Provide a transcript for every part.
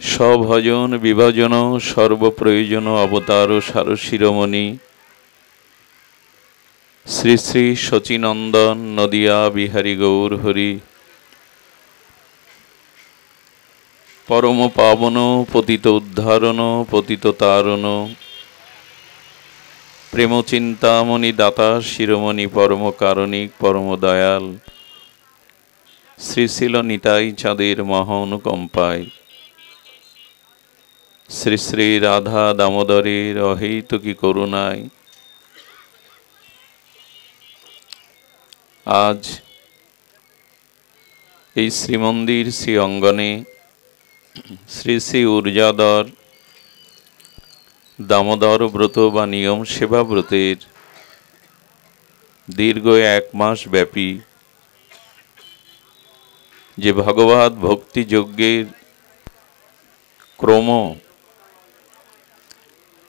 সভজন বিভজন সর্বপ্রয়োজন অবতার সার শিরোমণি শ্রী শ্রী শচীনন্দন নদিয়া বিহারী গৌর হরি। পরম পাবন পতিত উদ্ধারণ পতিত তারণ প্রেম চিন্তামণি দাতা শিরোমণি পরম কারণিক পরম দয়াল শ্রীশিল নিতাই চাঁদের মহা অনুকম্পায় শ্রী শ্রী রাধা দামোদরের অহেতুকী করুণায় আজ এই শ্রীমন্দির শ্রী অঙ্গনে শ্রী শ্রী ঊর্জাধর দামোদর ব্রত বা নিয়ম সেবা ব্রতের দীর্ঘ 1 মাস ব্যাপী যে ভগবত ভক্তি যজ্ঞের ক্রম,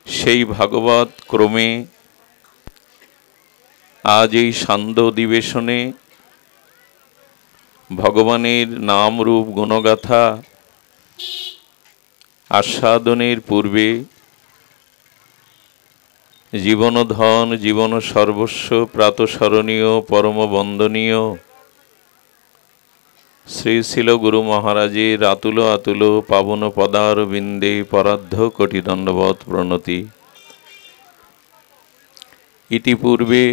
সেই ভাগবত ক্রমে আজ এই সান্ধ্য অধিবেশনে ভগবানের নাম রূপ গুণগাথা আস্বাদনের পূর্বে জীবন ধন জীবন সর্বস্ব প্রাতঃস্মরণীয় পরম বন্দনীয় শ্রী শিল গুরু মহারাজের আতুল আতুল পাবন পদার বিন্দে পরার্ধ কোটি দণ্ডবৎ প্রণতি। ইতিপূর্বে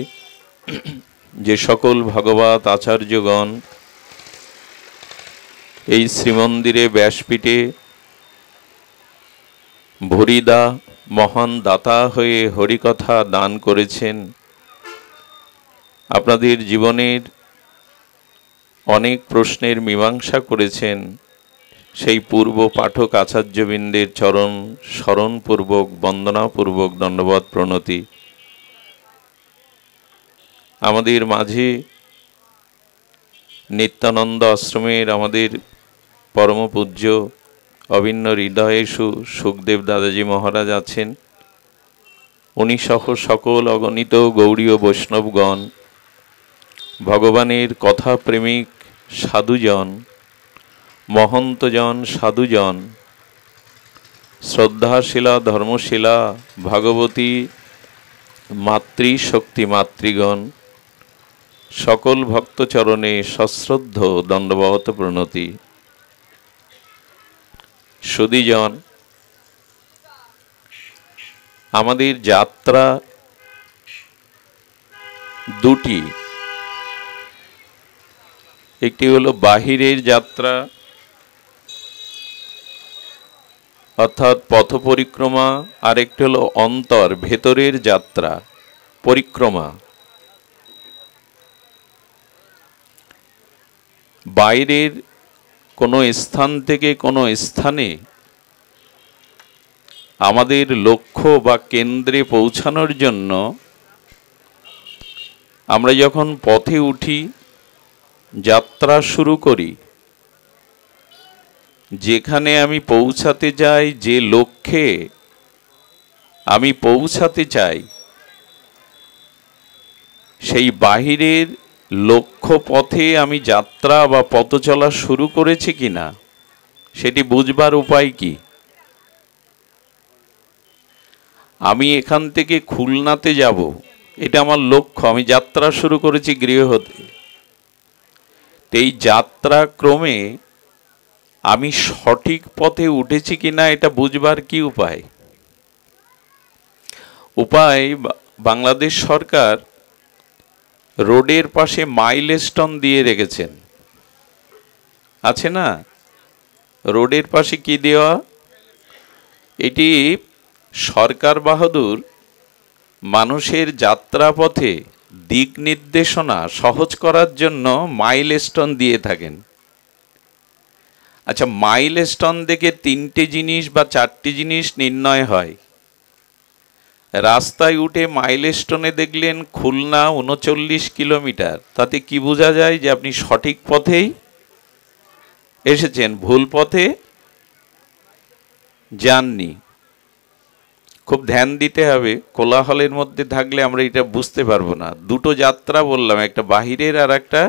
যে সকল ভগবত আচার্যগণ এই শ্রীমন্দিরে ব্যাসপীঠে ভরিদা মহান দাতা হয়ে হরিকথা দান করেছেন, আপনাদের জীবনের অনেক প্রশ্নের মীমাংসা করেছেন, সেই পূর্ব পাঠক আচার্যবৃন্দের চরণ স্মরণপূর্বক বন্দনাপূর্বক দণ্ডবৎ প্রণতি। আমাদের মাঝে নিত্যানন্দ আশ্রমের আমাদের পরম পূজ্য অভিন্ন হৃদয়ে সুখদেব দাদাজি মহারাজ আছেন। উনি সহ সকল অগণিত গৌড়ীয় বৈষ্ণবগণ, ভগবানের কথা প্রেমিক সাধুজন, মহন্তজন সাধুজন, শ্রদ্ধাশীলা ধর্মশীলা ভাগবতী মাতৃশক্তি মাতৃগণ, সকল ভক্তচরণে সশ্রদ্ধ দণ্ডবৎ প্রণতি। সুধীজন, আমাদের যাত্রা দুটি, একটি হলো বাহিরের যাত্রা অর্থাৎ পথ পরিক্রমা, আরেকটি হলো অন্তর ভেতরের যাত্রা পরিক্রমা। বাইরের কোনো স্থান থেকে কোনো স্থানে আমাদের লক্ষ্য বা কেন্দ্রে পৌঁছানোর জন্য আমরা যখন পথে উঠি, যাত্রা শুরু করি, যেখানে আমি পৌঁছাতে যাই, যে লক্ষ্যে আমি পৌঁছাতে চাই, সেই বাহিরের লক্ষ্য পথে আমি যাত্রা বা পথ চলা শুরু করেছি কিনা সেটি বুঝবার উপায় কি? আমি এখান থেকে খুলনাতে যাব, এটা আমার লক্ষ্য, আমি যাত্রা শুরু করেছি গৃহ হতে। এই যাত্রা ক্রমে আমি সঠিক পথে উঠেছি কিনা এটা বুঝবার কি উপায়? বাংলাদেশ সরকার রোডের পাশে মাইলস্টোন দিয়ে রেখেছেন, আছে না? রোডের পাশে কি দেওয়া? এটি সরকার বাহাদুর মানুষের যাত্রাপথে দিক নির্দেশনা সহজ করার জন্য মাইলস্টোন দিয়ে থাকেন। আচ্ছা, মাইলস্টোন দেখে 3টে জিনিস বা 4টে জিনিস নির্ণয় হয়। রাস্তায় উঠে মাইলস্টোনে দেখলেন খুলনা 39 কিলোমিটার, তাতে কি বোঝা যায় যে আপনি সঠিক পথেই এসেছেন, ভুল পথে যাননি। খুব ধ্যান দিতে হবে, কোলাহলের মধ্যে থাকলে আমরা এটা বুঝতে পারবো না। দুটো যাত্রা বললাম, একটা বাহিরের আর একটা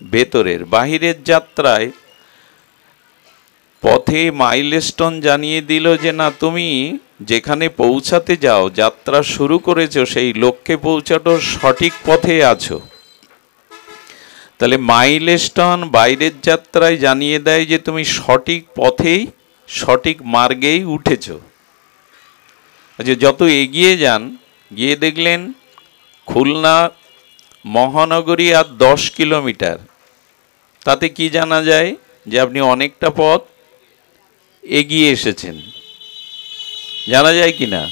ভেতরের। বাহিরের যাত্রায় পথে মাইলস্টোন জানিয়ে দিল যে না, তুমি যেখানে পৌঁছাতে যাও, যাত্রা শুরু করেছো, সেই লক্ষ্যে পৌঁছানোর সঠিক পথে আছো। তাহলে মাইলস্টোন বাইরের যাত্রায় জানিয়ে দেয় যে তুমি সঠিক পথেই, সঠিক মার্গেই উঠেছো। আচ্ছা, যত এগিয়ে যান, গিয়ে দেখলেন খুলনা মহানগরী আর 10 কিলোমিটার। তাতে কি জানা যায়? যে আপনি অনেকটা পথ এগিয়ে এসেছেন। জানা যায় কি না?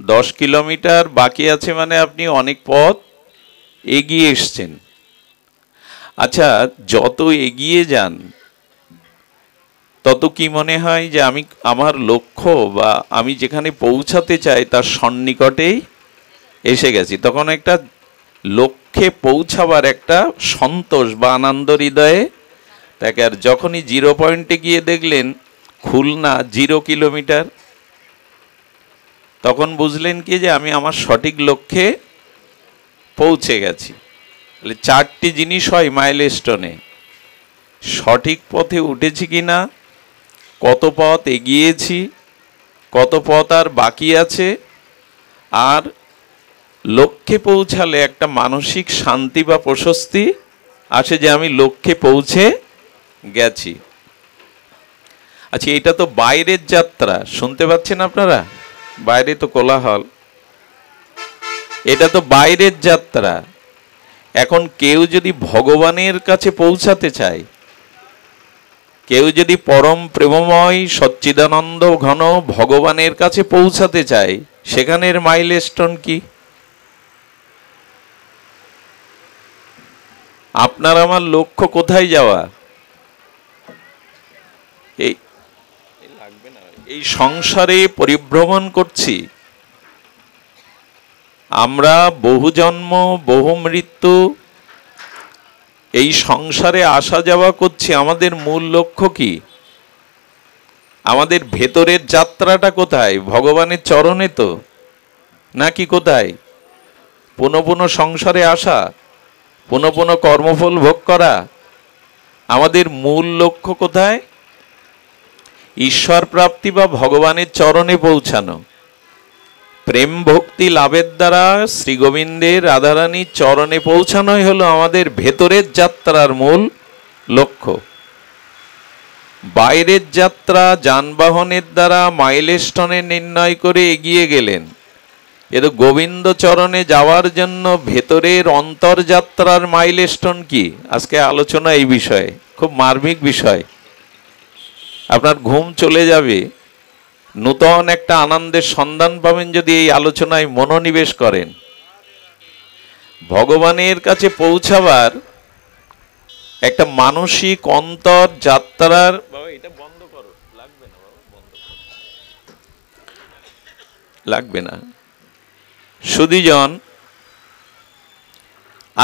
10 কিলোমিটার বাকি আছে মানে আপনি অনেক পথ এগিয়ে এসছেন। আচ্ছা, যত এগিয়ে যান তত কি মনে হয় যে আমি আমার লক্ষ্য বা আমি যেখানে পৌঁছাতে চাই তার সন্নিকটেই এসে গেছি। তখন একটা লক্ষ্যে পৌঁছাবার একটা সন্তোষ বা আনন্দ হৃদয়ে তাকে। আর যখনই 0 পয়েন্টে গিয়ে দেখলেন খুলনা 0 কিলোমিটার, তখন বুঝলেন কি যে আমি আমার সঠিক লক্ষ্যে পৌঁছে গেছি। তাহলে 4টি জিনিস হয় মাইলস্টোনে: সঠিক পথে উঠেছি কিনা, কত পথ এগিয়েছি, কত পথ আর বাকি আছে, আর লক্ষ্যে পৌঁছালে একটা মানসিক শান্তি বা প্রশস্তি আসে যে আমি লক্ষ্যে পৌঁছে গেছি। আচ্ছা, এটা তো বাইরের যাত্রা, শুনতে পাচ্ছেন আপনারা? বাইরে তো কোলাহল। এটা তো বাইরের যাত্রা। এখন কেউ যদি ভগবানের কাছে পৌঁছাতে চায়, কেউ যদি পরম প্রেমময় সচ্চিদানন্দ ঘন ভগবানের কাছে পৌঁছাতে চায়, সেখানের মাইলস্টোন কি? আপনার আমার লক্ষ্য কোথায় যাওয়া? এই সংসারে পরিভ্রমণ করছি আমরা, বহু জন্ম বহু মৃত্যু এই সংসারে আসা যাওয়া করছি। আমাদের মূল লক্ষ্য কি? আমাদের ভেতরের যাত্রাটা কোথায়? ভগবানের চরণে তো, নাকি কোথায়? পুনঃ পুনঃ সংসারে আসা, পুনঃ পুনঃ কর্মফল ভোগ করা? আমাদের মূল লক্ষ্য কোথায়? ঈশ্বর প্রাপ্তি বা ভগবানের চরণে পৌঁছানো। প্রেম ভক্তি লাভের দ্বারা শ্রী গোবিন্দের রাধারানীর চরণে পৌঁছানোই হলো আমাদের ভেতরের যাত্রার মূল লক্ষ্য। বাইরের যাত্রা যানবাহনের দ্বারা মাইলস্টোনে নির্ণয় করে এগিয়ে গেলেন। কিন্তু গোবিন্দ চরণে যাওয়ার জন্য ভেতরের অন্তর্যাত্রার মাইলস্টোন কি? আজকে আলোচনা এই বিষয়ে, খুব মার্মিক বিষয়। আপনার ঘুম চলে যাবে, নূতন একটা আনন্দের সন্ধান পাবেন যদি এই আলোচনায় মনোনিবেশ করেন। ভগবানের কাছে পৌঁছাবার একটা মানসিক অন্তর যাত্রার, এটা বন্ধ করো, লাগবে না বাবা, বন্ধ করো, লাগবে না। সুধীজন,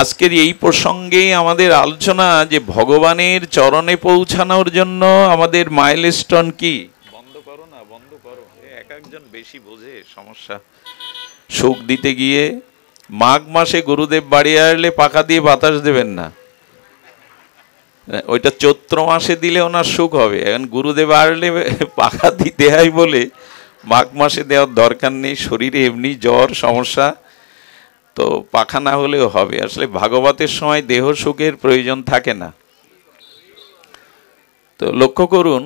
আজকের এই প্রসঙ্গেই আমাদের আলোচনা যে ভগবানের চরণে পৌঁছানোর জন্য আমাদের মাইলস্টোন কি? বন্ধ করো না, বন্ধ করো। এক একজন বেশি বোঝে সমস্যা। সুখ দিতে গিয়ে মাঘ মাসে গুরুদেব বাড়ি আসলে পাখা দিয়ে বাতাস দেবেন না, ওইটা চৈত্র মাসে দিলে ওনার সুখ হবে। এখন গুরুদেব আসলে পাখা দিতে হয় বলে মাঘ মাসে দেওয়ার দরকার নেই। শরীরে এমনি জ্বর সমস্যা, তো পাখা না হলেও হবে। আসলে ভাগবতের সময় দেহ সুখের প্রয়োজন থাকে না। তো লক্ষ্য করুন,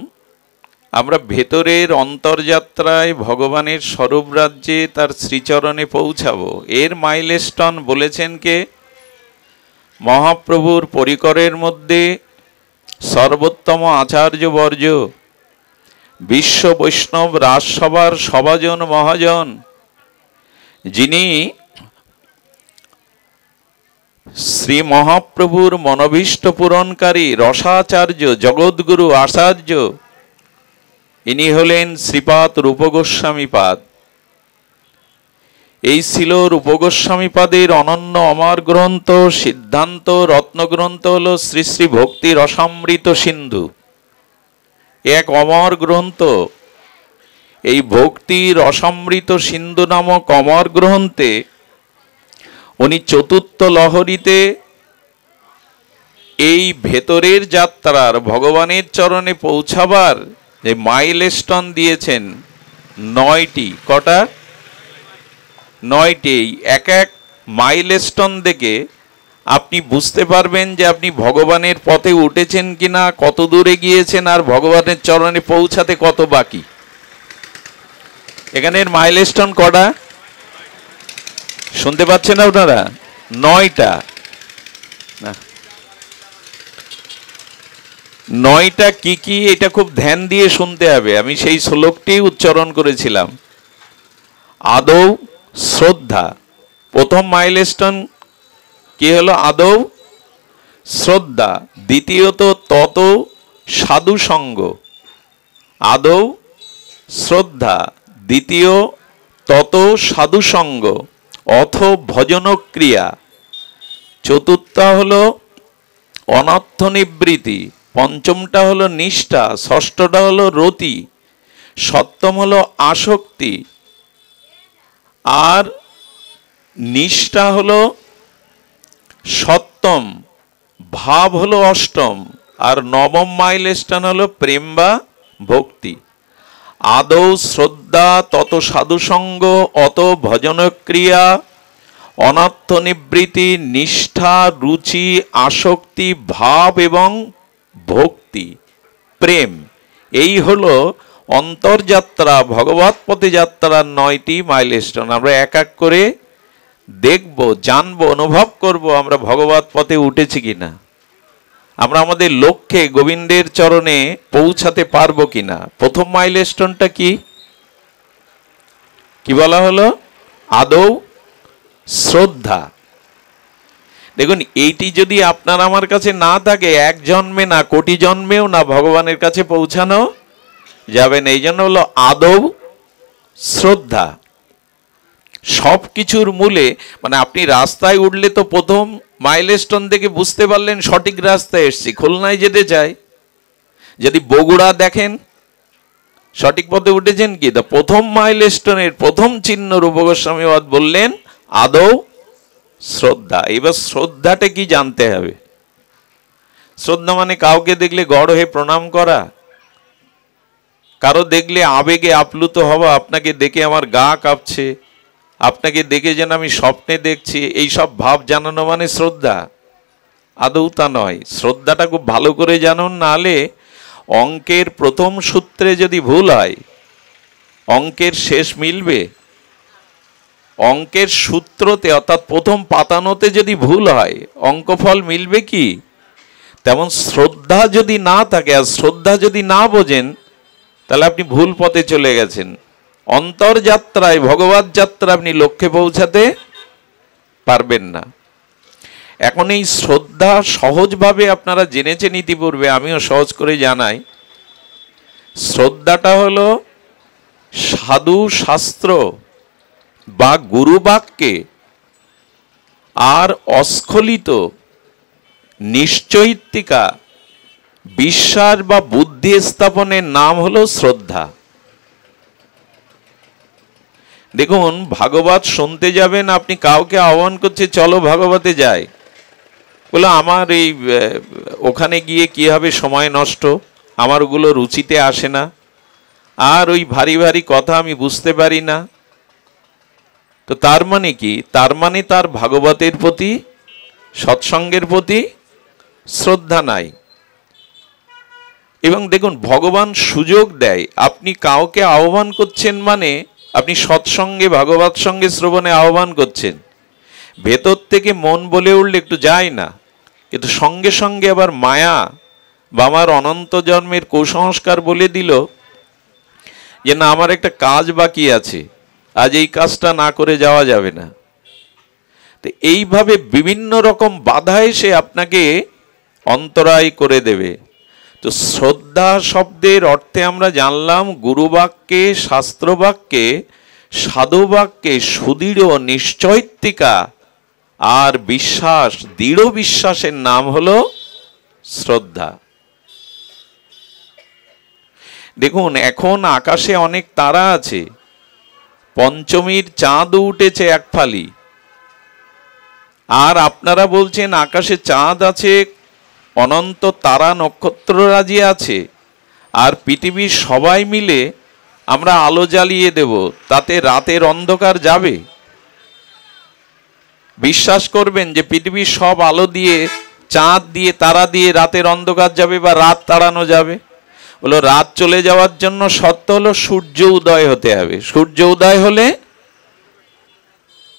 আমরা ভেতরের অন্তর্যাত্রায় ভগবানের স্বরূপ রাজ্যে তার শ্রীচরণে পৌঁছাবো। এর মাইলস্টোন বলেছেন কে? মহাপ্রভুর পরিকরের মধ্যে সর্বোত্তম আচার্যবর্য, বিশ্ব বৈষ্ণব রাজসভার সভাজন মহাজন, যিনি শ্রী মহাপ্রভুর মনোভীষ্ট পূরণকারী রসাচার্য জগৎগুরু আচার্য, ইনি হলেন শ্রীপাদ রূপগোস্বামীপাদ। এই ছিল রূপগোস্বামীপাদের অনন্য অমর গ্রন্থ, সিদ্ধান্ত রত্নগ্রন্থ হল শ্রী শ্রী ভক্তি রসামৃত সিন্ধু। এক অমর গ্রন্থ। এই ভক্তি রসামৃত সিন্ধু নামক অমর গ্রন্থে উনি চতুর্থ লহরীতে এই ভেতরের যাত্রার ভগবানের চরণে পৌঁছাবার যে মাইলস্টোন দিয়েছেন 9টি। কটা? 9টি। এক এক মাইলস্টোন দেখে আপনি বুঝতে পারবেন যে আপনি ভগবানের পথে উঠেছেন কিনা, কত দূরে গিয়েছেন, আর ভগবানের চরণে পৌঁছাতে কত বাকি। এখানের মাইলস্টোন কটা শুনতে পাচ্ছেন আপনারা? 9টা। 9টা কি কি এটা খুব ধ্যান দিয়ে শুনতে হবে। আমি সেই শ্লোকটি উচ্চারণ করেছিলাম। আদৌ শ্রদ্ধা, প্রথম মাইলস্টোন কি হলো? আদৌ শ্রদ্ধা। দ্বিতীয়ত তত সাধু সঙ্গ। আদৌ শ্রদ্ধা, দ্বিতীয় তত সাধু সঙ্গ, অথ ভজন ক্রিয়া। চতুর্থ হলো অনর্থ নিবৃত্তি, পঞ্চমটা হলো নিষ্ঠা, ষষ্ঠটা হলো রতি, সপ্তম হলো আসক্তি, আর নিষ্ঠা হলো সপ্তম, ভাব হলো অষ্টম, আর নবম মাইলস্টোন হলো প্রেম বা ভক্তি। আদৌ শ্রদ্ধা, তত সাধুসঙ্গ, অত ভজন ক্রিয়া, অনর্থ নিবৃত্তি, নিষ্ঠা, রুচি, আসক্তি, ভাব এবং ভক্তি, প্রেম। এই হলো অন্তর্যাত্রা, ভগবৎ পথে যাত্রার 9টি মাইলস্টোন। আমরা এক এক করে দেখব, জানবো, অনুভব করব আমরা ভগবৎ পথে উঠেছি কিনা, আমরা আমাদের লক্ষ্যে গোবিন্দের চরণে পৌঁছাতে পারবো কিনা। প্রথম মাইলস্টোনটা কি কি বলা হলো? আদৌ শ্রদ্ধা। দেখুন, এইটি যদি আপনার আমার কাছে না থাকে, এক জন্মে না, কোটি জন্মেও না ভগবানের কাছে পৌঁছানো যাবে না। এই জন্য হলো আদৌ শ্রদ্ধা। সব কিছুর মূলে, মানে আপনি রাস্তায় উঠলে তো প্রথম মাইলস্টোন থেকে বুঝতে পারলেন সঠিক রাস্তায় এসছি, খুলনায় যেতে চাই। যদি বগুড়া দেখেন সঠিক পথে উঠেছেন কি? তা প্রথম মাইলস্টোনের প্রথম চিহ্ন রূপ গোস্বামী বললেন আদৌ শ্রদ্ধা। এবার শ্রদ্ধাটা কি জানতে হবে। শ্রদ্ধা মানে কাউকে দেখলে গড় হয়ে প্রণাম করা, কারো দেখলে আবেগে আপ্লুত হওয়া, আপনাকে দেখে আমার গা কাঁপছে, আপনাকে দেখে যেন আমি স্বপ্নে দেখছি, এই সব ভাব জানানো মানে শ্রদ্ধা? আদৌ তা নয়। শ্রদ্ধাটা খুব ভালো করে জানুন, নাহলে অঙ্কের প্রথম সূত্রে যদি ভুল হয় অঙ্কের শেষ মিলবে? অঙ্কের সূত্রতে অর্থাৎ প্রথম পাতানোতে যদি ভুল হয় অঙ্কফল মিলবে কি? তেমন শ্রদ্ধা যদি না থাকে আর শ্রদ্ধা যদি না বোঝেন, তাহলে আপনি ভুল পথে চলে গেছেন। অন্তর্যাত্রায়, ভগবৎ যাত্রা আপনি লক্ষ্যে পৌঁছাতে পারবেন না। এখন এই শ্রদ্ধা সহজভাবে আপনারা জেনেছেন ইতিপূর্বে, আমিও সহজ করে জানাই। শ্রদ্ধাটা হলো সাধু শাস্ত্র বা গুরু বাক্যে আর অস্খলিত নিশ্চয়িত্তিকা বিশ্বাস বা বুদ্ধি স্থাপনের নাম হলো শ্রদ্ধা। দেখুন, ভাগবত শুনতে যাবেন, আপনি কাউকে আহ্বান করছে চলো ভাগবতে যাই, বলে আমার এই ওখানে গিয়ে কি হবে, সময় নষ্ট, আমার ওগুলো রুচিতে আসে না, আর ওই ভারী ভারী কথা আমি বুঝতে পারি না। তো তার মানে কি? তার মানে তার ভাগবতের প্রতি, সৎসঙ্গের প্রতি শ্রদ্ধা নাই। এবং দেখুন, ভগবান সুযোগ দেয়, আপনি কাউকে আহ্বান করছেন মানে আপনি সৎসঙ্গে, ভাগবত সঙ্গে শ্রবণে আহ্বান করছেন। ভেতর থেকে মন বলে উঠলে একটু যায় না, কিন্তু সঙ্গে সঙ্গে আবার মায়া বা আমার অনন্ত জন্মের কুসংস্কার বলে দিল যে না, আমার একটা কাজ বাকি আছে, আজ এই কাজটা না করে যাওয়া যাবে না। তো এইভাবে বিভিন্ন রকম বাধা এসে আপনাকে অন্তরায় করে দেবে। তো শ্রদ্ধা শব্দের অর্থে আমরা জানলাম গুরু বাক্যে, শাস্ত্র বাক্যে, সাধু বাক্যে সুদৃঢ় নিশ্চয়িত্তিকা আর বিশ্বাস, দৃঢ় বিশ্বাসের নাম হলো শ্রদ্ধা। দেখুন, এখন আকাশে অনেক তারা আছে, পঞ্চমীর চাঁদ উঠেছে এক ফালি, আর আপনারা বলছেন আকাশে চাঁদ আছে, অনন্ত তারা নক্ষত্ররাজি আছে, আর পৃথিবীর সবাই মিলে আমরা আলো জ্বালিয়ে দেব, তাতে রাতের অন্ধকার যাবে? বিশ্বাস করবেন যে পৃথিবীর সব আলো দিয়ে, চাঁদ দিয়ে, তারা দিয়ে রাতের অন্ধকার যাবে বা রাত তাড়ানো যাবে? বলো, রাত চলে যাওয়ার জন্য শর্ত হলো সূর্য উদয় হতে হবে। সূর্য উদয় হলে,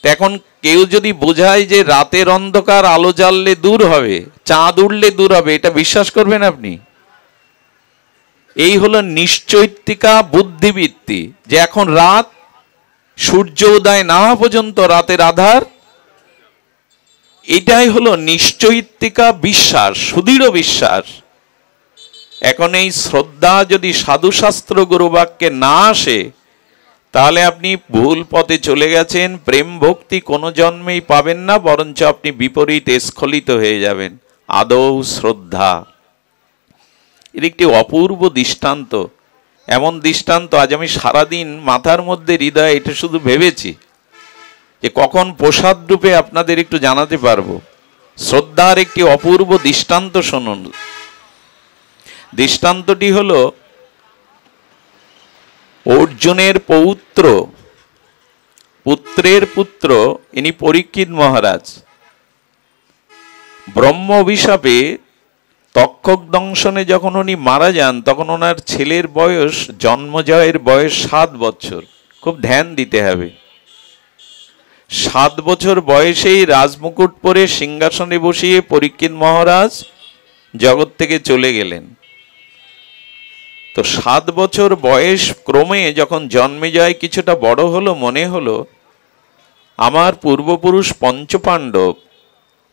এখন কেউ যদি বোঝায় যে রাতের অন্ধকার আলো জ্বাললে দূর হবে, চাঁদ উঠলে দূর হবে, এটা বিশ্বাস করবেন আপনি? এই হলো নিশ্চৈতিকা বুদ্ধিবৃত্তি, যে এখন রাত, সূর্য উদয় না হওয়া পর্যন্ত রাতের আধার। এটাই হলো নিশ্চৈতিকা বিশ্বাস, সুদৃঢ় বিশ্বাস। এখন এই শ্রদ্ধা যদি সাধুশাস্ত্র গুরুবাক্যে না আসে, তাহলে আপনি ভুল পথে চলে গেছেন। প্রেম ভক্তি কোনো জন্মেই পাবেন না, বরঞ্চ আপনি বিপরীত স্খলিত হয়ে যাবেন। আদৌ শ্রদ্ধা, এর একটি অপূর্ব দৃষ্টান্ত। এমন দৃষ্টান্ত আজ আমি সারাদিন মাথার মধ্যে, হৃদয়ে এটা শুধু ভেবেছি যে কখন প্রসাদ রূপে আপনাদের একটু জানাতে পারবো। শ্রদ্ধার একটি অপূর্ব দৃষ্টান্ত শুনুন। দৃষ্টান্তটি হলো অর্জুনের পুত্রের পুত্র, ইনি পরীক্ষিত মহারাজ। ব্রহ্ম অভিশাপে তক্ষক দংশনে যখন উনি মারা যান, তখন ওনার ছেলের বয়স, জন্মজয়ের বয়স 7 বছর। খুব ধ্যান দিতে হবে। 7 বছর বয়সেই রাজমুকুট পরে সিংহাসনে বসিয়ে পরীক্ষিত মহারাজ জগৎ থেকে চলে গেলেন। তো 7 বছর বয়স ক্রমে যখন জন্মেজয় কিছুটা বড় হলো, মনে হলো আমার পূর্বপুরুষ পঞ্চপাণ্ডব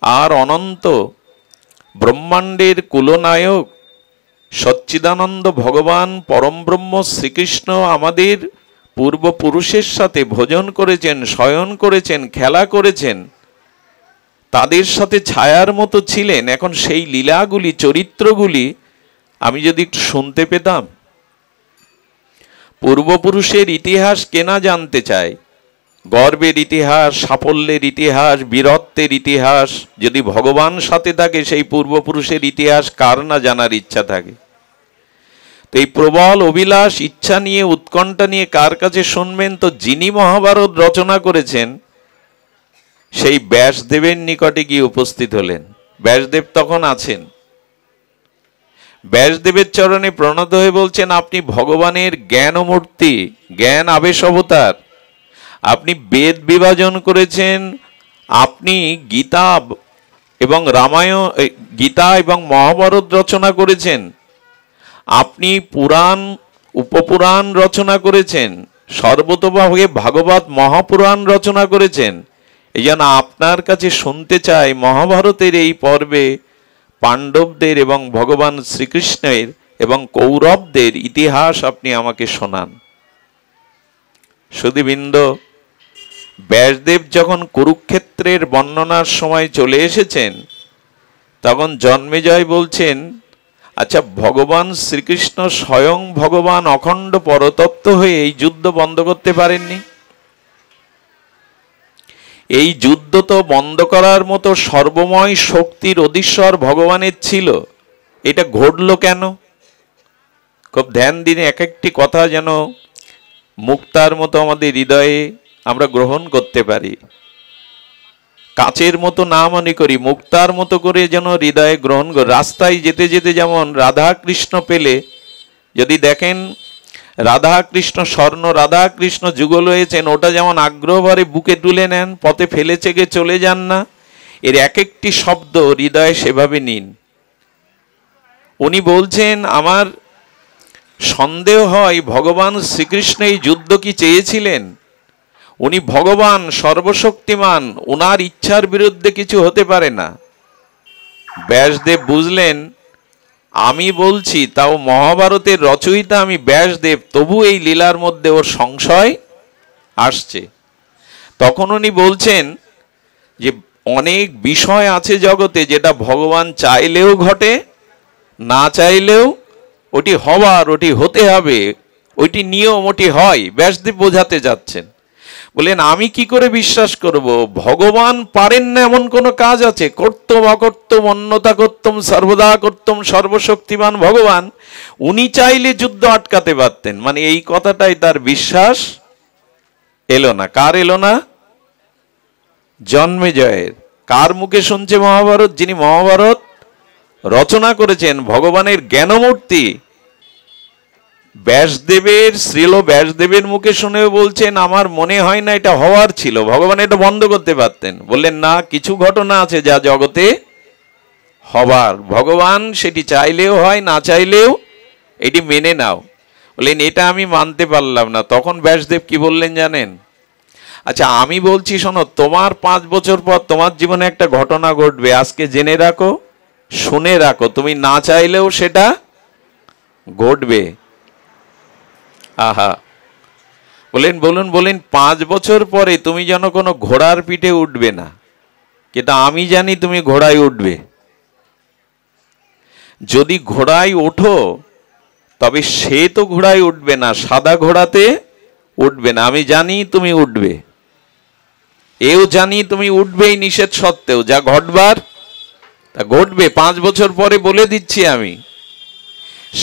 আর অনন্ত ব্রহ্মাণ্ডের কুলনায়ক সচ্চিদানন্দ ভগবান পরমব্রহ্ম শ্রীকৃষ্ণ আমাদের পূর্বপুরুষের সাথে ভোজন করেছেন, শয়ন করেছেন, খেলা করেছেন, তাদের সাথে ছায়ার মতো ছিলেন। এখন সেই লীলাগুলি, চরিত্রগুলি আমি যদি একটু শুনতে পেতাম। পূর্বপুরুষের ইতিহাস কেনা জানতে চায়, গর্বের ইতিহাস, সাফল্যের ইতিহাস, বীরত্বের ইতিহাস। যদি ভগবান সাথে থাকে, সেই পূর্বপুরুষের ইতিহাস কার না জানার ইচ্ছা থাকে? তো এই প্রবল অভিলাষ, ইচ্ছা নিয়ে, উৎকণ্ঠা নিয়ে কার কাছে শুনবেন? তো যিনি মহাভারত রচনা করেছেন সেই ব্যাসদেবের নিকটে গিয়ে উপস্থিত হলেন। ব্যাসদেব তখন আছেন। ব্যাসদেবের চরণে প্রণত হয়ে বলছেন, আপনি ভগবানের জ্ঞানমূর্তি, জ্ঞান আবেশ অবতার। আপনি বেদ বিভাজন করেছেন, আপনি গীতা এবং রামায়ণ, গীতা এবং মহাভারত রচনা করেছেন, আপনি পুরাণ, উপপুরাণ রচনা করেছেন, সর্বতোভাবে ভাগবত মহাপুরাণ রচনা করেছেন। এই জন্য আপনার কাছে শুনতে চাই, মহাভারতের এই পর্বে পাণ্ডবদের এবং ভগবান শ্রীকৃষ্ণের এবং কৌরবদের ইতিহাস আপনি আমাকে শোনান। সুধীবৃন্দ, ব্যাসদেব যখন কুরুক্ষেত্রের বর্ণনার সময় চলে এসেছেন, তখন জন্মেজয় বলছেন, আচ্ছা, ভগবান শ্রীকৃষ্ণ স্বয়ং ভগবান অখণ্ড পরতত্ত্ব হয়ে এই যুদ্ধ বন্ধ করতে পারেননি? এই যুদ্ধ তো বন্ধ করার মতো সর্বময় শক্তির অধীশ্বর ভগবানের ছিল। এটা ঘটল কেন? খুব ধ্যান দিন, এক একটি কথা যেন মুক্তার মতো আমাদের হৃদয়ে আমরা গ্রহণ করতে পারি। কাচের মতো না মনে করি, মুক্তার মতো করে যেন হৃদয়ে গ্রহণ করি। রাস্তায় যেতে যেতে যেমন রাধা কৃষ্ণ পেলে, যদি দেখেন রাধা কৃষ্ণ, স্বর্ণ রাধা কৃষ্ণ যুগল হয়েছেন, ওটা যেমন আগ্রহ ভরে বুকে তুলে নেন, পথে ফেলে চেকে চলে যান না। এর এক একটি শব্দ হৃদয়ে সেভাবে নিন। উনি বলছেন, আমার সন্দেহ হয় ভগবান শ্রীকৃষ্ণ এই যুদ্ধ কি চেয়েছিলেন? উনি ভগবান, সর্বশক্তিমান, ওনার ইচ্ছার বিরুদ্ধে কিছু হতে পারে না। ব্যাসদেব বুঝলেন, আমি বলছি, তাও মহাভারতের রচয়িতা আমি ব্যাসদেব, তবু এই লীলার মধ্যে ওর সংশয় আসছে। তখন উনি বলছেন যে অনেক বিষয় আছে জগতে যেটা ভগবান চাইলেও ঘটে, না চাইলেও ওটি হবার, ওটি হতে হবে, ওইটি নিয়ম, ওটি হয়। ব্যাসদেব বোঝাতে যাচ্ছেন, বলেন আমি কি করে বিশ্বাস করব? ভগবান পারেন না এমন কোন কাজ আছে? কর্তম অকর্তম অন্যতা কর্তম সর্বদা কর্তম সর্বশক্তিমান ভগবান, উনি চাইলে যুদ্ধ আটকাতে পারতেন। মানে এই কথাটাই তার বিশ্বাস এলো না। কার এলো না? জন্মেজয়ের। কার মুখে শুনছে মহাভারত? যিনি মহাভারত রচনা করেছেন, ভগবানের জ্ঞানমূর্তি ব্যাসদেবের, শ্রীল ব্যাসদেবের মুখে শুনেও বলছেন আমার মনে হয় না এটা হওয়ার ছিল। ভগবান এটা বন্ধ করতে পারতেন, বললেন না, কিছু ঘটনা আছে যা জগতে হবার, ভগবান সেটি চাইলেও হয়, না চাইলেও এটি মেনে নাও। বললেন এটা আমি মানতে পারলাম না। তখন ব্যাসদেব কি বললেন জানেন? আচ্ছা আমি বলছি শোনো, তোমার 5 বছর পর তোমার জীবনে একটা ঘটনা ঘটবে, আজকে জেনে রাখো, শুনে রাখো, তুমি না চাইলেও সেটা ঘটবে। আহা, বলেন বলুন, বলেন 5 বছর পরে তুমি যেন কোনো ঘোড়ার পিঠে উঠবে না, কিন্তু আমি জানি তুমি ঘোড়ায় উঠবে। যদি ঘোড়ায় ওঠো তবে সে তো ঘোড়ায় উঠবে না, সাদা ঘোড়াতে উঠবে না, আমি জানি তুমি উঠবে। এও জানি তুমি উঠবেই নিষেধ সত্ত্বেও, যা ঘটবার তা ঘটবে। 5 বছর পরে বলে দিচ্ছি আমি,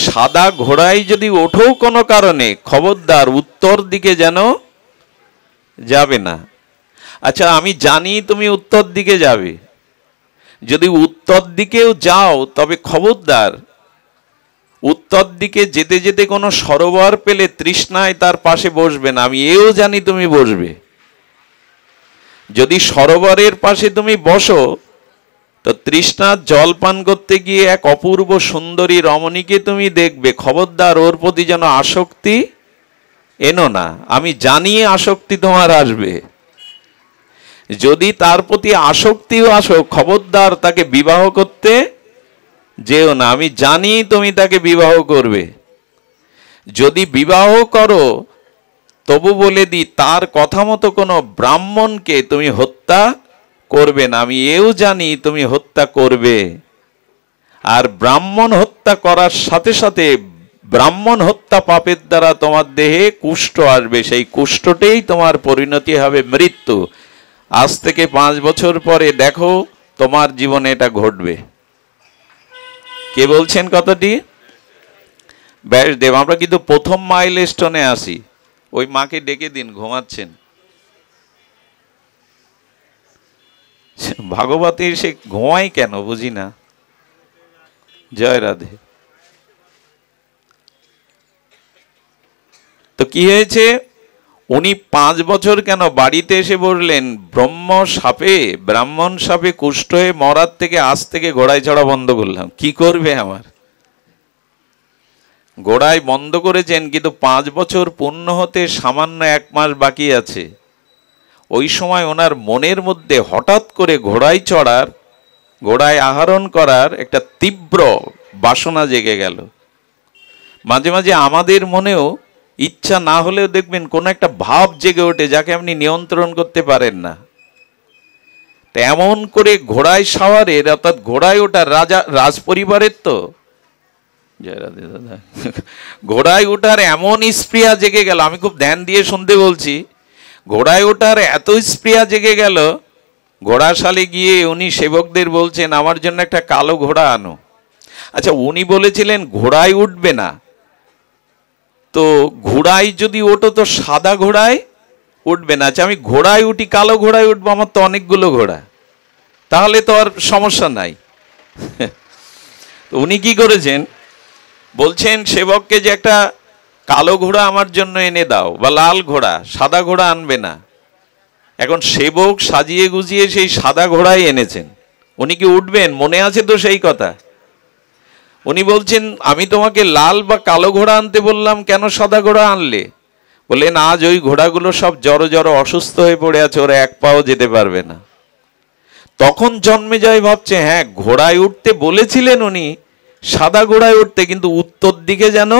সাদা ঘোড়ায় যদি ওঠো কোনো কারণে, খবরদার উত্তর দিকে যেন যাবে না। আচ্ছা আমি জানি তুমি উত্তর দিকে যাবে, যদি উত্তর দিকেও যাও তবে খবরদার উত্তর দিকে যেতে যেতে কোনো সরোবর পেলে তৃষ্ণায় তার পাশে বসবে না, আমি এও জানি তুমি বসবে। যদি সরোবরের পাশে তুমি বসো তো তৃষ্ণার জল পান করতে গিয়ে এক অপূর্ব সুন্দরী রমণীকে তুমি দেখবে, খবরদার ওর প্রতি যেন আসক্তি এনো না, আমি জানি আসক্তি তোমার আসবে। যদি তার প্রতি আসক্তিও আসো, খবরদার তাকে বিবাহ করতে যেও না, আমি জানি তুমি তাকে বিবাহ করবে। যদি বিবাহ করো তবু বলে দি তার কথা মতো কোনো ব্রাহ্মণকে তুমি হত্যা করবে না, আমি এও জানি তুমি হত্যা করবে। আর ব্রাহ্মণ হত্যা করার সাথে সাথে ব্রাহ্মণ হত্যা পাপের দ্বারা তোমার দেহে কুষ্ঠ আসবে, সেই কুষ্ঠটাই তোমার পরিণতি হবে মৃত্যু। আজ থেকে 5 বছর পরে দেখো তোমার জীবনে এটা ঘটবে। কে বলছেন কথাটি? ব্যাসদেব। আমরা কিন্তু প্রথম মাইল স্টোনে আসি। ওই মাকে ডেকে দিন, ঘুমাচ্ছেন। ভাগবতে সে ঘুমাই কেন বুঝি না। জয় রাধে। তো কি হয়েছে, উনি 5 বছর কেন বাড়িতে এসে বললেন ব্রাহ্মণ সাপে কুষ্ঠ হয়ে মরার থেকে আজ থেকে ঘোড়ায় চড়া বন্ধ করলাম। কি করবে আমার? ঘোড়ায় বন্ধ করেছেন, কিন্তু 5 বছর পূর্ণ হতে সামান্য 1 মাস বাকি আছে। ওই সময় ওনার মনের মধ্যে হঠাৎ করে ঘোড়ায় চড়ার, ঘোড়ায় আরোহণ করার একটা তীব্র বাসনা জেগে গেল। মাঝে মাঝে আমাদের মনেও ইচ্ছা না হলেও দেখবেন কোন একটা ভাব জেগে ওঠে যাকে আপনি নিয়ন্ত্রণ করতে পারেন না। তেমন করে ঘোড়ায় সাওয়ারের, অর্থাৎ ঘোড়ায় ওঠার, রাজ পরিবারের তো জয় রাধে দাদা, ঘোড়ায় ওঠার এমন স্পৃহা জেগে গেল, আমি খুব ধ্যান দিয়ে শুনতে বলছি, ঘোড়ায় ওঠার এত স্পৃহা জেগে গেল, ঘোড়াশালে গিয়ে উনি সেবকদের বলছেন আমার জন্য একটা কালো ঘোড়া আনো। আচ্ছা উনি বলেছিলেন ঘোড়ায় উঠবে না, তো ঘোড়ায় যদি ওঠো তো সাদা ঘোড়ায় উঠবে না। আচ্ছা আমি ঘোড়ায় উঠি, কালো ঘোড়ায় উঠবো, আমার তো অনেকগুলো ঘোড়া, তাহলে তো আর সমস্যা নাই। তো উনি কি করেছেন, বলছেন সেবককে যে একটা কালো ঘোড়া আমার জন্য এনে দাও, বা লাল ঘোড়া, সাদা ঘোড়া আনবে না। এখন সেবক সাজিয়ে গুজিয়ে সেই সাদা ঘোড়াই এনেছেন। উনি কি উঠবেন? মনে আছে তো সেই কথা। উনি বলছেন আমি তোমাকে লাল বা কালো ঘোড়া আনতে বললাম, কেন সাদা ঘোড়া আনলে? বললেন আজ ওই ঘোড়াগুলো সব জড়ো জড়ো অসুস্থ হয়ে পড়ে আছে, ওরা 1 পাও যেতে পারবে না। তখন জন্মেজয় ভাবছে হ্যাঁ ঘোড়ায় উঠতে বলেছিলেন উনি, সাদা ঘোড়ায় উঠতে, কিন্তু উত্তর দিকে যেন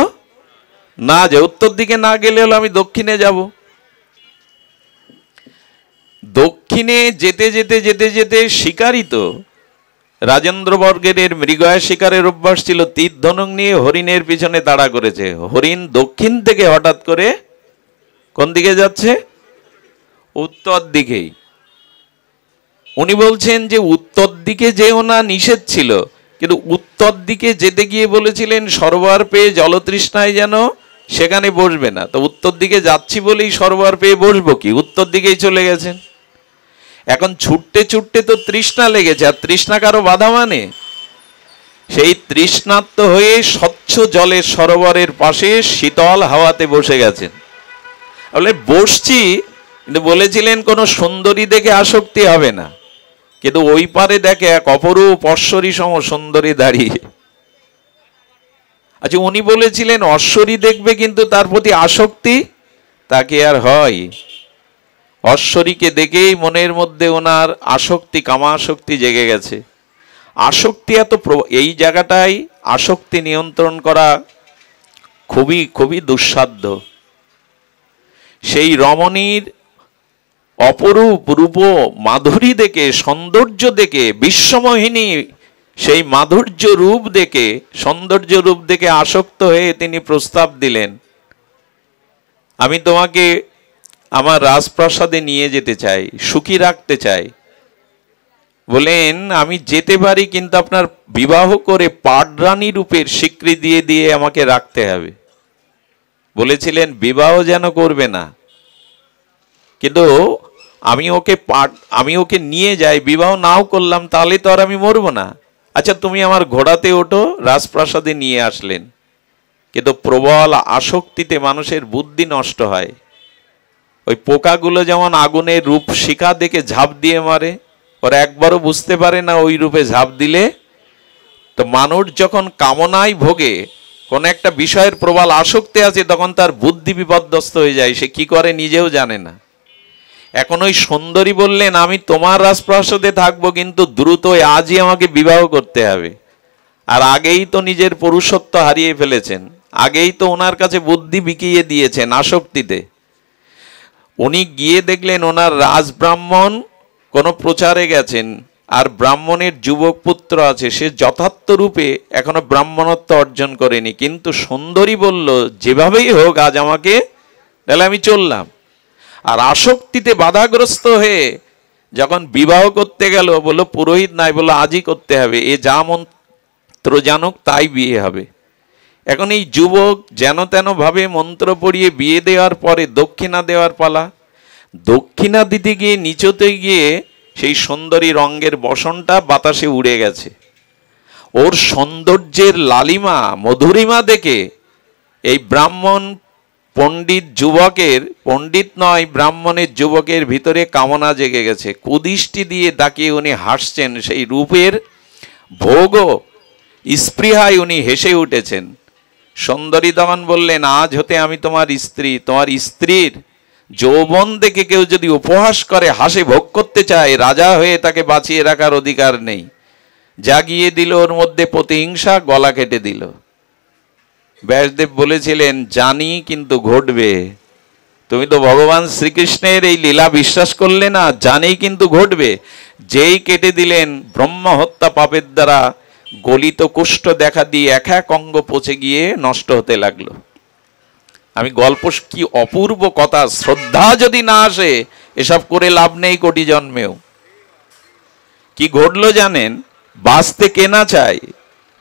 না যায়। উত্তর দিকে না গেলে হলো আমি দক্ষিণে যাব। দক্ষিণে যেতে যেতে যেতে যেতে শিকারী তো রাজেন্দ্র বর্গের মৃগয়া শিকারের অভ্যাস ছিল, তীর ধনুক নিয়ে হরিণের পিছনে তাড়া করেছে। হরিণ দক্ষিণ থেকে হঠাৎ করে কোন দিকে যাচ্ছে? উত্তর দিকেই। উনি বলছেন যে উত্তর দিকে যেও না নিষেধ ছিল, কিন্তু উত্তর দিকে যেতে গিয়ে বলেছিলেন সরোবর পেয়ে জলতৃষ্ণায় যেন সেখানে বসবে না। তো উত্তর দিকে যাচ্ছি বলেই সরোবর পেয়ে বসবো কি? উত্তর দিকেই চলে গেছেন। এখন ছুটতে ছুটতে তো তৃষ্ণা লেগেছে, আর তৃষ্ণা কারো বাধা মানে? সেই তৃষ্ণার্ত হয়ে স্বচ্ছ জলের সরোবরের পাশে শীতল হাওয়াতে বসে গেছেন। বলে বসছি, কিন্তু বলেছিলেন কোনো সুন্দরী দেখে আসক্তি হবে না, কিন্তু ওই পারে দেখে এক অপরূপ অশ্বরী সম সুন্দরী দাঁড়িয়ে। আচ্ছা, উনি বলেছিলেন অশ্বরী দেখবে কিন্তু তার প্রতি আসক্তি, তাকে আর হয়? অশ্বরীকে দেখেই মনের মধ্যে ওনার আসক্তি, কামাসক্তি জেগে গেছে। আসক্তি এত এই জায়গাটায় আসক্তি নিয়ন্ত্রণ করা খুবই খুবই দুঃসাধ্য। সেই রমণীর অপরূপ রূপ মাধুরী দেখে, সৌন্দর্য দেখে, বিশ্বমোহিনী সেই মাধুর্য রূপ দেখে, সৌন্দর্য রূপ দেখে আসক্ত হয়ে তিনি প্রস্তাব দিলেন, আমি তোমাকে আমার রাজপ্রাসাদে নিয়ে যেতে চাই, সুখী রাখতে চাই। বলেন আমি যেতে পারি, কিন্তু আপনার বিবাহ করে পাডরানী রূপের স্বীকৃতি দিয়ে দিয়ে আমাকে রাখতে হবে। বলেছিলেন বিবাহ যেন করবে না, কিন্তু আমি ওকে নিয়ে যাই, বিবাহ নাও করলাম তাহলে তো আর আমি মরবো না। আচ্ছা তুমি আমার ঘোড়াতে ওঠো, রাজপ্রাসাদে নিয়ে আসলেন। কিন্তু প্রবল আসক্তিতে মানুষের বুদ্ধি নষ্ট হয়। ওই পোকাগুলো যেমন আগুনের রূপ শিখা দেখে ঝাঁপ দিয়ে মারে, ওরা একবারও বুঝতে পারে না ওই রূপে ঝাঁপ দিলে। তো মানুষ যখন কামনায় ভোগে, কোন একটা বিষয়ের প্রবল আসক্তি আছে, তখন তার বুদ্ধি বিপর্যস্ত হয়ে যায়, সে কি করে নিজেও জানে না। এখন ওই সুন্দরী বললেন আমি তোমার রাজপ্রাসাদে থাকবো, কিন্তু দ্রুত আজই আমাকে বিবাহ করতে হবে। আর আগেই তো নিজের পুরুষত্ব হারিয়ে ফেলেছেন, আগেই তো ওনার কাছে বুদ্ধি বিকিয়ে দিয়েছেন আসক্তিতে। উনি গিয়ে দেখলেন ওনার রাজব্রাহ্মণ কোনো প্রচারে গেছেন, আর ব্রাহ্মণের যুবক পুত্র আছে, সে যথার্থ রূপে এখনো ব্রাহ্মণত্ব অর্জন করেনি। কিন্তু সুন্দরী বলল যেভাবেই হোক আজ আমাকে, তাহলে আমি চললাম। আর আসক্তিতে বাধাগ্রস্ত হয়ে যখন বিবাহ করতে গেল, বললো পুরোহিত নাই, বললো আজই করতে হবে, এ যা মন্ত্র জানুক তাই বিয়ে হবে। এখন এই যুবক যেন তেন ভাবে মন্ত্র পড়িয়ে বিয়ে দেওয়ার পরে দক্ষিণা দেওয়ার পালা। দক্ষিণা দিতে গিয়ে নিচতে গিয়ে সেই সুন্দরী রঙের বসনটা বাতাসে উড়ে গেছে। ওর সৌন্দর্যের লালিমা মধুরিমা দেখে এই ব্রাহ্মণ পণ্ডিত যুবকের, পণ্ডিত নয় ব্রাহ্মণের যুবকের ভিতরে কামনা জেগে গেছে। কুদৃষ্টি দিয়ে তাকিয়ে উনি হাসছেন, সেই রূপের ভোগ স্পৃহায় উনি হেসে উঠেছেন। সুন্দরী তখন বললেন আজ হতে আমি তোমার স্ত্রী। তোমার স্ত্রীর যৌবন দেখে কেউ যদি উপহাস করে, হাসে ভোগ করতে চায়, রাজা হয়ে তাকে বাঁচিয়ে রাখার অধিকার নেই। জাগিয়ে দিল ওর মধ্যে প্রতিহিংসা, গলা কেটে দিল। ব্যাসদেব বলেছিলেন জানি কিন্তু ঘটবে। তুমি তো ভগবান শ্রীকৃষ্ণের এই লীলা বিশ্বাস করলে না, জানেই কিন্তু ঘটবে। যেই কেটে দিলেন, ব্রহ্ম হত্যা পাপের দ্বারা গলিত কুষ্ঠ দেখা দিয়ে এক এক অঙ্গ পচে গিয়ে নষ্ট হতে লাগলো। আমি গল্প, কি অপূর্ব কথা! শ্রদ্ধা যদি না আসে এসব করে লাভ নেই কোটি জন্মেও। কি ঘটলো জানেন? বাঁচতে কে না চায়।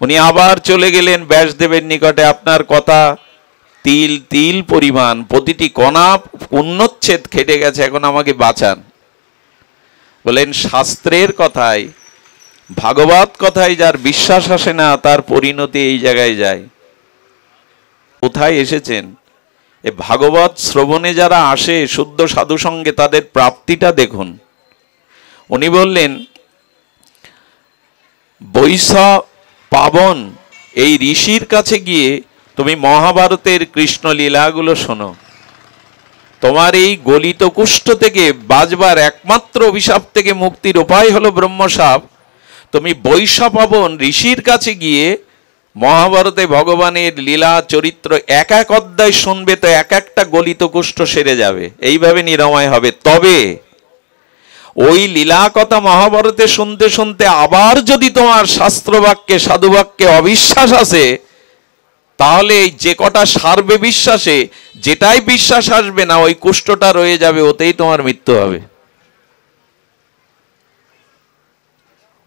উনি আবার চলে গেলেন ব্যাসদেবের নিকটে। আপনার কথা তিল তিল পরিমাণ, প্রতিটি কণা পুণ্যচ্ছেদ খেটে গেছে, এখন আমাকে বাঁচান। বলেন শাস্ত্রের কথায়, ভাগবত কথায় যার বিশ্বাস আসে না, তার পরিণতি এই জায়গায় যায়। কোথায় এসেছেন? এ ভাগবত শ্রবণে যারা আসে শুদ্ধ সাধু সঙ্গে, তাদের প্রাপ্তিটা দেখুন। উনি বললেন বৈশ পাবন এই ঋষির কাছে গিয়ে তুমি মহাভারতের কৃষ্ণ লীলাগুলো শোনো। তোমার এই গলিত কুষ্ঠ থেকে বাঁচবার একমাত্র অভিশাপ থেকে মুক্তির উপায় হলো ব্রহ্মশাপ। তুমি বৈশ পাবন ঋষির কাছে গিয়ে মহাভারতে ভগবানের লীলা চরিত্র এক এক অধ্যায় শুনবে, তো এক একটা গলিত কুষ্ঠ সেরে যাবে, এইভাবে নিরাময় হবে। তবে ওই লীলা কথা মহাভারতে শুনতে শুনতে আবার যদি তোমার শাস্ত্র বাক্যে সাধু বাক্যে অবিশ্বাস আছে, তাহলে যে কটা সারবে বিশ্বাসে, যেটাই বিশ্বাস আসবে না ওই কুষ্ঠটা রয়ে যাবে, ওতেই তোমার মৃত্যু হবে।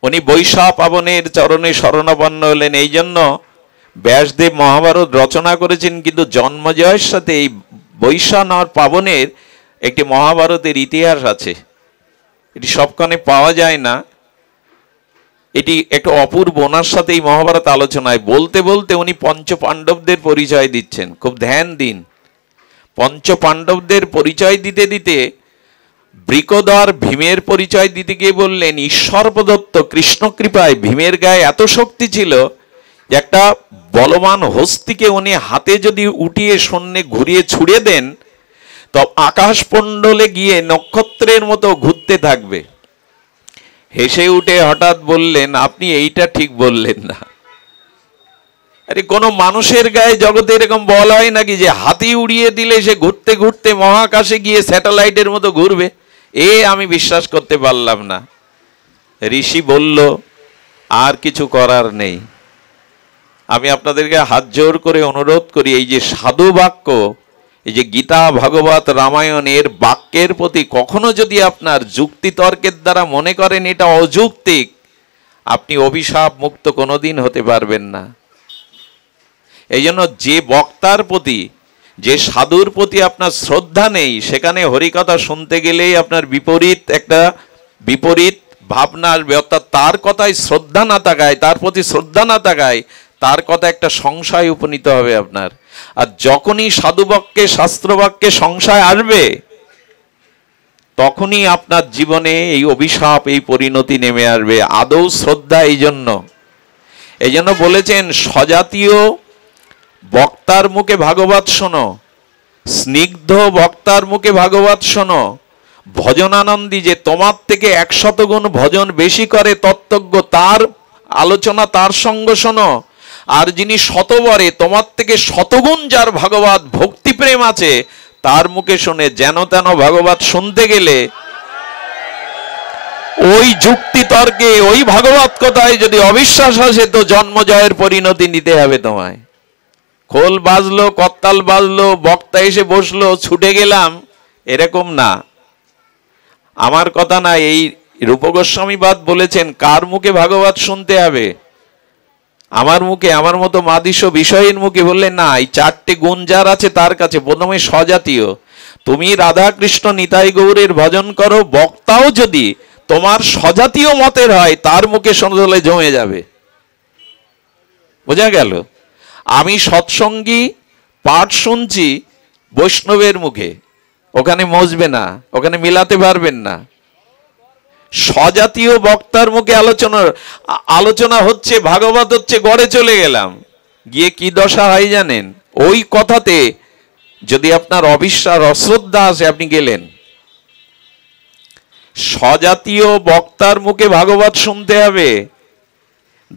উনি বৈশা পাবনের চরণে শরণাপন্ন হলেন। এই জন্য ব্যাসদেব মহাভারত রচনা করেছেন, কিন্তু জন্মজয়ের সাথে এই বৈশানর পাবনের একটি মহাভারতের ইতিহাস আছে। এটি সবখানে পাওয়া যায় না, এটি একটু অপূর্ব। ওনার সাথে এই মহাভারত আলোচনায় বলতে বলতে উনি পঞ্চ পাণ্ডবদের পরিচয় দিচ্ছেন। খুব ধ্যান দিন। পঞ্চ পাণ্ডবদের পরিচয় দিতে দিতে বৃকোদর ভীমের পরিচয় দিতে গিয়ে বললেন, ঈশ্বর প্রদত্ত কৃষ্ণ কৃপায় ভীমের গায়ে এত শক্তি ছিল যে একটা বলবান হস্তিকে উনি হাতে যদি উঠিয়ে শূন্যে ঘুরিয়ে ছুড়ে দেন তো আকাশ পণ্ডলে গিয়ে নক্ষত্রের মতো ঘুরতে থাকবে। হেসে উঠে হঠাৎ বললেন, আপনি এইটা ঠিক বললেন না। আরে কোনো মানুষের গায়ে জগতে এরকম বল হয় নাকি যে হাতি উড়িয়ে দিলে সে ঘুরতে ঘুরতে মহাকাশে গিয়ে স্যাটেলাইটের মতো ঘুরবে? আমি বিশ্বাস করতে পারলাম না। ঋষি বলল, আর কিছু করার নেই। আমি আপনাদেরকে হাত জোর করে অনুরোধ করি, এই যে সাধু বাক্য, এই যে গীতা ভাগবত রামায়ণের বাক্যের প্রতি কখনো যদি আপনার যুক্তি তর্কের দ্বারা মনে করেন এটা অযৌক্তিক, আপনি অভিশাপ মুক্ত কোনোদিন হতে পারবেন না। এই জন্য যে বক্তার প্রতি, যে সাধুর প্রতি আপনার শ্রদ্ধা নেই, সেখানে হরিকথা শুনতে গেলেই আপনার বিপরীত ভাবনা আসবে। অর্থাৎ তার কথায় শ্রদ্ধা না থাকায়, তার প্রতি শ্রদ্ধা না থাকায় তার কথা একটা সংশয় উপনীত হবে আপনার। আর যখনই সাধুবাক্যে শাস্ত্রবাক্যে সংশয় আসবে তখনই আপনার জীবনে এই অভিশাপ, এই পরিণতি নেমে আসবে। আদৌ শ্রদ্ধা এই জন্য বলেছেন, স্বজাতীয় বক্তার মুখে ভাগবত শোনো, স্নিগ্ধ বক্তার মুখে ভাগবত শোনো, ভজনানন্দী যে তোমার থেকে 100 গুণ ভজন বেশি করে তত্ত্বজ্ঞ, তার আলোচনা, তার সঙ্গ শোনো। আর যিনি শতবরে তোমার থেকে 100 গুণ যার ভাগবত ভক্তি প্রেম আছে তার মুখে শুনে। যেন তেন ভাগবত শুনতে গেলে ওই যুক্তি তর্কে, ওই ভাগবত কথায় যদি অবিশ্বাস আসে তো জন্মজয়ের পরিণতি নিতে হবে তোমায়। খোল বাজলো, করতাল বাজলো, বক্তা এসে বসলো, ছুটে গেলাম, এরকম না। আমার কথা না, এই রূপ গোস্বামীবাদ বলেছেন কার মুখে ভাগবত শুনতে হবে? আমার মুখে, আমার মতো মাদিস বিষয়ের মুখে। বললেন না, এই 4টে গুণ যার আছে তার কাছে। প্রথমে স্বজাতীয়, তুমি রাধা কৃষ্ণ নিতাই গৌরের ভজন করো, বক্তাও যদি তোমার স্বজাতীয় মতের হয় তার মুখে শুনলে জমে যাবে। বোঝা গেল? আমি সৎসঙ্গী পাঠ শুনছি বৈষ্ণবের মুখে, ওখানে মজবে না, ওখানে মিলাতে পারবেন না। স্বজাতীয় বক্তার মুখে আলোচনা হচ্ছে, ভাগবত হচ্ছে, গড়ে চলে গেলাম, গিয়ে কি দশা হয় জানেন? ওই কথাতে যদি আপনার অবিশ্বাস, অশ্রদ্ধা আসে, আপনি গেলেন। স্বজাতীয় বক্তার মুখে ভাগবত শুনতে হবে।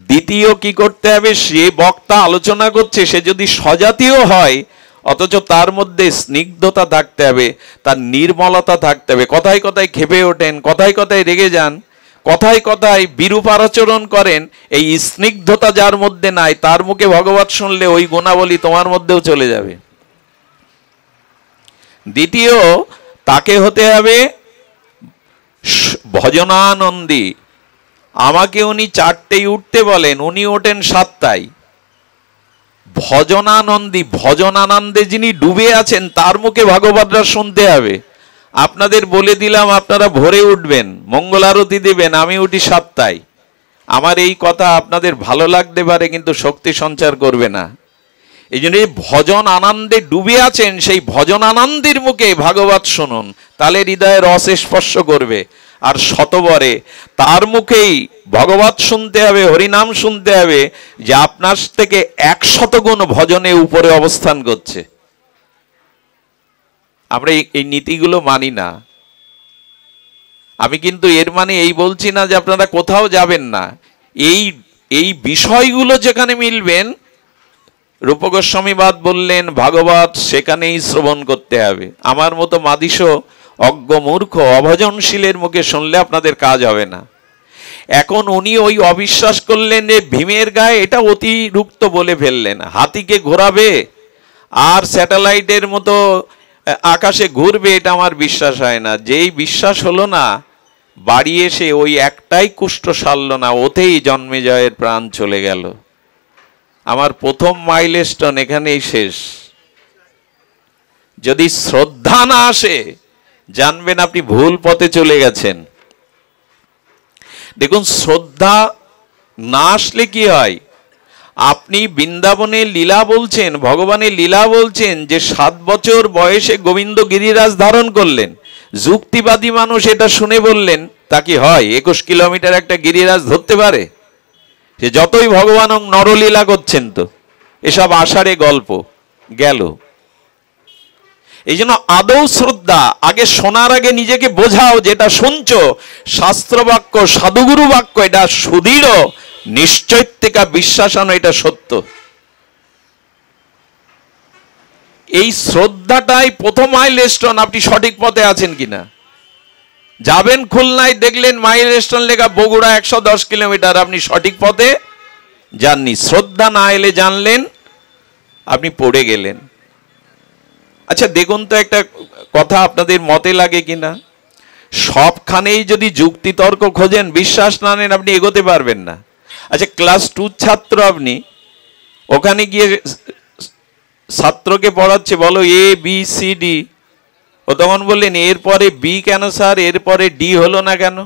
দ্বিতীয় কি করতে হবে? সে বক্তা আলোচনা করছে, সে যদি স্বজাতীয় হয় অথচ তার মধ্যে স্নিগ্ধতা থাকতে হবে, তার নির্মলতা থাকতে হবে। কথায় কথায় ক্ষেপে ওঠেন, কথায় কথায় রেগে যান, কথায় কথায় বিরূপ আচরণ করেন, এই স্নিগ্ধতা যার মধ্যে নাই তার মুখে ভগবত শুনলে ওই গুণাবলী তোমার মধ্যেও চলে যাবে। দ্বিতীয়, তাকে হতে হবে ভজনানন্দী। আমাকে উনি 4টেই উঠতে বলেন, উনি ওঠেন 7টায়। ভজনানন্দী, ভজনানন্দে যিনি ডুবে আছেন তার মুখে ভাগবতটা শুনতে হবে। আপনাদের বলে দিলাম, আপনারা ভোরে উঠবেন, মঙ্গল আরতি দেবেন, আমি উঠি 7টায়। আমার এই কথা আপনাদের ভালো লাগতে পারে কিন্তু শক্তি সঞ্চার করবে না। এই জন্য ভজন আনন্দে ডুবে আছেন, সেই ভজন আনন্দের মুখে ভাগবত শুনুন, তাহলে হৃদয়ের রস স্পর্শ করবে। আর শতবরে তার মুখেই ভগবত শুনতে হবে, হরিনাম শুনতে হবে, যে আপনার থেকে 100 গুণ ভজনে উপরে অবস্থান করছে। আমরা এই নীতিগুলো মানি না। আমি কিন্তু এর মানে এই বলছি না যে আপনারা কোথাও যাবেন না। এই বিষয়গুলো যেখানে মিলবেন, রূপ গোস্বামীবাদ বললেন ভাগবত সেখানেই শ্রবণ করতে হবে। আমার মতো মাদিস অজ্ঞ মূর্খ অভজনশীলের মুখে শুনলে আপনাদের কাজ হবে না। এখন উনি ওই অবিশ্বাস করলেন যে ভীমের গায়ে, এটা অতিরিক্ত বলে ফেললেন। হাতিকে ঘোরাবে আর স্যাটেলাইটের মতো আকাশে ঘুরবে, এটা আমার বিশ্বাস হয় না। যেই বিশ্বাস হলো না, বাড়ি এসে ওই একটাই কুষ্ঠ সারল না, ওতেই জন্মেজয়ের প্রাণ চলে গেল। আমার প্রথম মাইলস্টোন এখানেই শেষ। যদি শ্রদ্ধা না আসে, জানবেন আপনি ভুল পথে চলে গেছেন। দেখুন, শ্রদ্ধা না আসলে কি হয়, আপনি বৃন্দাবনের লীলা বলছেন, ভগবানের লীলা বলছেন যে 7 বছর বয়সে গোবিন্দ গিরিরাজ ধারণ করলেন। যুক্তিবাদী মানুষ এটা শুনে বললেন, তা কি হয় 21 কিলোমিটার একটা গিরিরাজ ধরতে পারে? সে যতই ভগবান নরলীলা করছেন, তো এসব আষাঢ়ে গল্প গেল। এই জন্য আদৌ শ্রদ্ধা, আগে শোনার আগে নিজেকে বোঝাও যেটা শুনছো শাস্ত্র বাক্য, সাধুগুরু বাক্য, এটা সুদৃঢ় নিশ্চয়তা বিশ্বাস আনো, এটা সত্য। এই শ্রদ্ধাটাই প্রথম মাইলস্টোন, আপনি সঠিক পথে আছেন কিনা। যাবেন খুলনায়, দেখলেন মাইলস্টোন লেখা বগুড়া 110 কিলোমিটার, আপনি সঠিক পথে যাননি। শ্রদ্ধা না এলে জানলেন আপনি পড়ে গেলেন। আচ্ছা দেখুন তো, একটা কথা আপনাদের মতে লাগে কিনা, সবখানেই যদি যুক্তি তর্ক খোঁজেন, বিশ্বাস না নেন, আপনি এগোতে পারবেন না। আচ্ছা ক্লাস 2 ছাত্র, আপনি ওখানে গিয়ে ছাত্রকে পড়াচ্ছে, বলো এ বি সি ডি, ও তখন বললেন এরপরে বি কেন স্যার, এরপরে ডি হলো না কেন?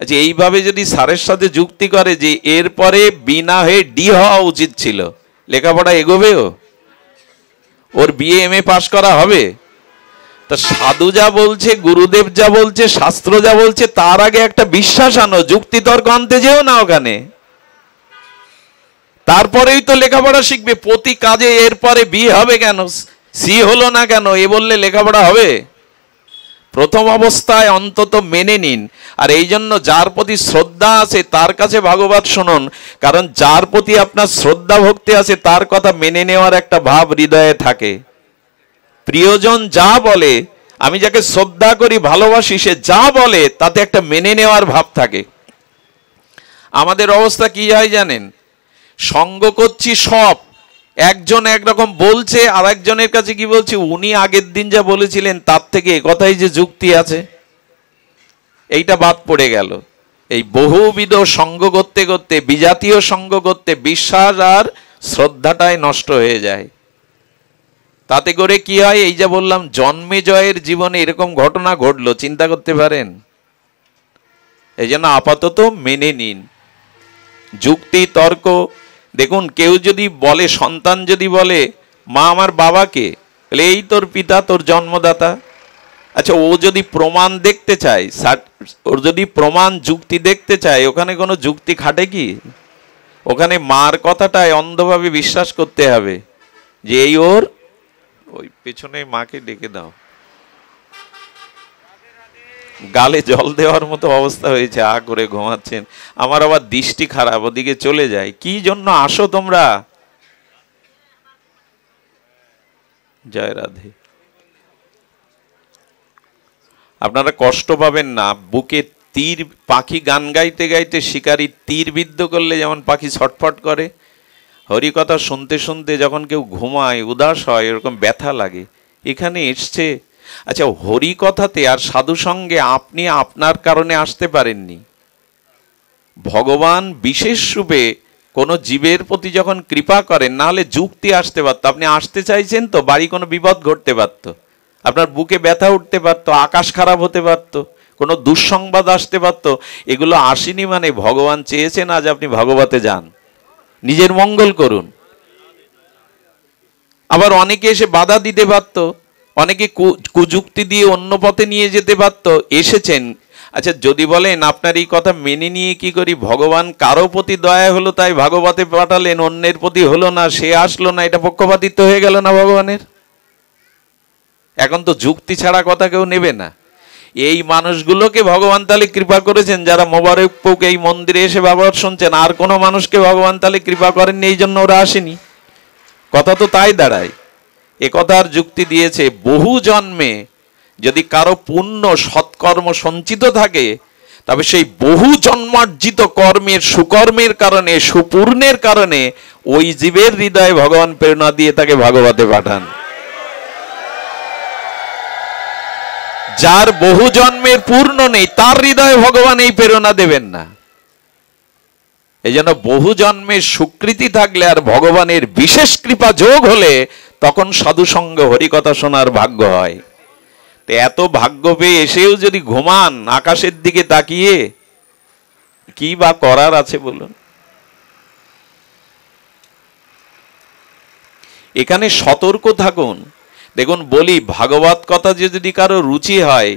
আচ্ছা এইভাবে যদি স্যারের সাথে যুক্তি করে যে এরপরে বি না হয়ে ডি হওয়া উচিত ছিল, লেখাপড়া এগোবে? ওর বিএ এম এ পাশ করা হবে? তা সাধু যা বলছে, গুরুদেব যা বলছে, শাস্ত্র যা বলছে, তার আগে একটা বিশ্বাস আনো, যুক্তি তর্ক আনতে যেও না ওখানে। তারপরেই তো লেখাপড়া শিখবে। প্রতি কাজে এরপরে বি হবে কেন, সি হলো না কেন, এ বললে লেখাপড়া হবে? প্রথম অবস্থায় অন্তত মেনে নিন। আর এই জন্য যার প্রতি শ্রদ্ধা আছে তার কাছে ভাগবত শুনুন, কারণ যার প্রতি আপনার শ্রদ্ধা ভক্তি আছে তার কথা মেনে নেওয়ার একটা ভাব হৃদয়ে থাকে। প্রিয়জন যা বলে, আমি যাকে শ্রদ্ধা করি ভালোবাসি, সে যা বলে তাতে একটা মেনে নেওয়ার ভাব থাকে। আমাদের অবস্থা কি হয় জানেন, সঙ্গ করছি সব, একজন একরকম বলছে, আর একজনের কাছে কি বলছি, উনি আগের দিন যা বলেছিলেন তার থেকে এ কথাই যে যুক্তি আছে, এইটা বাদ পড়ে গেল। এই বহুবিধ সঙ্গ করতে করতে, বিজাতীয় সঙ্গ করতে বিশ্বাস আর শ্রদ্ধাটাই নষ্ট হয়ে যায়। তাতে করে কি হয়, এই যা বললাম, জন্মেজয়ের জীবনে এরকম ঘটনা ঘটলো, চিন্তা করতে পারেন। এই জন্য আপাতত মেনে নিন যুক্তি তর্ক। দেখুন, কেউ যদি বলে, সন্তান যদি বলে মা আমার বাবাকে, তাহলে এই তোর পিতা, তোর জন্মদাতা। আচ্ছা ও যদি প্রমাণ দেখতে চায়, ওর যদি প্রমাণ যুক্তি দেখতে চায়, ওখানে কোনো যুক্তি খাটে কি? ওখানে মার কথাটাই অন্ধভাবে বিশ্বাস করতে হবে যে এই ওর, ওই পেছনে মাকে ডেকে দাও, গালে জল দেওয়ার মতো অবস্থা হয়েছে, আ করে ঘুমাচ্ছেন। আমার আবার দৃষ্টি খারাপ, ওদিকে চলে যায়। কি জন্য আসো তোমরা? জয় রাধে। আপনারা কষ্ট পাবেন না, বুকে তীর, পাখি গান গাইতে গাইতে শিকারী তীর বিদ্ধ করলে যেমন পাখি ছটফট করে, হরিকথা শুনতে শুনতে যখন কেউ ঘুমায়, উদাস হয়, এরকম ব্যথা লাগে। এখানে এসছে। আচ্ছা হরিকথাতে আর সাধু সঙ্গে আপনি আপনার কারণে আসতে পারেননি, ভগবান বিশেষ রূপে কোনো জীবের প্রতি যখন কৃপা করেন, না হলে যুক্তি আসতে পারতো। আপনি আসতে চাইছেন তো, বাড়ি কোনো বিপদ ঘটতে পারতো, আপনার বুকে ব্যথা উঠতে পারতো, আকাশ খারাপ হতে পারতো, কোনো দুঃসংবাদ আসতে পারতো। এগুলো আসেনি মানে ভগবান চেয়েছেন আজ আপনি ভাগবতে যান, নিজের মঙ্গল করুন। আবার অনেকে এসে বাধা দিতে পারত, অনেকে কুযুক্তি দিয়ে অন্য পথে নিয়ে যেতে পারত, এসেছেন। আচ্ছা যদি বলেন আপনার এই কথা মেনে নিয়ে কি করি, ভগবান কারো প্রতি দয়া হলো তাই ভাগবতে পাঠালেন, অন্যের প্রতি হলো না, সে আসলো না, এটা পক্ষপাতিত্ব হয়ে গেল না ভগবানের? এখন তো যুক্তি ছাড়া কথা কেউ নেবে না। এই মানুষগুলোকে ভগবান তাহলে কৃপা করেছেন যারা মোবারকপুর এই মন্দিরে এসে ভাগবত শুনছেন, আর কোনো মানুষকে ভগবান তাহলে কৃপা করেননি, এই জন্য ওরা আসেনি। কথা তো তাই দাঁড়ায়। এ কথার যুক্তি দিয়েছে, বহু জন্মে যদি কারো পুণ্য সৎকর্ম সঞ্চিত থাকে, তবে সেই বহু জন্মার্জিত কর্মের সুকর্মের কারণে, সুপূর্ণের কারণে ওই জীবের হৃদয়ে ভগবান প্রেরণা দিয়ে তাকে ভাগবতে পাঠান। যার বহু জন্মের পূর্ণ নেই তার হৃদয়ে ভগবান এই প্রেরণা দেবেন না। এই জন্য বহু জন্মের স্বীকৃতি থাকলে আর ভগবানের বিশেষ কৃপা যোগ হলে তখন সাধু সঙ্গ হরিকথা শোনার ভাগ্য হয়। তো এত ভাগ্য পেয়ে এসেও যদি ঘুমান আকাশের দিকে তাকিয়ে, কি বা করার আছে বলুন? এখানে সতর্ক থাকুন। দেখুন বলি, ভাগবত কথা যদি কারো রুচি হয়,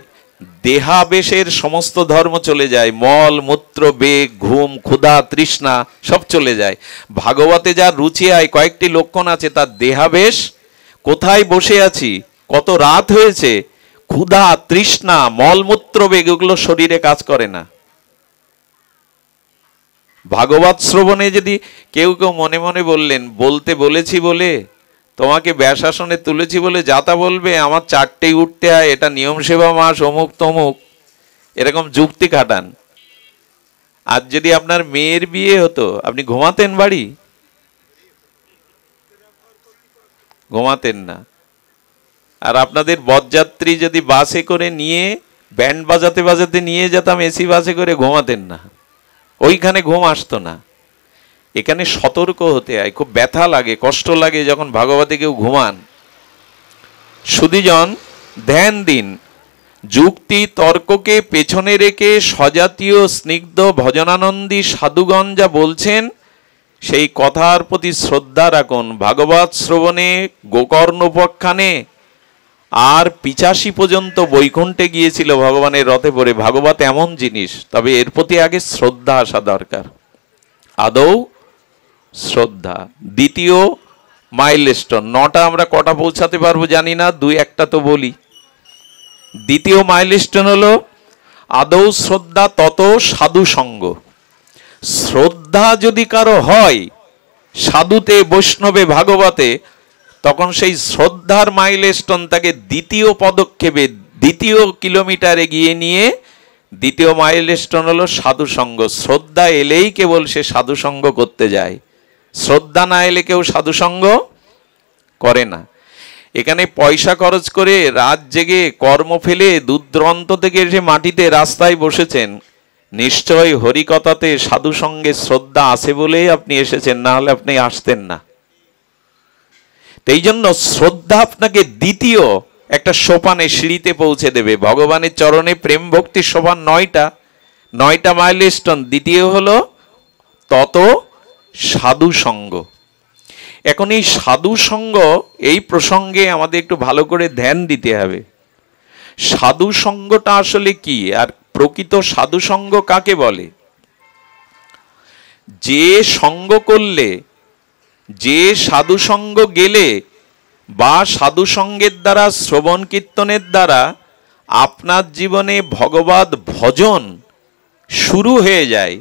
দেহাবেশের সমস্ত ধর্ম চলে যায়, মল মূত্র বেগ ঘুম ক্ষুধা তৃষ্ণা সব চলে যায়। ভাগবতে যার রুচি হয়, কয়েকটি লক্ষণ আছে তার দেহাবেশ, কোথায় বসে আছি, কত রাত হয়েছে, ক্ষুধা তৃষ্ণা মলমূত্র বেগ এগুলো শরীরে কাজ করে না। ভাগবত শ্রবণে যদি কেউ কেউ মনে মনে বললেন, বলতে বলেছি বলে তোমাকে ব্যাসাসনে তুলেছি বলে যাতা বলবে, আমার 4টেই উঠতে হয়, এটা নিয়ম সেবা মাস অমুক তমুক, এরকম যুক্তি খাটান। আর যদি আপনার মেয়ের বিয়ে হতো, আপনি ঘুমাতেন বাড়ি? ঘুমাতেন না। আর আপনাদের বরযাত্রী যদি বাসে করে নিয়ে ব্যান্ড বাজাতে বাজাতে নিয়ে যেতাম এসি বাসে করে, ঘুমাতেন না, ওইখানে ঘুম আসতো না। এখানে সতর্ক হতে হয়, খুব ব্যথা লাগে, কষ্ট লাগে যখন ভাগবতে কেউ ঘুমান। সুধীজন ধ্যান দিন, যুক্তি তর্ককে পেছনে রেখে সজাতীয় স্নিগ্ধ ভজনানন্দী সাধুগণ যা বলছেন সেই কথার প্রতি শ্রদ্ধা রাখুন। ভাগবত শ্রবণে গোকর্ণ উপাখ্যানে আর 85 পর্যন্ত বৈকুণ্ঠে গিয়েছিল ভগবানের রথে পড়ে। ভাগবত এমন জিনিস, তবে এর প্রতি আগে শ্রদ্ধা আসা দরকার, আদৌ শ্রদ্ধা। দ্বিতীয় মাইলস্টোন, 9টা আমরা কটা পৌঁছাতে পারবো জানি না, 2-1টা তো বলি। দ্বিতীয় মাইলস্টোন হলো আদৌ শ্রদ্ধা, তত সাধু সঙ্গ। শ্রদ্ধা যদি কারো হয় সাধুতে বৈষ্ণবে ভাগবতে, তখন সেই শ্রদ্ধার মাইলস্টোন তাকে দ্বিতীয় পদক্ষেপে, দ্বিতীয় কিলোমিটার এগিয়ে নিয়ে, দ্বিতীয় মাইলস্টোন হলো সাধু সঙ্গ। শ্রদ্ধা এলেই কেবল সে সাধু সঙ্গ করতে যায়, শ্রদ্ধা না এলে কেউ সাধু সঙ্গ করে না। এখানে পয়সা খরচ করে রাত জেগে কর্ম ফেলে দূর দূরান্ত থেকে এসে মাটিতে রাস্তায় বসেছেন, নিশ্চয় হরিকথাতে সাধু সঙ্গে শ্রদ্ধা আছে বলেই আপনি এসেছেন, না হলে আপনি আসতেন না। এই জন্য শ্রদ্ধা আপনাকে দ্বিতীয় একটা সোপানে সিঁড়িতে পৌঁছে দেবে। ভগবানের চরণে প্রেম ভক্তির সোপান 9টা মাইলস্টোন, দ্বিতীয় হলো তত সাধু সঙ্গ। এখন এই সাধু সঙ্গ, এই প্রসঙ্গে আমাদের একটু ভালো করে ধ্যান দিতে হবে। সাধু সঙ্গটা আসলে কি, আর প্রকৃত সাধু সঙ্গ কাকে বলে? যে সঙ্গ করলে, যে সাধু সঙ্গ গেলে বা সাধু সঙ্গের দ্বারা, শ্রবণ কীর্তনের দ্বারা আপনার জীবনে ভগবত ভজন শুরু হয়ে যায়,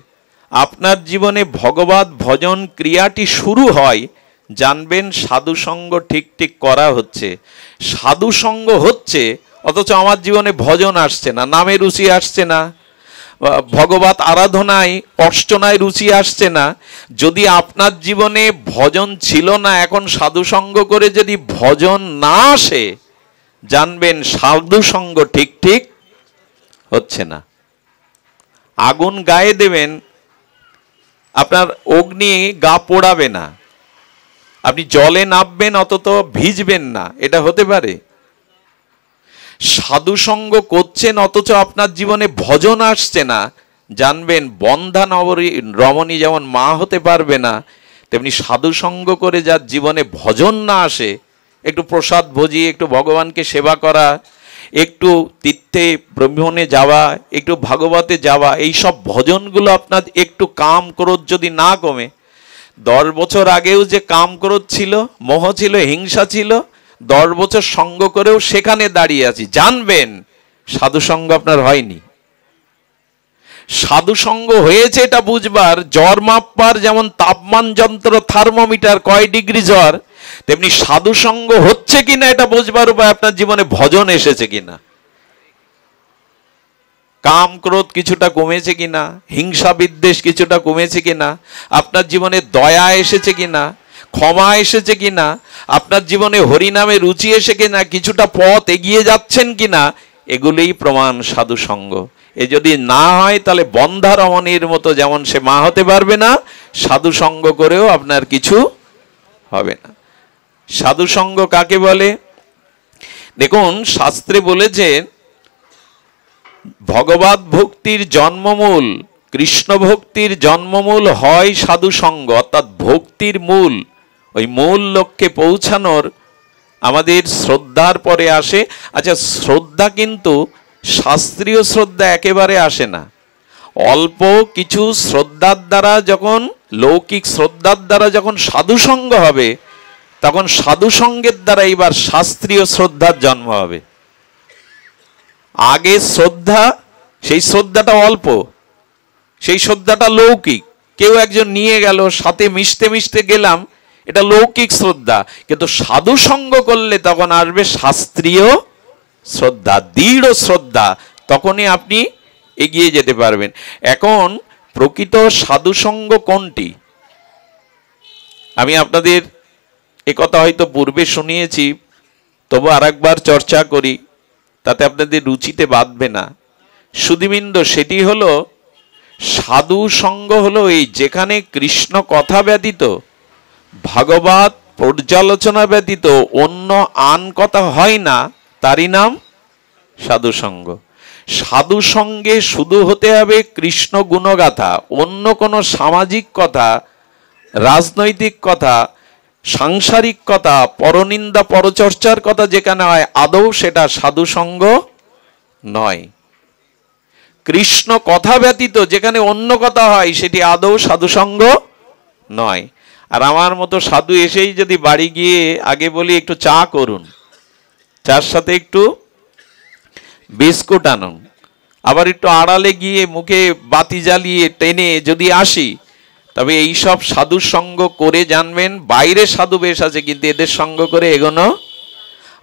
আপনার জীবনে ভগবত ভজন ক্রিয়াটি শুরু হয়, জানবেন সাধু সঙ্গ ঠিক ঠিক করা হচ্ছে। সাধু সঙ্গ হচ্ছে অথচ আমার জীবনে ভজন আসছে না, নামে রুচি আসছে না, ভগবত আরাধনায় অর্চনায় রুচি আসছে না। যদি আপনার জীবনে ভজন ছিল না, এখন সাধু সঙ্গ করে যদি ভজন না আসে, জানবেন সাধু সঙ্গ ঠিক ঠিক হচ্ছে না। আগুন গায়ে দেবেন, আপনার অগ্নি গা পোড়াবে না। আপনি জলে নামবেন অথচ ভিজবেন না, এটা হতে পারে? সাধু সঙ্গ করছেন অথচ আপনার জীবনে ভজন আসছে না, জানবেন বন্ধা রমণী যেমন মা হতে পারবে না, তেমনি সাধু সঙ্গ করে যার জীবনে ভজন না আসে, একটু প্রসাদ ভোজি, একটু ভগবানকে সেবা করা, একটু তীর্থে ভ্রমণে যাওয়া, একটু ভাগবতে যাওয়া, এই সব ভজনগুলো আপনার একটু কাম ক্রোধ যদি না কমে, 10 বছর আগেও যে কাম ক্রোধ ছিল, মোহ ছিল, হিংসা ছিল, 10 বছর সঙ্গ করেও সেখানে দাঁড়িয়ে আছি, জানবেন সাধু সঙ্গ আপনার হয়নি। সাধু সঙ্গ হয়েছে এটা বুঝবার, জ্বর মাপবার যেমন তাপমান যন্ত্র থার্মোমিটার কয় ডিগ্রি জ্বর, তেমনি সাধু সঙ্গ হচ্ছে কিনা এটা বুঝবার উপায় আপনার জীবনে ভজন এসেছে কিনা। কাম ক্রোধ কিছুটা কমেছে কিনা, হিংসা বিদ্বেষ কিছুটা কমেছে কিনা, আপনার জীবনে দয়া এসেছে কিনা, ক্ষমা এসেছে কিনা, আপনার জীবনে হরিনামে রুচি এসে কিনা, কিছুটা পথ এগিয়ে যাচ্ছেন কিনা, এগুলোই প্রমাণ সাধু সঙ্গ। এ যদি না হয় তাহলে বন্ধা রমণীর মতো যেমন সে মা হতে পারবে না, সাধু সঙ্গ করেও আপনার কিছু হবে না। সাধু সঙ্গ কাকে বলে? দেখুন, শাস্ত্রে বলেছে ভগবত ভক্তির জন্মমূল, কৃষ্ণ ভক্তির জন্মমূল হয় সাধু সঙ্গ, অর্থাৎ ভক্তির মূল, ওই মূল লক্ষ্যে পৌঁছানোর আমাদের শ্রদ্ধার পরে আসে। আচ্ছা, শ্রদ্ধা কিন্তু শাস্ত্রীয় শ্রদ্ধা একেবারে আসে না। অল্প কিছু শ্রদ্ধার দ্বারা যখন, লৌকিক শ্রদ্ধার দ্বারা যখন সাধু সঙ্গ হবে, তখন সাধু সঙ্গের দ্বারা এবার শাস্ত্রীয় শ্রদ্ধার জন্ম হবে। আগে শ্রদ্ধা, সেই শ্রদ্ধাটা অল্প, সেই শ্রদ্ধাটা লৌকিক, কেউ একজন নিয়ে গেল, সাথে মিশতে মিশতে গেলাম, এটা লৌকিক শ্রদ্ধা। কিন্তু সাধু সঙ্গ করলে তখন আসবে শাস্ত্রীয় শ্রদ্ধা, দৃঢ় শ্রদ্ধা, তখনই আপনি এগিয়ে যেতে পারবেন। এখন প্রকৃত সাধু সঙ্গ কোনটি? আমি আপনাদের একথা হয়তো পূর্বে শুনিয়েছি, তবু আরেকবার চর্চা করি, তাতে আপনাদের রুচিতে বাঁধবে না। সুধীবৃন্দ, সেটি হলো সাধু সঙ্গ হলো এই যেখানে কৃষ্ণ কথা ব্যতীত, ভাগবত পর্যালোচনা ব্যতীত অন্য আন কথা হয় না, তারই নাম সাধু সঙ্গ। সাধু সঙ্গে শুধু হতে হবে কৃষ্ণ গুণগাথা, অন্য কোনো সামাজিক কথা, রাজনৈতিক কথা, সাংসারিক কথা, পরনিন্দা পরচর্চার কথা যেখানে হয়, আদৌ সেটা সাধু সঙ্গ নয়। কৃষ্ণ কথা ব্যতীত যেখানে অন্য কথা হয়, সেটি আদৌ সাধু সঙ্গ নয়। আর আমার মতো সাধু এসেই যদি বাড়ি গিয়ে আগে বলি একটু চা করুন, চার সাথে একটু বিস্কুট আনুন, আবার একটু আড়ালে গিয়ে মুখে বাতি জ্বালিয়ে টেনে যদি আসি, তবে এই সব সাধু সঙ্গ করে জানবেন বাইরে সাধু বেশ আছে, কিন্তু এদের সঙ্গ করে এগোনো।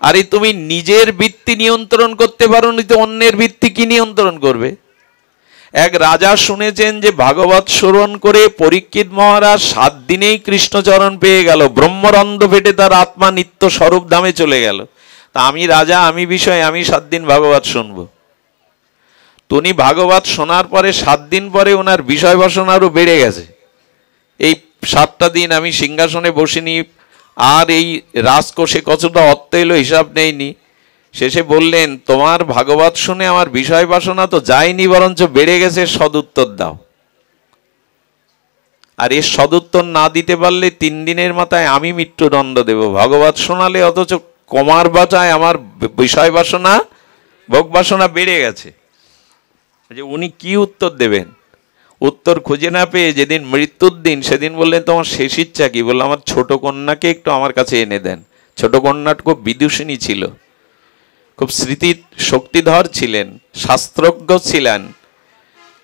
আরে তুমি নিজের বৃত্তি নিয়ন্ত্রণ করতে পারো নি, তো অন্যের বৃত্তি কি নিয়ন্ত্রণ করবে? এক রাজা শুনেছেন যে ভাগবত শ্রবণ করে পরীক্ষিত মহারাজ 7 দিনেই কৃষ্ণচরণ পেয়ে গেল, ব্রহ্মরন্ধ্র ফেটে তার আত্মা নিত্য স্বরূপ ধামে চলে গেল। তা আমি রাজা, আমি বিষয়, আমি 7 দিন ভাগবত শুনবো। উনি ভাগবত শোনার পরে 7 দিন পরে ওনার বিষয় বাসনা আরো বেড়ে গেছে। এই 7টা দিন আমি সিংহাসনে বসিনি, আর এই রাজকোষে কতটা অর্থ এলো হিসাব নেইনি। শেষে বললেন, তোমার ভাগবত শুনে আমার বিষয় বাসনা তো যায়নি, বরঞ্চ বেড়ে গেছে, সদুত্তর দাও। আর এর সদুত্তর না দিতে পারলে 3 দিনের মাথায় আমি মৃত্যুদণ্ড দেব। ভাগবত শোনালে অথচ কমার বাটায় আমার বিষয় বাসনা, ভোগ বাসনা বেড়ে গেছে। যে উনি কি উত্তর দেবেন? উত্তর খুঁজে না পেয়ে যেদিন মৃত্যুর দিন, সেদিন বললেন, তোমার শেষ ইচ্ছা কি? বললাম, আমার ছোট কন্যাকে একটু আমার কাছে এনে দেন। ছোট কন্যাটা খুব বিদুষিনী ছিল, খুব স্মৃতি শক্তিধর ছিলেন, শাস্ত্রজ্ঞ ছিলেন।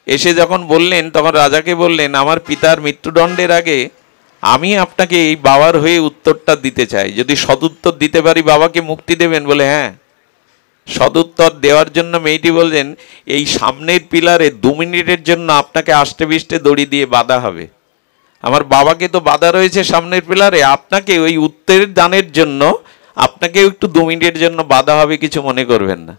এসে যখন বললেন, তখন রাজাকে বললেন, আমার পিতার মৃত্যুদণ্ডের আগে আমি আপনাকে এই বাবার হয়ে উত্তরটা দিতে চাই, যদি সদুত্তর দিতে পারি বাবাকে মুক্তি দেবেন? বলে হ্যাঁ। সদুত্তর দেওয়ার জন্য মেয়েটি বললেন, এই সামনের পিলারে 2 মিনিটের জন্য আপনাকে আষ্টে বিষ্টে দড়ি দিয়ে বাঁধা হবে। আমার বাবাকে তো বাঁধা রয়েছে সামনের পিলারে, আপনাকে ওই উত্তরের দানের জন্য আপনাকে একটু 2 মিনিটের জন্য বাঁধা হবে, কিছু মনে করবেন না।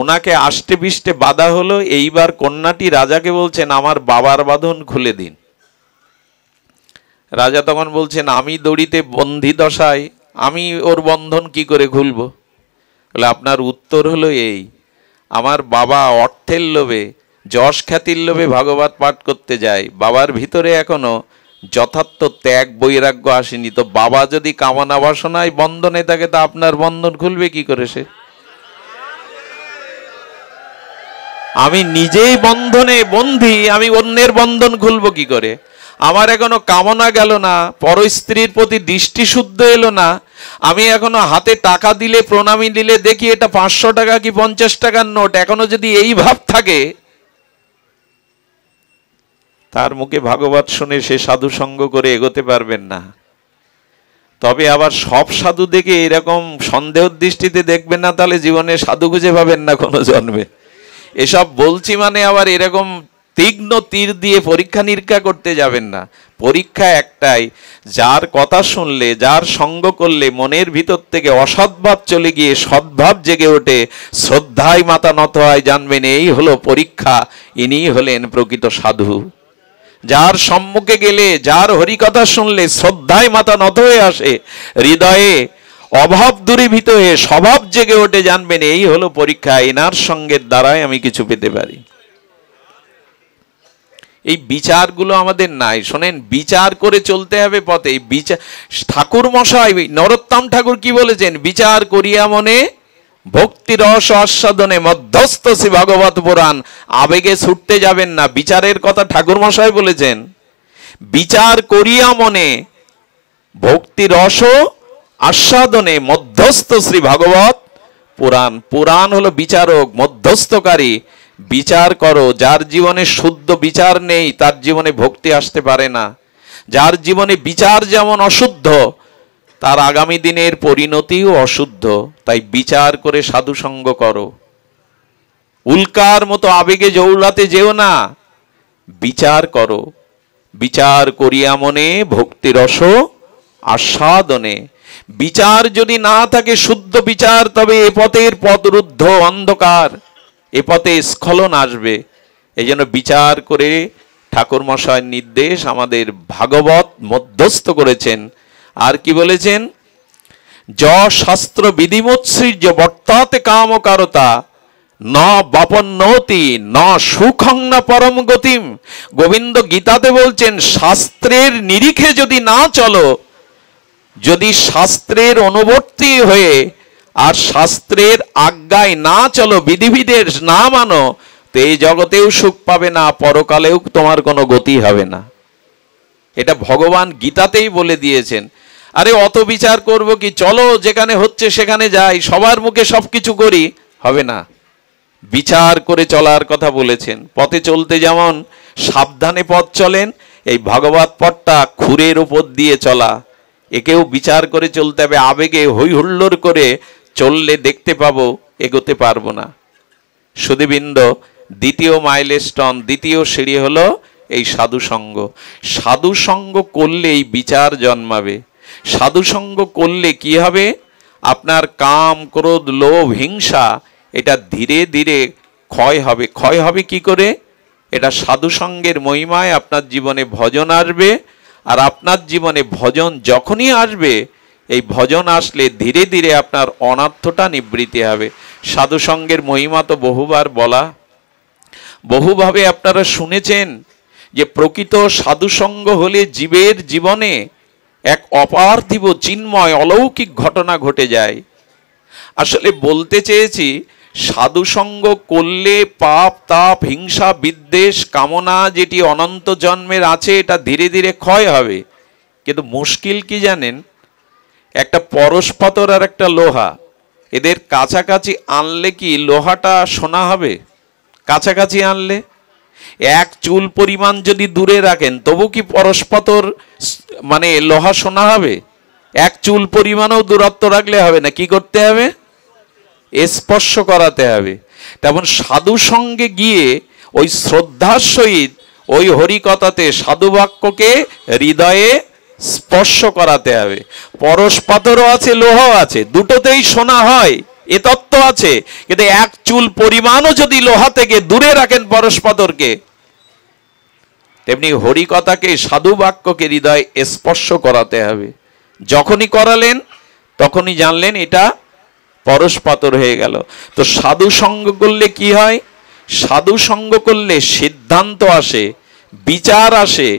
ওনাকে আষ্টে বিষ্টে বাঁধা হলো। এইবার কন্যাটি রাজাকে বলছেন, আমার বাবার বাঁধন খুলে দিন। রাজা তখন বলছেন, আমি দড়িতে বন্দী দশায় আমি ওর বন্ধন কি করে খুলবো? বলে, আপনার উত্তর হলো এই, আমার বাবা অর্থের লোভে, যশ খ্যাতির লোভে ভাগবত পাঠ করতে যায়, বাবার ভিতরে এখনো যথার্থ ত্যাগ বৈরাগ্য আসেনি। তো বাবা যদি কামনা বাসনায় বন্ধনে থাকে, তা আপনার বন্ধন খুলবে কি করে? সে আমি নিজেই বন্ধনে বন্ধি, আমি অন্যের বন্ধন খুলবো কি করে? আমার এখনো কামনা গেল না, পর স্ত্রীর প্রতি দৃষ্টি শুদ্ধ এলো না, আমি এখনো হাতে টাকা দিলে, প্রণামী দিলে দেখি এটা 500 টাকা কি 50 টাকার নোট, এখনো যদি এই ভাব থাকে, তার মুখে ভাগবত শুনে সে সাধু সঙ্গ করে এগোতে পারবেন না। তবে আবার সব সাধু দেখে এরকম সন্দেহ দৃষ্টিতে দেখবেন না, তাহলে জীবনে সাধু খুঁজে পাবেন না কোনো জন্মে। এসব বলছি মানে আবার এরকম তীক্ষ্ণ তীর দিয়ে পরীক্ষা নিরীক্ষা করতে যাবেন না। পরীক্ষা একটাই, যার কথা শুনলে, যার সঙ্গ করলে মনের ভিতর থেকে অসৎভাব চলে গিয়ে সদ্ভাব জেগে ওঠে, শ্রদ্ধায় মাথা নত হয়, জানবেন এই হলো পরীক্ষা, ইনিই হলেন প্রকৃত সাধু। যার সম্মুখে গেলে, যার হরিকথা শুনলে শ্রদ্ধায় মাথা নত হয়ে আসে, হৃদয়ে অভাব দূরীভূত হয়ে স্বভাব জেগে ওঠে, জানবেন এই হলো পরীক্ষা, এনার সঙ্গের দ্বারাই আমি কিছু পেতে পারি। এই বিচারগুলো আমাদের নাই। শোনেন, বিচার করে চলতে হবে পথে। বিচার, ঠাকুর মশাই নরোত্তম ঠাকুর কি বলেছেন? বিচার করিয়া মনে ভক্তি রস আস্বাদনে মধ্যস্থ শ্রী ভাগবত পুরাণ। আবেগে ছুটতে যাবেন না, বিচারের কথা ঠাকুর মশাই বলেছেন। বিচার করিয়া মনে ভক্তি রস আস্বাদনে মধ্যস্থ শ্রী ভাগবত পুরাণ। পুরাণ হলো বিচারক, মধ্যস্থকারী। বিচার করো। যার জীবনে শুদ্ধ বিচার নেই তার জীবনে ভক্তি আসতে পারে না। যার জীবনে বিচার যেমন অশুদ্ধ, তার আগামী দিনের পরিণতিও অশুদ্ধ। তাই বিচার করে সাধু সঙ্গ করো। উল্কার মতো আবেগে জৌলাতে যেও না, বিচার করো। বিচার করিয়া মনে ভক্তি রস আস্বাদনে। বিচার যদি না থাকে, শুদ্ধ বিচার, তবে এ পথের পথরুদ্ধ অন্ধকার, এ পথে স্খলন আসবে। এই জন্য বিচার করে ঠাকুর মশাইয়ের নির্দেশ আমাদের ভাগবত মধ্যস্থ করেছেন। আর কি বলেছেন? য শাস্ত্র বিধিমোৎসৃজ্য বর্তাতে কামকারতা ন বাপন্নতি ন সুখং না পরম গতিম। গোবিন্দ গীতাতে বলছেন, শাস্ত্রের নিরিখে যদি না চলো, যদি শাস্ত্রের অনুবর্তী হয়ে আর শাস্ত্রের আজ্ঞায় না চলো, বিধিবিধের না মানো, তো এই জগতেও সুখ পাবে না, পরকালেও তোমার কোনো গতি হবে না। এটা ভগবান গীতাতেই বলে দিয়েছেন। আরে অত বিচার করব কি, চলো যেখানে হচ্ছে সেখানে যাই, সবার মুখে সবকিছু করি, হবে না। বিচার করে চলার কথা বলেছেন। পথে চলতে যেমন সাবধানে পথ চলেন, এই ভাগবত পথটা খুরের উপর দিয়ে চলা, একেও বিচার করে চলতে হবে। আবেগে হই হুল্লোড় করে চললে দেখতে পাবো এগোতে পারবো না। সুধীবৃন্দ, দ্বিতীয় মাইলস্টোন, দ্বিতীয় সিঁড়ি হলো এই সাধু সঙ্গ। সাধু সঙ্গ করলে এই বিচার জন্মাবে। সাধু সঙ্গ করলে কি হবে? আপনার কাম, ক্রোধ, লোভ, হিংসা এটা ধীরে ধীরে ক্ষয় হবে। ক্ষয় হবে কি করে? এটা সাধু সঙ্গের মহিমায় আপনার জীবনে ভজন আসবে। আর আপনার জীবনে ভজন যখনই আসবে, এই ভজন আসলে ধীরে ধীরে আপনার অনার্থটা নিবৃত্তি হবে। সাধু সঙ্গের মহিমা তো বহুবার বলা, বহুভাবে আপনারা শুনেছেন যে প্রকৃত সাধু সঙ্গ হলে জীবের জীবনে এক অপার্থিব চিন্ময় অলৌকিক ঘটনা ঘটে যায়। আসলে বলতে চেয়েছি, সাধু সঙ্গ করলে পাপ, তাপ, হিংসা, বিদ্বেষ, কামনা যেটি অনন্ত জন্মের আছে, এটা ধীরে ধীরে ক্ষয় হবে। কিন্তু মুশকিল কি জানেন? একটা পরশ পাথর আর একটা লোহা, এদের কাছাকাছি আনলে কি লোহাটা সোনা হবে? কাছাকাছি আনলে এক চুল পরিমাণ যদি দূরে রাখেন, তবু কি পরশ পাথর মানে লোহা সোনা হবে? এক চুল পরিমাণও দূরত্ব রাখলে হবে না। কি করতে হবে? স্পর্শ করাতে হবে। তেমন সাধু সঙ্গে গিয়ে ওই শ্রদ্ধার সহিত ওই হরিকথাতে সাধু বাক্যকে হৃদয়ে স্পর্শ করাতে হবে। পরশ পাথরও আছে, লোহাও আছে, দুটোতেই সোনা হয়, এ তত্ত্ব আছে। কিন্তু এক চুল পরিমাণও যদি লোহা থেকে দূরে রাখেন পরশ পাথরকে, তেমনি হরিকথাকে, সাধু বাক্যকে হৃদয়ে স্পর্শ করাতে হবে। যখনই করালেন তখনই জানলেন এটা পরশ পাথর হয়ে গেল। তো সাধু সঙ্গ করলে কি হয়? সাধু সঙ্গ করলে সিদ্ধান্ত আসে, বিচার আসে,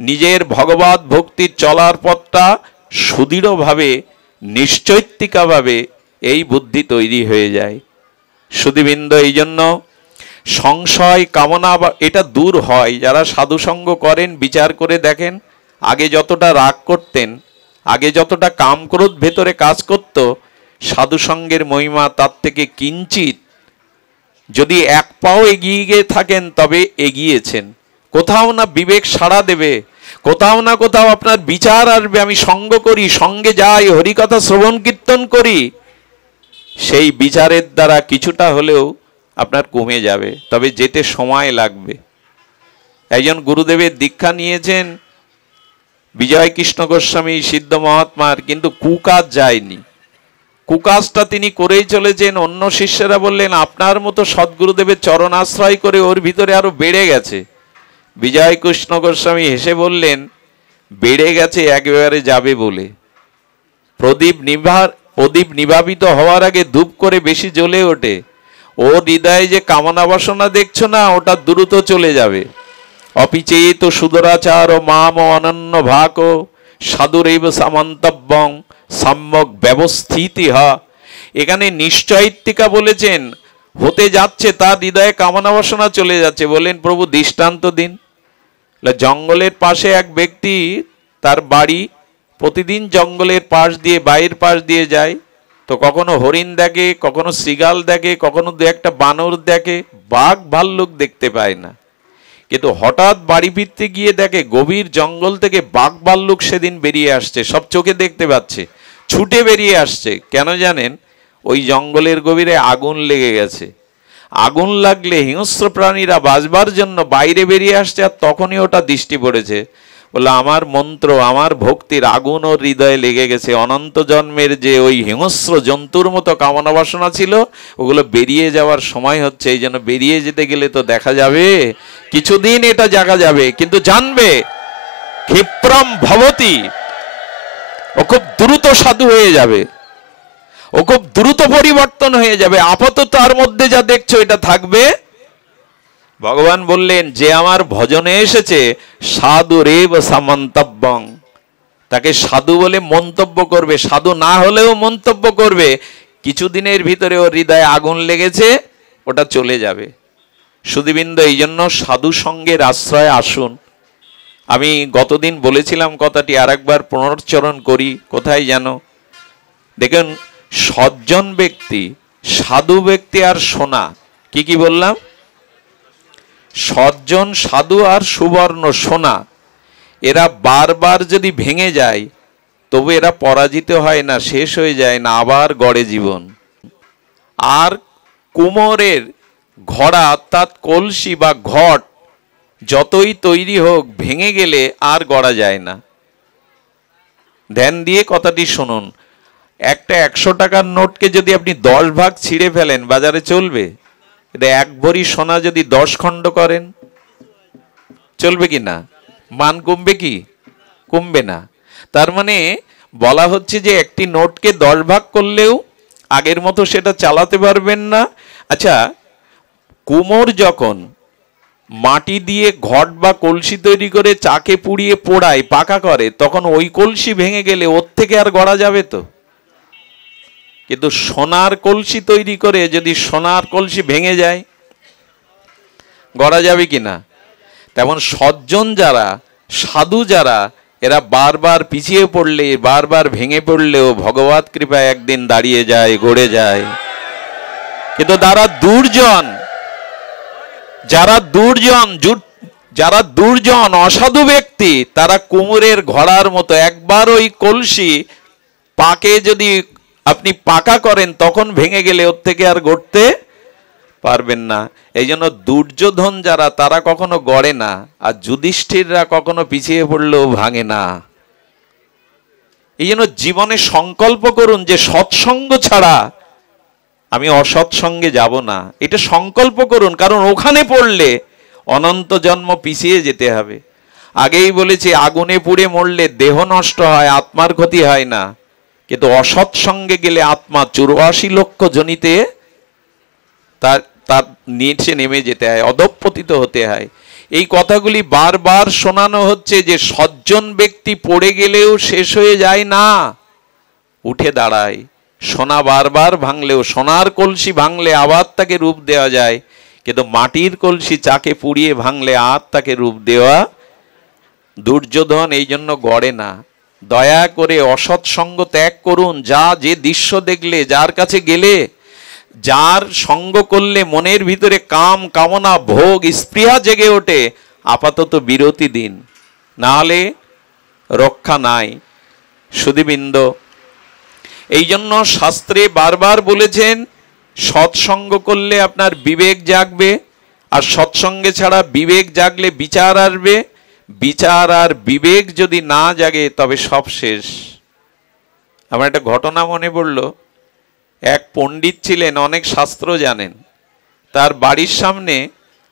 নিজের ভগবত ভক্তির চলার পথটা সুদৃঢ়ভাবে, নিশ্চৈতিকাভাবে এই বুদ্ধি তৈরি হয়ে যায়। সুধীবৃন্দ, এই জন্য সংশয়, কামনা এটা দূর হয়। যারা সাধু সঙ্গ করেন, বিচার করে দেখেন, আগে যতটা রাগ করতেন, আগে যতটা কাম ক্রোধ ভেতরে কাজ করত, সাধু সঙ্গের মহিমা তার থেকে কিঞ্চিত, যদি এক পাও এগিয়ে গিয়ে থাকেন তবে এগিয়েছেন। কোথাও না বিবেক সাড়া দেবে, কোথাও না কোথাও আপনার বিচার আসবে। আমি সঙ্গ করি, সঙ্গে যাই, হরিকথা শ্রবণ কীর্তন করি, সেই বিচারের দ্বারা কিছুটা হলেও আপনার কমে যাবে, তবে যেতে সময় লাগবে। একজন গুরুদেবের দীক্ষা নিয়েছেন বিজয় কৃষ্ণ গোস্বামী সিদ্ধ মহাত্মার, কিন্তু কুকাজ যায়নি। কুকাজটা তিনি করেই চলেছেন। অন্য শিষ্যরা বললেন আপনার মতো সদ্গুরুদেবের চরণ আশ্রয় করে ওর ভিতরে আরো বেড়ে গেছে। বিজয় কৃষ্ণ গোস্বামী হেসে বললেন বেড়ে গেছে একেবারে যাবে বলে। প্রদীপ নিভাবিত হওয়ার আগে ধূপ করে বেশি জ্বলে ওঠে। ও হৃদয়ে যে কামনা বাসনা দেখছো না, ওটা দ্রুত চলে যাবে। অপিচেত সুদরাচার মাম অনন্য ভাক সাধুরেব সামন্তব্যং সম্যক ব্যবস্থিতি হ। এখানে নিশ্চয়িত্তিকা বলেছেন হতে যাচ্ছে, তার হৃদয়ে কামনা বাসনা চলে যাচ্ছে। বললেন প্রভু দৃষ্টান্ত দিন। জঙ্গলের পাশে এক ব্যক্তি, তার বাড়ি, প্রতিদিন জঙ্গলের পাশ দিয়ে বাইরের পাশ দিয়ে যায়। তো কখনো হরিণ দেখে, কখনো শৃগাল দেখে, কখনো দু একটা বানর দেখে, বাঘ ভাল্লুক দেখতে পায় না। কিন্তু হঠাৎ বাড়ি ফিরতে গিয়ে দেখে গভীর জঙ্গল থেকে বাঘ ভাল্লুক সেদিন বেরিয়ে আসছে, সব চোখে দেখতে পাচ্ছে, ছুটে বেরিয়ে আসছে। কেন জানেন? ওই জঙ্গলের গভীরে আগুন লেগে গেছে। আগুন লাগলে হিংস্র প্রাণীরা বাঁচবার জন্য বাইরে বেরিয়ে আসছে, আর তখনই ওটা দৃষ্টি পড়েছে। বলে আমার মন্ত্র, আমার ভক্তির আগুন ওর হৃদয়ে লেগে গেছে। অনন্ত জন্মের যে ওই হিংস্র জন্তুর মতো কামনা বাসনা ছিল, ওগুলো বেরিয়ে যাওয়ার সময় হচ্ছে। এই জন্য বেরিয়ে যেতে গেলে তো দেখা যাবে, কিছুদিন এটা জাগা যাবে, কিন্তু জানবে ক্ষিপ্রম ভবতি, ও খুব দ্রুত সাধু হয়ে যাবে, ও খুব দ্রুত পরিবর্তন হয়ে যাবে। আপাতত তার মধ্যে যা দেখছো এটা থাকবে। ভগবান বললেন যে আমার ভজনে এসেছে সাধু রেব সামন্তব্যং, তাকে সাধু বলে মন্তব্য করবে, সাধু না হলেও মন্তব্য করবে। কিছুদিনের ভিতরে ওর হৃদয়ে আগুন লেগেছে, ওটা চলে যাবে। সুধীবৃন্দ, এই জন্য সাধু সঙ্গের আশ্রয়ে আসুন। আমি গতদিন বলেছিলাম কথাটি, আর একবার পুনরুচ্চারণ করি। কোথায় যেন দেখুন, সজ্জন ব্যক্তি, সাধু ব্যক্তি আর সোনা, কি কি বললাম? সজ্জন, সাধু আর সুবর্ণ সোনা, এরা বারবার যদি ভেঙে যায় তবু এরা পরাজিত হয় না, শেষ হয়ে যায় না, আবার গড়ে জীবন। আর কুমোরের ঘড়া অর্থাৎ কলসি বা ঘট যতই তৈরি হোক, ভেঙে গেলে আর গড়া যায় না। ধ্যান দিয়ে কথাটি শুনুন। একটা 100 টাকার নোটকে যদি আপনি 10 ভাগ ছিঁড়ে ফেলেন, বাজারে চলবে? এটা 1 ভরি সোনা যদি 10 খণ্ড করেন, চলবে কি না? মান কমবে কি? কমবে না। তার মানে বলা হচ্ছে যে একটি নোটকে 10 ভাগ করলেও আগের মতো সেটা চালাতে পারবেন না। আচ্ছা, কুমোর যখন মাটি দিয়ে ঘট বা কলসি তৈরি করে চাকে পুড়িয়ে পোড়ায়, পাকা করে, তখন ওই কলসি ভেঙে গেলে ওর থেকে আর গড়া যাবে তো? কিন্তু সোনার কলসি তৈরি করে যদি সোনার কলসি ভেঙে যায়, গড়া যাবে কিনা? তেমন সজ্জন যারা, সাধু যারা, এরা বারবার পিছিয়ে পড়লে, বারবার ভেঙে পড়লেও ভগবত কৃপায় একদিন দাঁড়িয়ে যায়, গড়ে যায়। কিন্তু যারা দুর্জন অসাধু ব্যক্তি, তারা কুমোরের ঘড়ার মতো। একবার ওই কলসি পাকে যদি আপনি পাকা করেন, তখন ভেঙে গেলে ওর থেকে আর গড়তে পারবেন না। এই জন্য দুর্যোধন যারা, তারা কখনো গড়ে না, আর যুধিষ্ঠিররা কখনো পিছিয়ে পড়লেও ভাঙে না। এই জন্য জীবনে সংকল্প করুন যে সৎসঙ্গ ছাড়া আমি অসৎসঙ্গে যাব না, এটা সংকল্প করুন। কারণ ওখানে পড়লে অনন্ত জন্ম পিছিয়ে যেতে হবে। আগেই বলেছি, আগুনে পুড়ে মরলে দেহ নষ্ট হয়, আত্মার ক্ষতি হয় না। কিন্তু অসৎসঙ্গে গেলে আত্মা 84 লক্ষ জনিতে তার নিচে নেমে যেতে হয়, অধঃপতিত হতে হয়। এই কথাগুলি বারবার শোনানো হচ্ছে যে সজ্জন ব্যক্তি পড়ে গেলেও শেষ হয়ে যায় না, উঠে দাঁড়ায়। সোনা বারবার ভাঙলেও, সোনার কলসি ভাঙলে আবার তাকে রূপ দেওয়া যায়, কিন্তু মাটির কলসি চাকে পুড়িয়ে ভাঙলে আর তাকে রূপ দেওয়া। দুর্যোধন এই জন্য গড়ে না। দয়া করে অসৎসঙ্গ ত্যাগ করুন। যে দৃশ্য দেখলে, যার কাছে গেলে, যার সঙ্গ করলে মনের ভিতরে কাম, কামনা, ভোগ, স্পৃহা জেগে ওঠে, আপাতত বিরতি দিন, নাহলে রক্ষা নাই। সুধীবৃন্দ, এই জন্য শাস্ত্রে বারবার বলেছেন সৎসঙ্গ করলে আপনার বিবেক জাগবে, আর সৎসঙ্গে ছাড়া বিবেক জাগলে বিচার আসবে, বিচার আর বিবেক যদি না জাগে তবে সব শেষ। আমার একটা ঘটনা মনে পড়ল, এক পণ্ডিত ছিলেন, অনেক শাস্ত্র জানেন, তার বাড়ির সামনে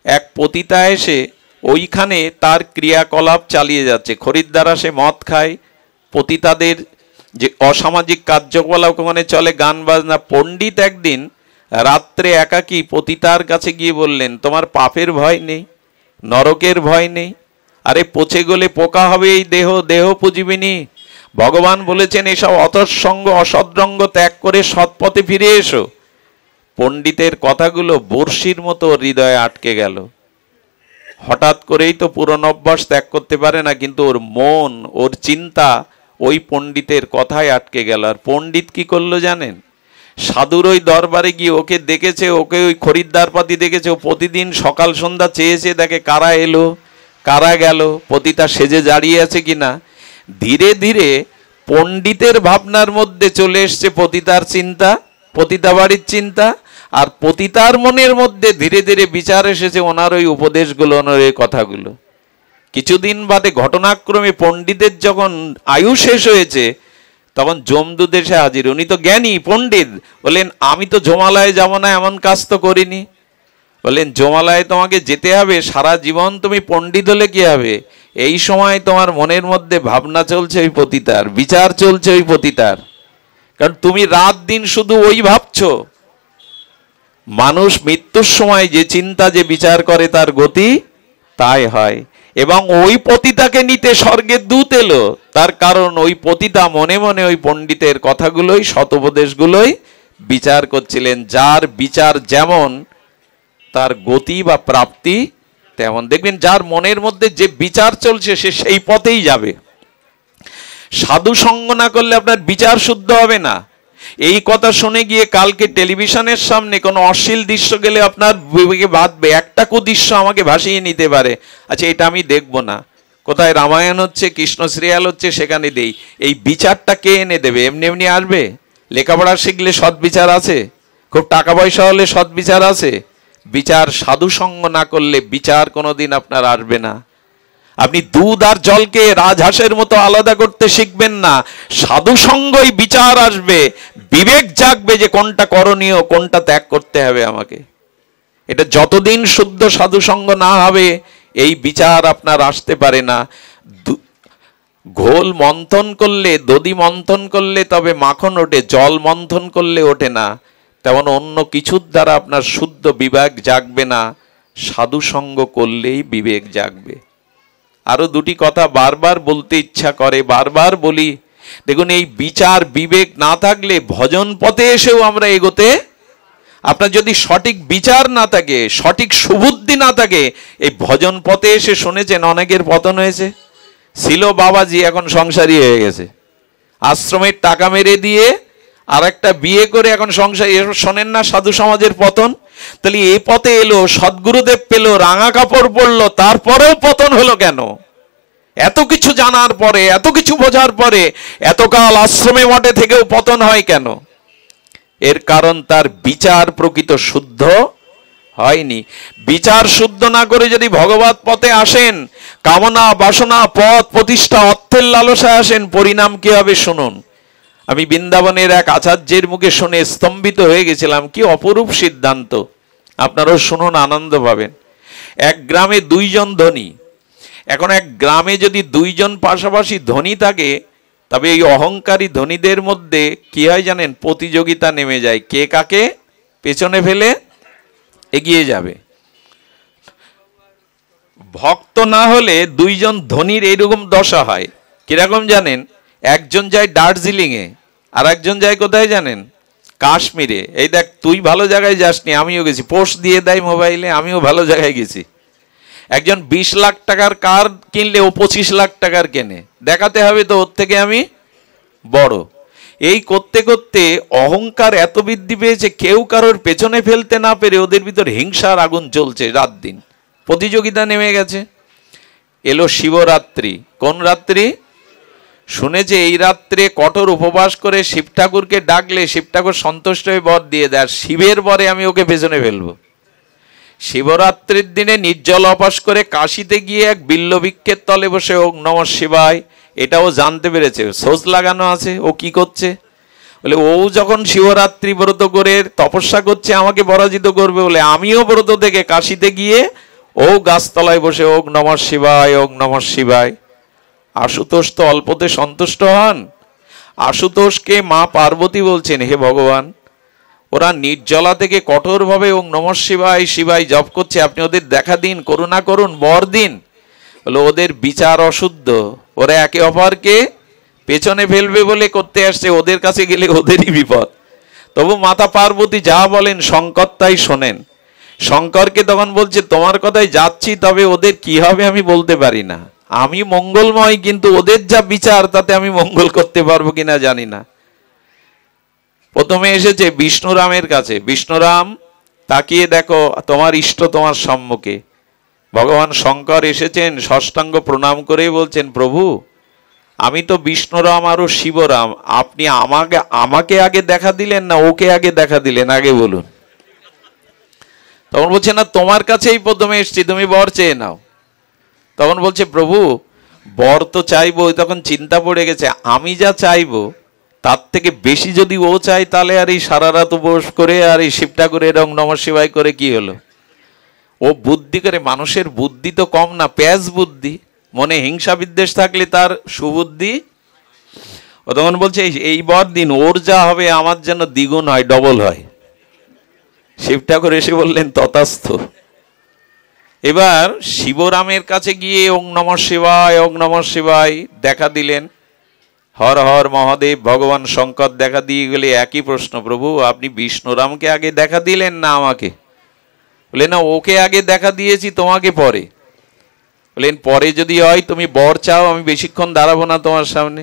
এক পতিতা এসে ওইখানে তার ক্রিয়াকলাপ চালিয়ে যাচ্ছে, খরিদ্দার আসে, মদ খায়, পতিতাদের যে অসামাজিক কার্যকলাপ ওখানে চলে, গান বাজনা। পণ্ডিত একদিন রাত্রে একাকী পতিতার কাছে গিয়ে বললেন, তোমার পাপের ভয় নেই, নরকের ভয় নেই? আরে পচে গেলে পোকা হবে এই দেহ, দেহ পুজিবিনি। ভগবান বলেছেন এসব অতঃসঙ্গ অসৎসঙ্গ ত্যাগ করে সৎপথে ফিরে এসো। পণ্ডিতের কথাগুলো বর্ষির মতো হৃদয়ে আটকে গেল। হঠাৎ করেই তো পুরনো অভ্যাস ত্যাগ করতে পারে না, কিন্তু ওর মন, ওর চিন্তা ওই পণ্ডিতের কথায় আটকে গেল। আর পণ্ডিত কি করলো জানেন? সাধুর ওই দরবারে গিয়ে ওকে দেখেছে, ওকে ওই খরিদ্দার পাতি দেখেছে, ও প্রতিদিন সকাল সন্ধ্যা চেয়েছে দেখে কারা এলো কারা গেল, পতিতা সেজে দাঁড়িয়ে আছে কিনা। ধীরে ধীরে পণ্ডিতের ভাবনার মধ্যে চলে এসছে পতিতার চিন্তা, পতিতা বাড়ির চিন্তা, আর পতিতার মনের মধ্যে ধীরে ধীরে বিচার এসেছে ওনার ওই উপদেশগুলো, ওনার ওই কথাগুলো। কিছুদিন বাদে ঘটনাক্রমে পণ্ডিতের যখন আয়ু শেষ হয়েছে তখন জমদূত এসে হাজির। উনি তো জ্ঞানী পণ্ডিত, বললেন আমি তো জমালয়ে যাব না, এমন কাজ তো করিনি। বললেন জমালয়ে তোমাকে যেতে হবে, সারা জীবন তুমি পণ্ডিত হলে কি হবে? এই সময় তোমার মনের মধ্যে ভাবনা চলছে ওই পতিতার, বিচার চলছে ওই পতিতার, কারণ তুমি রাত দিন শুধু ওই ভাবছো। মানুষ মৃত্যুর সময় যে চিন্তা যে বিচার করে তার গতি তাই হয়। এবং ওই পতিতাকে নিতে স্বর্গের দূত এলো, তার কারণ ওই পতিতা মনে মনে ওই পণ্ডিতের কথাগুলোই, শতোপদেশগুলোই বিচার করছিলেন। যার বিচার যেমন তার গতি বা প্রাপ্তি তেমন। দেখবেন যার মনের মধ্যে যে বিচার চলছে সে সেই পথেই যাবে। সাধু সঙ্গ না করলে আপনার বিচার শুদ্ধ হবে না। এই কথা শুনে গিয়ে কালকে টেলিভিশনের সামনে কোনো অশ্লীল দৃশ্য গেলে আপনার বিবেকে বাঁধবে, একটা কুদৃশ্য আমাকে ভাসিয়ে নিতে পারে, আচ্ছা এটা আমি দেখব না। কোথায় রামায়ণ হচ্ছে, কৃষ্ণ সিরিয়াল হচ্ছে, সেখানে দেই। এই বিচারটা কে এনে দেবে? এমনি এমনি আসবে? লেখাপড়া শিখলে সৎ বিচার আছে, খুব টাকা পয়সা হলে সৎ বিচার আছে। বিচার সাধু সঙ্গ না করলে বিচার কোনোদিন আপনার আসবে না। আপনি দুধ আর জলকে রাজহাঁসের মতো আলাদা করতে শিখবেন না। সাধু সঙ্গই বিচার আসবে, বিবেক জাগবে যে কোনটা করণীয়, কোনটা ত্যাগ করতে হবে আমাকে। এটা যতদিন শুদ্ধ সাধু সঙ্গ না হবে এই বিচার আপনার আসতে পারে না। ঘোল মন্থন করলে, দধি মন্থন করলে তবে মাখন ওঠে, জল মন্থন করলে ওঠে না। তেমন অন্য কিছুর দ্বারা আপনার শুদ্ধ বিবেক জাগবে না, সাধু সঙ্গ করলেই বিবেক জাগবে। আরো দুটি কথা বারবার বলতে ইচ্ছা করে, বারবার বলি। দেখুন এই বিচার বিবেক না থাকলে ভজন পথে এসেও আমরা এগোতে, আপনার যদি সঠিক বিচার না থাকে, সঠিক সুবুদ্ধি না থাকে, এই ভজন পথে এসে শুনেছেন অনেকের পতন হয়েছে। ছিল বাবাজি, এখন সংসারী হয়ে গেছে, আশ্রমের টাকা মেরে দিয়ে আর একটা বিয়ে করে এখন সংসার। শোনেন না সাধু সমাজের পতন? তাহলে এই পথে এলো, সদ্গুরুদেব পেল, রাঙা কাপড় পরলো, তারপরেও পতন হলো কেন? এত কিছু জানার পরে, এত কিছু বোঝার পরে এতকাল আশ্রমে মঠে থেকেও পতন হয় কেন? এর কারণ তার বিচার প্রকৃত শুদ্ধ হয়নি। বিচার শুদ্ধ না করে যদি ভগবত পথে আসেন, কামনা বাসনা পদ প্রতিষ্ঠা অর্থের লালসায় আসেন, পরিণাম কি হবে শুনুন। আমি বৃন্দাবনের এক আচার্যের মুখে শুনে স্তম্ভিত হয়ে গেছিলাম। কি অপরূপ সিদ্ধান্ত, আপনারাও শুনুন, আনন্দ পাবেন। এক গ্রামে দুইজন ধনী। এখন এক গ্রামে যদি দুইজন পাশাপাশি ধনী থাকে তবে এই অহংকারী ধনীদের মধ্যে কি হয় জানেন? প্রতিযোগিতা নেমে যায়, কে কাকে পেছনে ফেলে এগিয়ে যাবে। ভক্ত না হলে দুইজন ধনীর এইরকম দশা হয়। কিরকম জানেন? একজন যায় দার্জিলিংয়ে, আর একজন যায় কোথায় জানেন? কাশ্মীরে। এই দেখ তুই ভালো জায়গায় যাসনি, আমিও গেছি, পোস্ট দিয়ে দেয় মোবাইলে, আমিও ভালো জায়গায় গেছি। একজন 20 লাখ টাকার কার কিনলে ও 25 লাখ টাকার কেনে, দেখাতে হবে তো ওর থেকে আমি বড়। এই করতে করতে অহংকার এত বৃদ্ধি পেয়েছে, কেউ কারোর পেছনে ফেলতে না পেরে ওদের ভিতর হিংসার আগুন চলছে, রাত দিন প্রতিযোগিতা নেমে গেছে। এলো শিবরাত্রি। কোন রাত্রি? শুনেছে এই রাত্রে কঠোর উপবাস করে শিব ঠাকুরকে ডাকলে শিব ঠাকুর সন্তুষ্ট হয়ে বর দিয়ে দেয়, আর শিবের বরে আমি ওকে পেছনে ফেলবো। শিবরাত্রির দিনে নির্জল অপাস করে কাশিতে গিয়ে এক বিল্লবৃক্ষের তলে বসে ওম নমঃ শিবায়, এটাও জানতে পেরেছে। সোজ লাগানো আছে, ও কি করছে বলে, ও যখন শিবরাত্রি ব্রত করে তপস্যা করছে আমাকে পরাজিত করবে বলে, আমিও ব্রত থেকে কাশিতে গিয়ে ও গাছতলায় বসে ওম নমঃ শিবায় ওম নমঃ শিবায়। আশুতোষ তো অল্পতে সন্তুষ্ট হন। আশুতোষকে মা পার্বতী বলছেন, হে ভগবান, ওরা নির্জলা থেকে কঠোরভাবে ওম নমঃ শিবায় শিবায় জপ করছে, আপনি ওদের দেখা দিন, করুণা করুন, বর দিন। বলে, ওদের বিচার অশুদ্ধ, ওরা একে অপরকে পেছনে ফেলবে বলে করতে আসছে, ওদের কাছে গেলে ওদেরই বিপদ। তবু মাতা পার্বতী যা বলেন শঙ্কর তাই শোনেন। শঙ্করকে তখন বলছে, তোমার কথাই যাচ্ছি, তবে ওদের কি হবে আমি বলতে পারি না, আমি মঙ্গলময়, কিন্তু ওদের যা বিচার তাতে আমি মঙ্গল করতে পারবো কিনা জানি না। প্রথমে এসেছে বিষ্ণুরামের কাছে, বিষ্ণুরাম তাকিয়ে দেখো তোমার ইষ্ট তোমার সম্মুখে। ভগবান শঙ্কর এসেছেন, ষষ্ঠাঙ্গ প্রণাম করেই বলছেন, প্রভু আমি তো বিষ্ণুরাম আরো শিবরাম, আপনি আমাকে আগে দেখা দিলেন না ওকে আগে দেখা দিলেন, আগে বলুন। তখন বলছে, না তোমার কাছেই প্রথমে এসছি, তুমি বর চেয়ে নাও। তখন বলছে, প্রভু বর তো চাইবো। তখন চিন্তা পড়ে গেছে, আমি যা চাইবো তার থেকে বেশি যদি ও চাই, তাহলে আর এই সারা রাত উপবাস করে আর এই শিব ঠাকুরের ওম নমঃ শিবায় করে কি হলো। ও বুদ্ধি করে, মানুষের বুদ্ধি তো কম না, প্যাঁচ বুদ্ধি, মনে হিংসা বিদ্বেষ থাকলে তার সুবুদ্ধি। ও তখন বলছে, এই বর দিন, ওর যা হবে আমার যেন দ্বিগুণ হয়, ডবল হয়। শিব ঠাকুর এসে বললেন, তথাস্থ। এবার শিবরামের কাছে গিয়ে ওম নমঃ শিবায় ওম নমঃ শিবায় দেখা দিলেন। হর হর মহাদেব ভগবান শঙ্কর দেখা দিয়ে গেলে একই প্রশ্ন, প্রভু আপনি বিষ্ণুরামকে আগে দেখা দিলেন না আমাকে? বলে, না ওকে আগে দেখা দিয়েছি, তোমাকে পরে। বললেন, পরে যদি হয় তুমি বর চাও, আমি বেশিক্ষণ দাঁড়াবো না তোমার সামনে।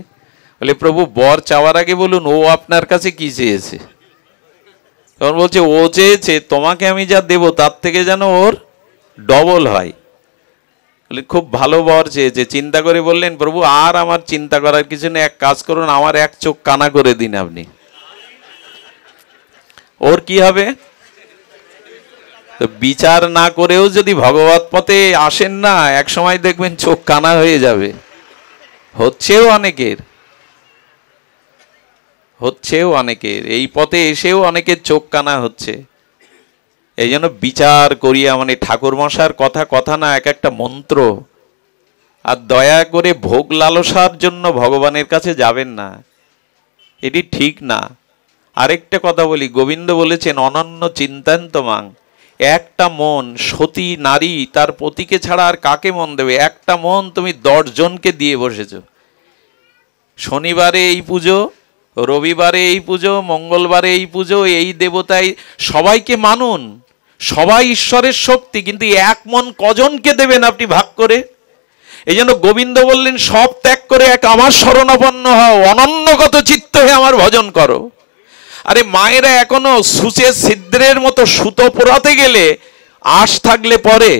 বলে, প্রভু বর চাওয়ার আগে বলুন ও আপনার কাছে কি চেয়েছে। তখন বলছে, ও চেয়েছে তোমাকে আমি যা দেব তার থেকে যেন ওর ডবল হয়। বলে, খুব ভালো বর চেয়েছে। চিন্তা করে বললেন, প্রভু আর আমার চিন্তা করার কিছু নেই, এক কাজ করুন, আমার এক চোখ কানা করে দিন আপনি। ওর কি হবে? তো বিচার না করেও যদি ভগবত পথে আসেন না, এক সময় দেখবেন চোখ কানা হয়ে যাবে। হচ্ছেও অনেকের এই পথে এসেও অনেকের চোখ কানা হচ্ছে। এই জন্য বিচার করিয়া, মানে ঠাকুর মশার কথা না, এক একটা মন্ত্র। আর দয়া করে ভোগ লালসার জন্য ভগবানের কাছে যাবেন না, এটি ঠিক না। আরেকটা কথা বলি, গোবিন্দ বলেছেন, অনন্য চিন্তান্ত মাং। একটা মন, সতী নারী তার পতিকে ছাড়া আর কাকে মন দেবে? একটা মন তুমি 10 জনকে দিয়ে বসেছ। শনিবারে এই পুজো, রবিবারে এই পুজো, মঙ্গলবারে এই পুজো, এই দেবতাই, সবাইকে মানুন, সবাই ঈশ্বরের শক্তি, কিন্তু এক মন কজনকে দেবেন আপনি ভাগ করে? এই জন্য গোবিন্দ বললেন, সব ত্যাগ করে এক আমার শরণাপন্ন হও, অনন্যগত চিত্ত হয়ে আমার ভজন করো। আরে মায়েরা এখনো সূচের ছিদ্রের মতো সুতো পোড়াতে গেলে আঁশ থাকলে পরে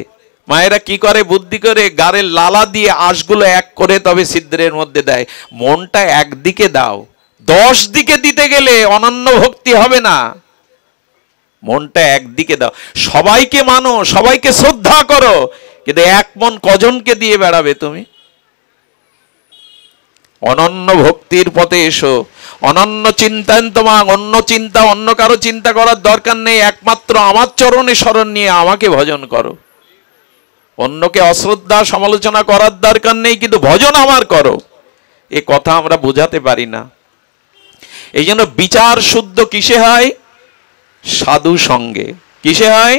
মায়েরা কি করে, বুদ্ধি করে গাড়ের লালা দিয়ে আঁশগুলো এক করে তবে ছিদ্রের মধ্যে দেয়। মনটা একদিকে দাও, 10 দিকে দিতে গেলে অনন্য ভক্তি হবে না। মনটা একদিকে দাও, সবাইকে মানো, সবাইকে শ্রদ্ধা করো, কিন্তু এক মন কজনকে দিয়ে বেড়াবে তুমি? অনন্য ভক্তির পথে এসো, অনন্য চিন্তান্ত মাং। অন্য চিন্তা, অন্য কারো চিন্তা করার দরকার নেই, একমাত্র আমার চরণে শরণ নিয়ে আমাকে ভজন করো। অন্যকে অশ্রদ্ধা সমালোচনা করার দরকার নেই, কিন্তু ভজন আমার করো। এ কথা আমরা বোঝাতে পারি না। এই জন্য বিচার শুদ্ধ কিসে হয়? সাধু সঙ্গে। কিসে হয়?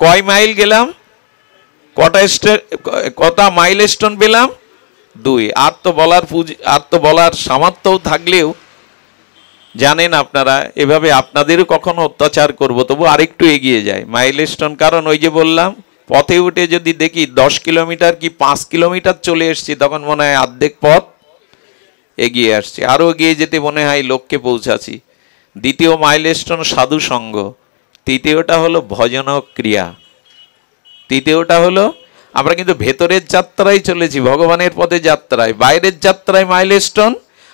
কয় মাইল গেলাম, কটা মাইল স্টোন পেলাম? 2। আর তো বলার সামর্থ্যও থাকলেও জানেন আপনারা, এভাবে আপনাদেরও কখনো অত্যাচার করবো, তবু আরেকটু এগিয়ে যায় মাইল স্টোন। কারণ ওই যে বললাম, পথে উঠে যদি দেখি 10 কিলোমিটার কি 5 কিলোমিটার চলে এসছি, তখন মনে হয় অর্ধেক পথ এগিয়ে আসছে, আরো এগিয়ে যেতে মনে হয় লক্ষ্যে পৌঁছাছি। দ্বিতীয় মাইল স্টোন সাধু সঙ্গ, তৃতীয়টা হলো ভজন ক্রিয়া, তৃতীয়টা হলো। আমরা কিন্তু ভেতরের যাত্রায় চলেছি, ভগবানের পথে যাত্রায়। বাইরের যাত্রায় মাইলস্টোন,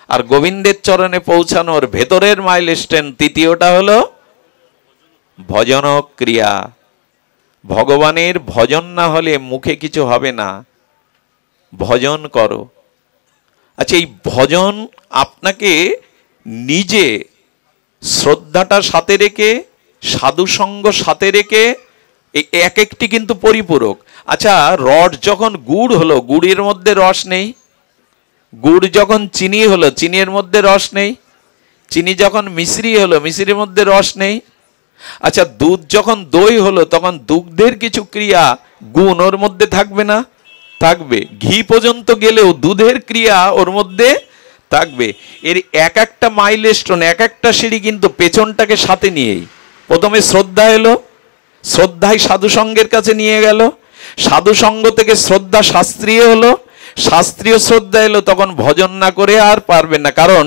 আর গোবিন্দের চরণে পৌঁছানোর ভেতরের মাইলস্টোন তৃতীয়টা হলো ভজন ক্রিয়া। ভগবানের ভজন না হলে মুখে কিছু হবে না, ভজন করো। আচ্ছা, এই ভজন আপনাকে নিজে শ্রদ্ধাটা সাথে রেখে, সাধুসঙ্গ সাথে রেখে, এক একটি কিন্তু পরিপূরক। আচ্ছা, রড যখন গুড় হলো, গুড়ের মধ্যে রস নেই। গুড় যখন চিনি হলো, চিনির মধ্যে রস নেই। চিনি যখন মিশ্রি হলো, মিশ্রির মধ্যে রস নেই। আচ্ছা, দুধ যখন দই হলো, তখন দুগ্ধের কিছু ক্রিয়া, গুণ ওর মধ্যে থাকবে না? থাকবে। ঘি পর্যন্ত গেলেও দুধের ক্রিয়া ওর মধ্যে থাকবে। এর এক একটা মাইলস্টোন, এক একটা সিঁড়ি কিন্তু পেছনটাকে সাথে নিয়েই। প্রথমে শ্রদ্ধা এলো, শ্রদ্ধায় সাধুসঙ্গের কাছে নিয়ে গেল, সাধুসঙ্গ থেকে শ্রদ্ধা শাস্ত্রীয় হলো, শাস্ত্রীয় শ্রদ্ধা এলো, তখন ভজন না করে আর পারবেন না। কারণ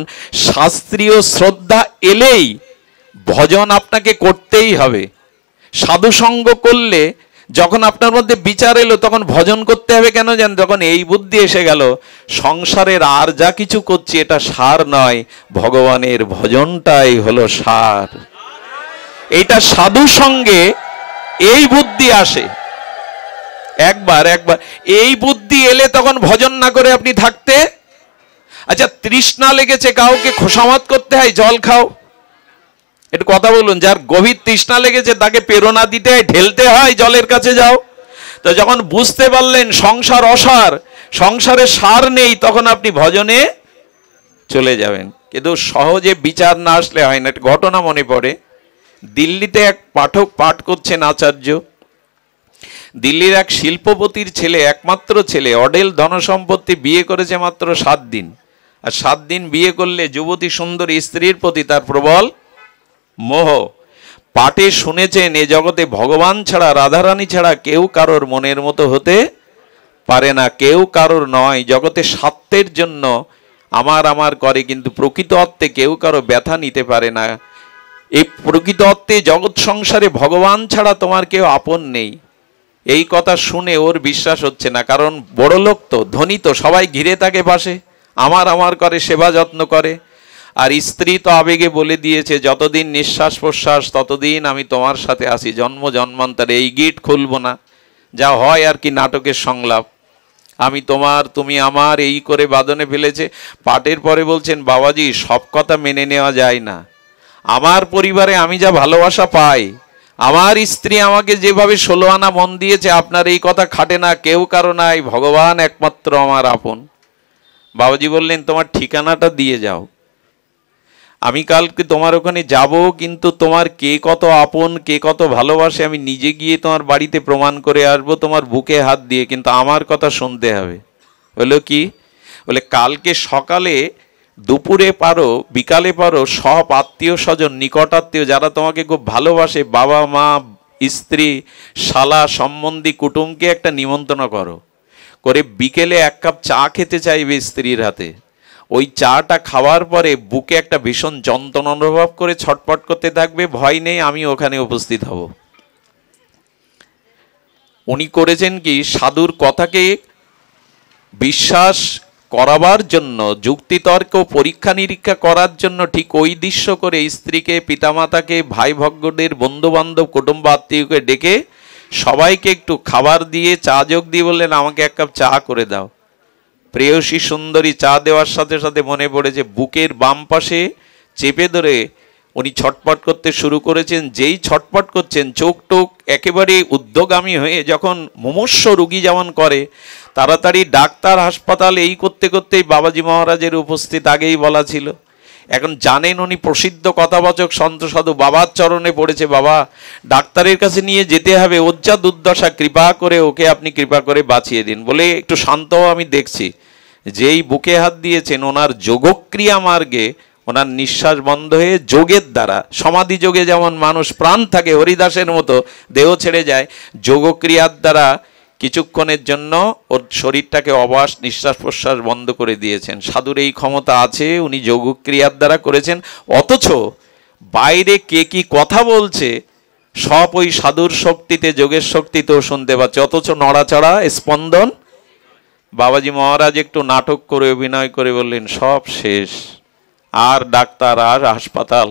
শাস্ত্রীয় শ্রদ্ধা এলেই ভজন আপনাকে করতেই হবে। সাধুসঙ্গ করলে যখন আপনার মধ্যে বিচার এলো, তখন ভজন করতে হবে। কেন জানেন? যখন এই বুদ্ধি এসে গেল, সংসারের আর যা কিছু করছি এটা সার নয়, ভগবানের ভজনটাই হলো সার। এইটা সাধুসঙ্গে এই বুদ্ধি আসে। একবার এই বুদ্ধি এলে তখন ভজন না করে আপনি থাকতে। আচ্ছা, তৃষ্ণা লেগেছে, কাউকে খোসামত করতে হয়, জল খাও। একটু কথা বলুন। যার গভীর তৃষ্ণা লেগেছে তাকে প্রেরণা দিতে হয়, ঢেলতে হয়, জলের কাছে যাও। তো যখন বুঝতে পারলেন সংসার অসার, সংসারে সার নেই, তখন আপনি ভজনে চলে যাবেন। কিন্তু সহজে বিচার না আসলে হয় না। একটা ঘটনা মনে পড়ে, দিল্লিতে এক পাঠক পাঠ করছেন আচার্য। দিল্লির এক শিল্পপতির ছেলে, একমাত্র ছেলে, অডেল ধনসম্পত্তি, বিয়ে করেছে মাত্র 7 দিন। আর 7 দিন বিয়ে করলে যুবতী সুন্দরী স্ত্রীর প্রতি তার প্রবল মোহ। পাঠে শুনেছেন এ জগতে ভগবান ছাড়া, রাধারানী ছাড়া কেউ কারোর মনের মতো হতে পারে না, কেউ কারোর নয়। জগতে স্বার্থের জন্য আমার করে, কিন্তু প্রকৃত অর্থে কেউ কারো ব্যথা নিতে পারে না। এই প্রকৃত অর্থে জগৎ সংসারে ভগবান ছাড়া তোমার কেউ আপন নেই। এই কথা শুনে ওর বিশ্বাস হচ্ছে না। কারণ বড় লোক তো, ধনী তো, সবাই ঘিরে থাকে পাশে, আমার করে, সেবা যত্ন করে। আর স্ত্রী তো আবেগে বলে দিয়েছে, যতদিন নিঃশ্বাস প্রশ্বাস ততদিন আমি তোমার সাথে আছি, জন্ম জন্মান্তরে এই গিট খুলবো না। যা হয় আর কি, নাটকের সংলাপ, আমি তোমার তুমি আমার, এই করে বাঁধনে ফেলেছে। পাঠের পরে বলছেন, বাবাজি সব কথা মেনে নেওয়া যায় না। আমার পরিবারে আমি যা ভালোবাসা পাই, আমার স্ত্রী আমাকে যেভাবে 16 আনা মন দিয়েছে, আপনার এই কথা খাটে না, কেউ কারো নাই, ভগবান একমাত্র আমার আপন। বাবাজি বললেন, তোমার ঠিকানাটা দিয়ে যাও, আমি কালকে তোমার ওখানে যাব, কিন্তু তোমার কে কত আপন, কে কত ভালোবাসে আমি নিজে গিয়ে তোমার বাড়িতে প্রমাণ করে আসবো, তোমার বুকে হাত দিয়ে। কিন্তু আমার কথা শুনতে হবে। বললো কি? বলে কালকে সকালে, দুপুরে পারো, বিকালে পারো, সব আত্মীয় স্বজন, নিকট আত্মীয় যারা তোমাকে খুব ভালোবাসে, বাবা মা স্ত্রী শালা সম্বন্ধী কুটুমকে একটা নিমন্ত্রণ করো, করে বিকেলে 1 কাপ চা খেতে চাইবে স্ত্রীর হাতে। ওই চাটা খাওয়ার পরে বুকে একটা ভীষণ যন্ত্রণা অনুভব করে ছটপট করতে থাকবে, ভয় নেই, আমি ওখানে উপস্থিত হব। উনি করেছেন কি, সাধুর কথাকে বিশ্বাস করাবার জন্য, যুক্তিতর্ক পরীক্ষা নিরীক্ষা করার জন্য ঠিক ওই দৃশ্য করে স্ত্রীকে, পিতামাতাকে, ভাই ভগ্নদের, বন্ধু বান্ধব, কুটুম্ব আত্মীয়কে ডেকে সবাইকে একটু খাবার দিয়ে, চা যোগ দিয়ে বললেন, আমাকে 1 কাপ চা করে দাও। প্রেয়সী সুন্দরী চা দেওয়ার সাথে সাথে মনে পড়েছে, বুকের বাম পাশে চেপে ধরে উনি ছটপট করতে শুরু করেছেন। যেই ছটপট করছেন, চোখ টোক একেবারে উদ্যোগামী হয়ে, যখন মুমূর্ষ রোগী যেমন করে, তাড়াতাড়ি ডাক্তার, হাসপাতাল, এই করতে করতেই বাবাজি মহারাজের উপস্থিত আগেই বলা ছিল। এখন জানেন উনি প্রসিদ্ধ কথাবাচক সন্ত সাধু, বাবার চরণে পড়েছে, বাবা ডাক্তারের কাছে নিয়ে যেতে হবে, ওর যা দুর্দশা, কৃপা করে ওকে আপনি কৃপা করে বাঁচিয়ে দিন। বলে একটু শান্ত হও, আমি দেখছি। যেই বুকে হাত দিয়েছেন, ওনার যোগক্রিয়া মার্গে ওনার নিঃশ্বাস বন্ধ হয়ে, যোগের দ্বারা, সমাধি যোগে যেমন মানুষ প্রাণ থাকে হরিদাসের মতো দেহ ছেড়ে যায়, যোগক্রিয়ার দ্বারা কিছুক্ষণের জন্য ওর শরীরটাকে অবাস, নিঃশ্বাস প্রশ্বাস বন্ধ করে দিয়েছেন। সাধুর এই ক্ষমতা আছে, উনি যোগক্রিয়ার দ্বারা করেছেন। অথচ বাইরে কে কি কথা বলছে সব ওই সাধুর শক্তিতে, যোগের শক্তিতেও শুনতে পাচ্ছে, অথচ নড়াচড়া স্পন্দন। বাবাজি মহারাজ একটু নাটক করে অভিনয় করে বললেন সব শেষ, আর ডাক্তার আর হাসপাতাল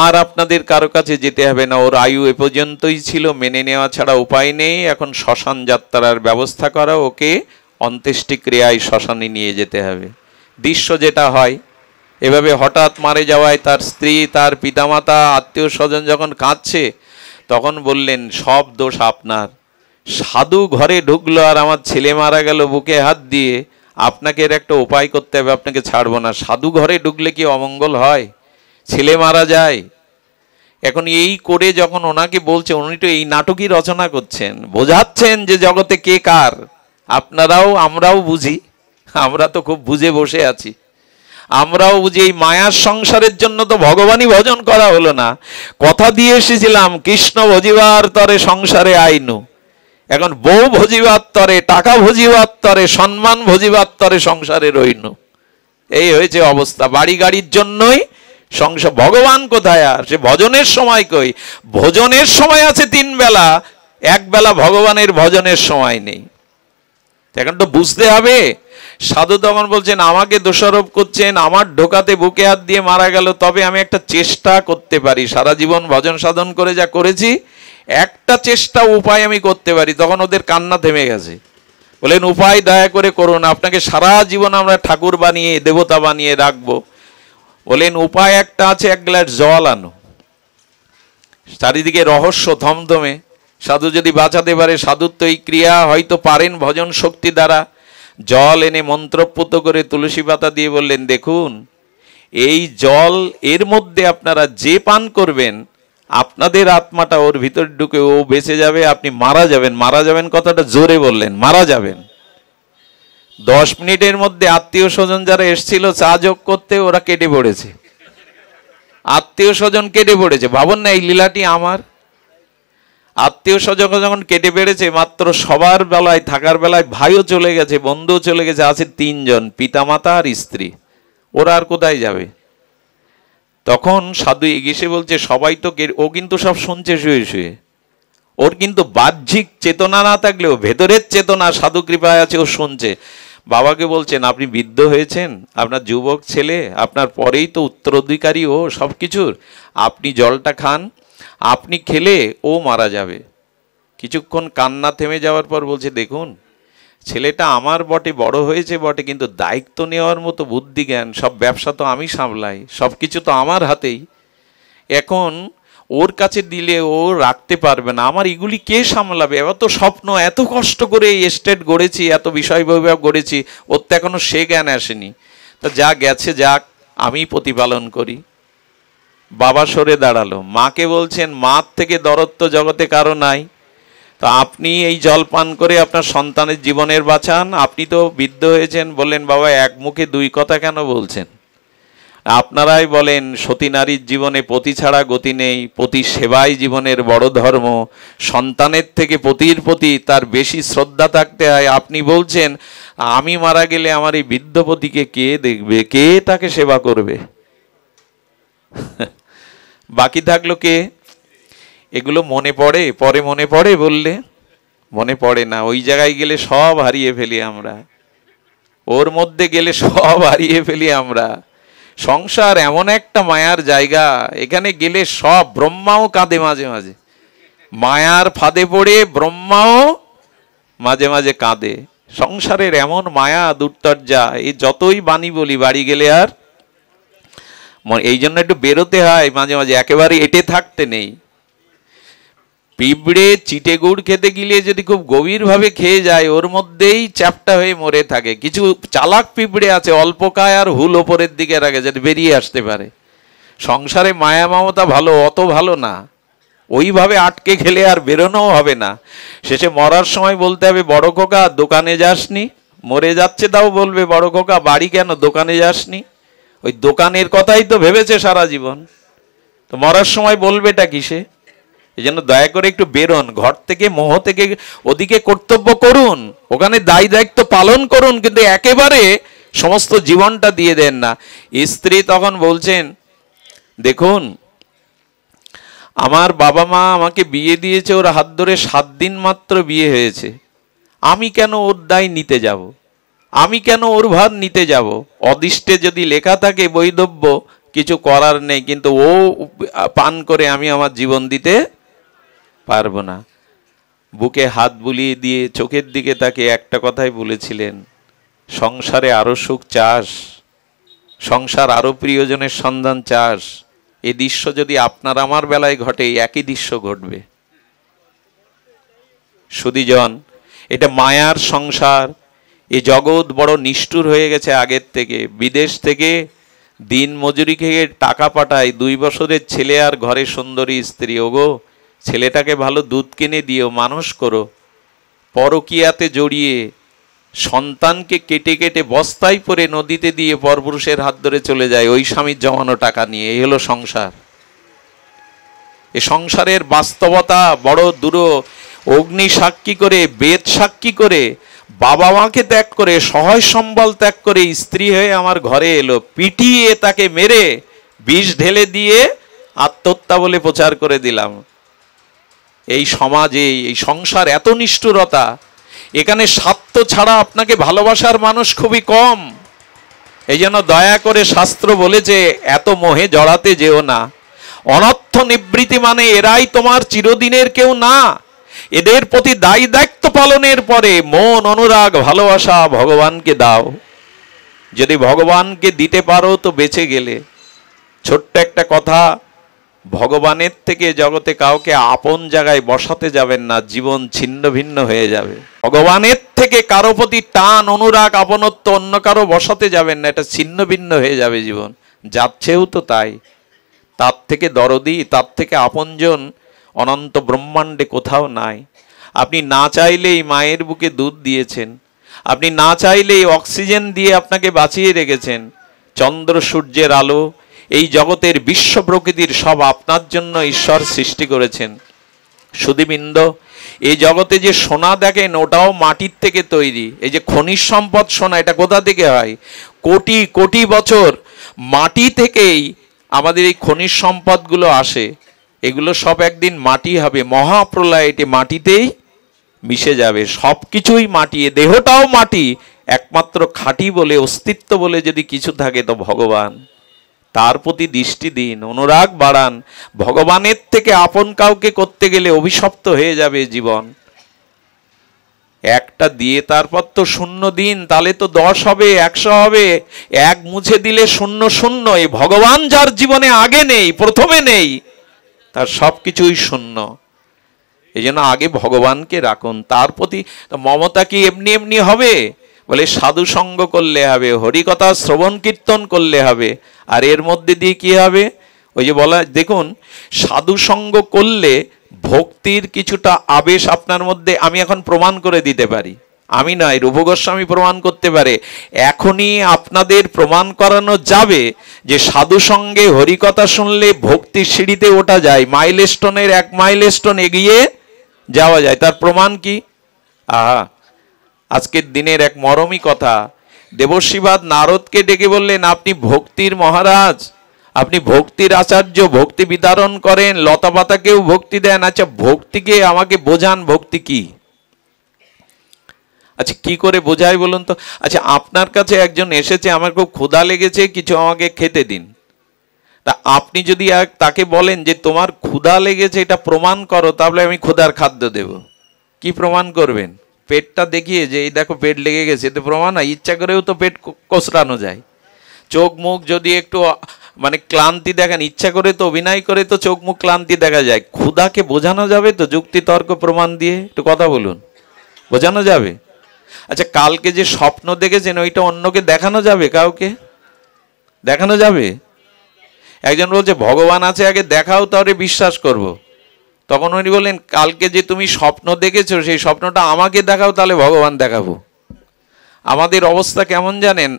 আর আপনাদের কারো কাছে যেতে হবে না, ওর আয়ু এ পর্যন্তই ছিল, মেনে নেওয়া ছাড়া উপায় নেই, এখন শ্মশান যাত্রার ব্যবস্থা করা, ওকে অন্ত্যেষ্টিক্রিয়ায় শ্মশানে নিয়ে যেতে হবে। দৃশ্য যেটা হয়, এভাবে হঠাৎ মারা যাওয়ায় তার স্ত্রী, তার পিতামাতা, আত্মীয় স্বজন যখন কাঁদছে, তখন বললেন সব দোষ আপনার। সাধু ঘরে ঢুকলো আর আমার ছেলে মারা গেল বুকে হাত দিয়ে, আপনাকে এর একটা উপায় করতে হবে, আপনাকে ছাড়বো না। সাধু ঘরে ঢুকলে কি অমঙ্গল হয়? ছেলে মারা যায়। এখন এই করে যখন ওনাকে বলছে, উনি তো এই নাটকই রচনা করছেন, বোঝাচ্ছেন যে জগতে কে কার। আপনারাও আমরাও বুঝি, আমরা তো খুব বুঝে বসে আছি, আমরাও বুঝি এই মায়ার সংসারের জন্য তো ভগবানই ভজন করা হলো না। কথা দিয়ে এসেছিলাম কৃষ্ণ ভজিবার তরে সংসারে আইনু, এখন বউ ভজিবার তরে, টাকা ভজিবার তরে, সম্মান ভজিবার তরে সংসারে রইনু। এই হয়েছে অবস্থা। বাড়ি গাড়ির জন্যই সংসার। ভগবান কোথায়? আর সে ভজনের সময় কই? ভোজনের সময় আছে 3 বেলা, 1 বেলা ভগবানের ভজনের সময় নেই। এখন তো বুঝতে হবে। সাধু তখন বলছেন আমাকে দোষারোপ করছেন, আমার ঢোকাতে বুকে হাত দিয়ে মারা গেল, তবে আমি একটা চেষ্টা করতে পারি, সারা জীবন ভজন সাধন করে যা করেছি, একটা চেষ্টা উপায় আমি করতে পারি। তখন ওদের কান্না থেমে গেছে। বলেন উপায় দয়া করে করুন, আপনাকে সারা জীবন আমরা ঠাকুর বানিয়ে দেবতা বানিয়ে রাখবো। বলেন উপায় একটা আছে, 1 গ্লাস জল আনো। চারিদিকে রহস্য থমথমে। সাধু যদি বাঁচাতে পারে, সাধুর তো এই ক্রিয়া হয়তো পারেন ভজন শক্তি দ্বারা। জল এনে মন্ত্রপুত করে তুলসী পাতা দিয়ে বললেন দেখুন এই জল, এর মধ্যে আপনারা যে পান করবেন আপনাদের আত্মাটা ওর ভিতর ঢুকে ও বেঁচে যাবে, আপনি মারা যাবেন। মারা যাবেন কথাটা জোরে বললেন, মারা যাবেন। 10 মিনিটের মধ্যে আত্মীয় স্বজন যারা এসেছিল চা যোগ করতে, ওরা কেটে পড়েছে। আত্মীয় স্বজন কেটে পড়েছে। ভাবুন না এই লীলাটি আমার। আত্মীয় স্বজন যখন কেটে বেড়েছে, মাত্র সবার বেলায়, থাকার বেলায় ভাইও চলে গেছে, বন্ধুও চলে গেছে, আছে 3 জন, পিতামাতা আর স্ত্রী। ওরা আর কোথায় যাবে? তখন সাধু এগিয়ে বলছে সবাই তো, ও কিন্তু সব শুনছে শুয়ে শুয়ে, ওর কিন্তু বাহ্যিক চেতনা না থাকলেও ভেতরের চেতনা সাধু কৃপায় আছে, ও শুনছে। বাবাকে বলছেন আপনি বৃদ্ধ হয়েছেন, আপনার যুবক ছেলে, আপনার পরেই তো উত্তরাধিকারী ও সব কিছুর, আপনি জলটা খান, আপনি খেলে ও মারা যাবে। কিছুক্ষণ কান্না থেমে যাওয়ার পর বলছে দেখুন ছেলেটা আমার বটে বড় হয়েছে বটে, কিন্তু দায়িত্ব নেওয়ার মতো বুদ্ধি জ্ঞান, সব ব্যবসা তো আমি সামলাই, সব কিছু তো আমার হাতেই। এখন ওর কাছে দিলে ও রাখতে পারবে না, আমার এগুলি কে সামলাবে? এত স্বপ্ন, এত কষ্ট করে এই এস্টেট গড়েছি, এত বিষয় বৈভব গড়েছি, ওর তো এখনো সে জ্ঞান আসেনি। তা যা গেছে যাক, আমি প্রতিপালন করি। বাবা সরে দাঁড়ালো। মাকে বলছেন মার থেকে দরদ তো জগতে কারো নাই, তো আপনি এই জল পান করে আপনার সন্তানের জীবনের বাঁচান। আপনি তো বৃদ্ধ হয়েছেন। বললেন বাবা এক মুখে 2 কথা কেন বলছেন? আপনারাই বলেন সতী নারীর জীবনে পতি ছাড়া গতি নেই, পতি সেবাই জীবনের বড় ধর্ম, সন্তানের থেকে পতির প্রতি তার বেশি শ্রদ্ধা থাকতে হয়। আপনি বলছেন আমি মারা গেলে আমার এই বৃদ্ধ পতিকে কে দেখবে, কে তাকে সেবা করবে? বাকি থাকলো কে? এগুলো মনে পড়ে? পরে মনে পড়ে বললে মনে পড়ে না। ওই জায়গায় গেলে সব হারিয়ে ফেলি আমরা, ওর মধ্যে গেলে সব হারিয়ে ফেলি আমরা। সংসার এমন একটা মায়ার জায়গা, এখানে গেলে সব। ব্রহ্মাও কাঁদে মাঝে মাঝে, মায়ার ফাঁদে পড়ে ব্রহ্মাও মাঝে মাঝে কাঁদে। সংসারের এমন মায়া দুর্তর্যা, এই যতই বাণী বলি বাড়ি গেলে আর, এই জন্য একটু বেরোতে হয় মাঝে মাঝে, একেবারে এটে থাকতে নেই। পিঁপড়ে চিটে গুড় খেতে গিয়ে যদি খুব গভীরভাবে খেয়ে যায়, ওর মধ্যেই চ্যাপ্টা হয়ে মরে থাকে। কিছু চালাক পিঁপড়ে আছে, অল্প খায় আর হুল ওপরের দিকে রাখে যাতে বেরিয়ে আসতে পারে। সংসারে মায়া মমতা ভালো, অত ভালো না। ওইভাবে আটকে খেলে আর বেরোনোও হবে না। শেষে মরার সময় বলতে হবে বড় খোকা দোকানে যাসনি। মরে যাচ্ছে তাও বলবে বড় খোকা বাড়ি কেন, দোকানে যাসনি? ওই দোকানের কথাই তো ভেবেছে সারা জীবন, তো মরার সময় বলবেটা কিসে? এই জন্য দয়া করে একটু বেরোন ঘর থেকে, মোহ থেকে। ওদিকে কর্তব্য করুন, ওখানে দায় দায়িত্ব পালন করুন, কিন্তু একেবারে সমস্ত জীবনটা দিয়ে দেন না। স্ত্রী তখন বলছেন দেখুন আমার বাবা মা আমাকে বিয়ে দিয়েছে, ওর হাত ধরে 7 দিন মাত্র বিয়ে হয়েছে। আমি কেন ওর দায় নিতে যাব? আমি কেন ওর ভার নিতে যাব? অদিষ্টে যদি লেখা থাকে বৈধব্য, কিছু করার নেই, কিন্তু ও পান করে আমি আমার জীবন দিতে পারবো না। বুকে হাত বুলিয়ে দিয়ে চোখের দিকে তাকে একটা কথাই বলেছিলেন, সংসারে আরো সুখ চাস, সংসার আরো প্রিয়জনের সন্ধান চাস, এই দৃশ্য যদি আপনার আমার বেলায় ঘটে, একই দৃশ্য ঘটবে। সুধীজন, এটা মায়ার সংসার। এই জগৎ বড় নিষ্ঠুর হয়ে গেছে আগের থেকে। বিদেশ থেকে দিন মজুরি খেয়ে টাকা পাঠায়, 2 বছরের ছেলে আর ঘরে সুন্দরী স্ত্রী। ওগো, ছেলেটাকে ভালো দুধ কিনে দিও, মানুষ করো। পরকীয়াতে জড়িয়ে সন্তানকে কেটে কেটে বস্তায় পরে নদীতে দিয়ে পরপুরুষের হাত ধরে চলে যায় ওই স্বামীর জমানো টাকা নিয়ে। এই হলো সংসার। এ সংসারের বাস্তবতা বড় দূর। অগ্নি সাক্ষী করে, বেদ সাক্ষী করে, বাবা মাকে ত্যাগ করে, সহায় সম্বল ত্যাগ করে স্ত্রী হয়ে আমার ঘরে এলো। পিটিয়ে তাকে মেরে বিষ ঢেলে দিয়ে আত্মহত্যা বলে প্রচার করে দিলাম। এই সমাজে, এই সংসার এত নিষ্ঠুরতা। এখানে স্বার্থ ছাড়া আপনাকে ভালোবাসার মানুষ খুবই কম। এই জন্য দয়া করে শাস্ত্র বলেছে, এত মোহে জড়াতে যেও না। অনর্থ নিবৃত্তি মানে এরাই তোমার চিরদিনের কেউ না। এদের প্রতি দায়ী দায়িত্ব পালনের পরে মন, অনুরাগ, ভালোবাসা ভগবানকে দাও। যদি ভগবানকে দিতে পারো তো বেঁচে গেলে। ছোট্ট একটা কথা, ভগবানের থেকে জগতে কাউকে আপন জায়গায় বসাতে যাবেন না, জীবন ছিন্ন ভিন্ন হয়ে যাবে। ভগবানের থেকে কারো প্রতি টান, অনুরাগ, আপনত্ব অন্য কারো বসাতে যাবেন না, এটা ছিন্ন ভিন্ন হয়ে যাবে জীবন। যাচ্ছেও তো তাই। তার থেকে দরদি, তার থেকে আপনজন অনন্ত ব্রহ্মাণ্ডে কোথাও নাই। আপনি না চাইলেই মায়ের বুকে দুধ দিয়েছেন, আপনি না চাইলেই অক্সিজেন দিয়ে আপনাকে বাঁচিয়ে রেখেছেন। চন্দ্র সূর্যের আলো, এই জগতের বিশ্ব প্রকৃতির সব আপনার জন্য ঈশ্বর সৃষ্টি করেছেন। সুধীবৃন্দ, এই জগতে যে সোনা দেখেন ওটাও মাটির থেকে তৈরি। এই যে খনিজ সম্পদ সোনা, এটা কোথা থেকে হয়? কোটি কোটি বছর মাটি থেকেই আমাদের এই খনিজ সম্পদগুলো আসে। এগুলো সব একদিন মাটি হবে, মহাপ্রলয় এটি মাটিতেই মিশে যাবে। সব কিছুই মাটি, দেহটাও মাটি। একমাত্র খাঁটি বলে, অস্তিত্ব বলে যদি কিছু থাকে তো ভগবান। তার প্রতি দৃষ্টি দিন, অনুরাগ বাড়ান। ভগবানের থেকে আপন কাউকে করতে গেলে অভিশপ্ত হয়ে যাবে জীবন। একটা দিয়ে তারপর তো 0 দিন, তাহলে তো 10 হবে, 100 হবে। 1 মুছে দিলে 0 0। এই ভগবান যার জীবনে আগে নেই, প্রথমে নেই, তার সব কিছুই শূন্য। এই জন্য আগে ভগবানকে রাখুন। তার প্রতি মমতা কি এমনি এমনি হবে? বলে সাধু সঙ্গ করলে হবে, হরিকথা শ্রবণ কীর্তন করলে হবে। আর এর মধ্যে দিয়ে কি হবে? ওই যে বলা, দেখুন, সাধু সঙ্গ করলে ভক্তির কিছুটা আবেশ আপনার মধ্যে, আমি এখন প্রমাণ করে দিতে পারি। আমি নয়, রূপ গোস্বামী প্রমাণ করতে পারে। এখনই আপনাদের প্রমাণ করানো যাবে যে সাধু সঙ্গে হরিকথা শুনলে ভক্তির সিঁড়িতে ওঠা যায়, মাইলস্টোনের 1 মাইলস্টোন এগিয়ে যাওয়া যায়। তার প্রমাণ কি? আজকের দিনের এক মরমী কথা। দেবর্ষিবাদ নারদকে ডেকে বললেন, আপনি ভক্তির মহারাজ, আপনি ভক্তির আচার্য, ভক্তি বিতরণ করেন, লতা পাতাকেও ভক্তি দেন। আচ্ছা, ভক্তিকে আমাকে বোঝান, ভক্তি কি? আচ্ছা, কি করে বোঝাই বলুন তো? আচ্ছা, আপনার কাছে একজন এসেছে, আমার খুব ক্ষুধা লেগেছে, কিছু আমাকে খেতে দিন। তা আপনি যদি তাকে বলেন যে তোমার ক্ষুধা লেগেছে, এটা প্রমাণ করো, তাহলে আমি ক্ষুধার খাদ্য দেব। কি প্রমাণ করবেন? পেটটা দেখিয়ে যে এই দেখো পেট লেগে গেছে, এতে প্রমাণ হয়? ইচ্ছা করেও তো পেট কচলানো যায়। চোখ মুখ যদি একটু মানে ক্লান্তি দেখেন, ইচ্ছা করে তো, অভিনয় করে তো চোখ মুখ ক্লান্তি দেখা যায়। ক্ষুধাকে বোঝানো যাবে তো যুক্তি তর্ক প্রমাণ দিয়ে? একটু কথা বলুন, বোঝানো যাবে? আচ্ছা, কালকে যে স্বপ্ন দেখেছেন ওইটা অন্যকে দেখানো যাবে? কাউকে দেখানো যাবে? একজন বলছে ভগবান আছে, আগে দেখাও তাহলে বিশ্বাস করব। তখন উনি বললেন, কালকে যে তুমি স্বপ্ন দেখেছো সেই স্বপ্নটা আমাকে দেখাও, তাহলে ভগবান দেখাবো। আমাদের অবস্থা কেমন জানেন?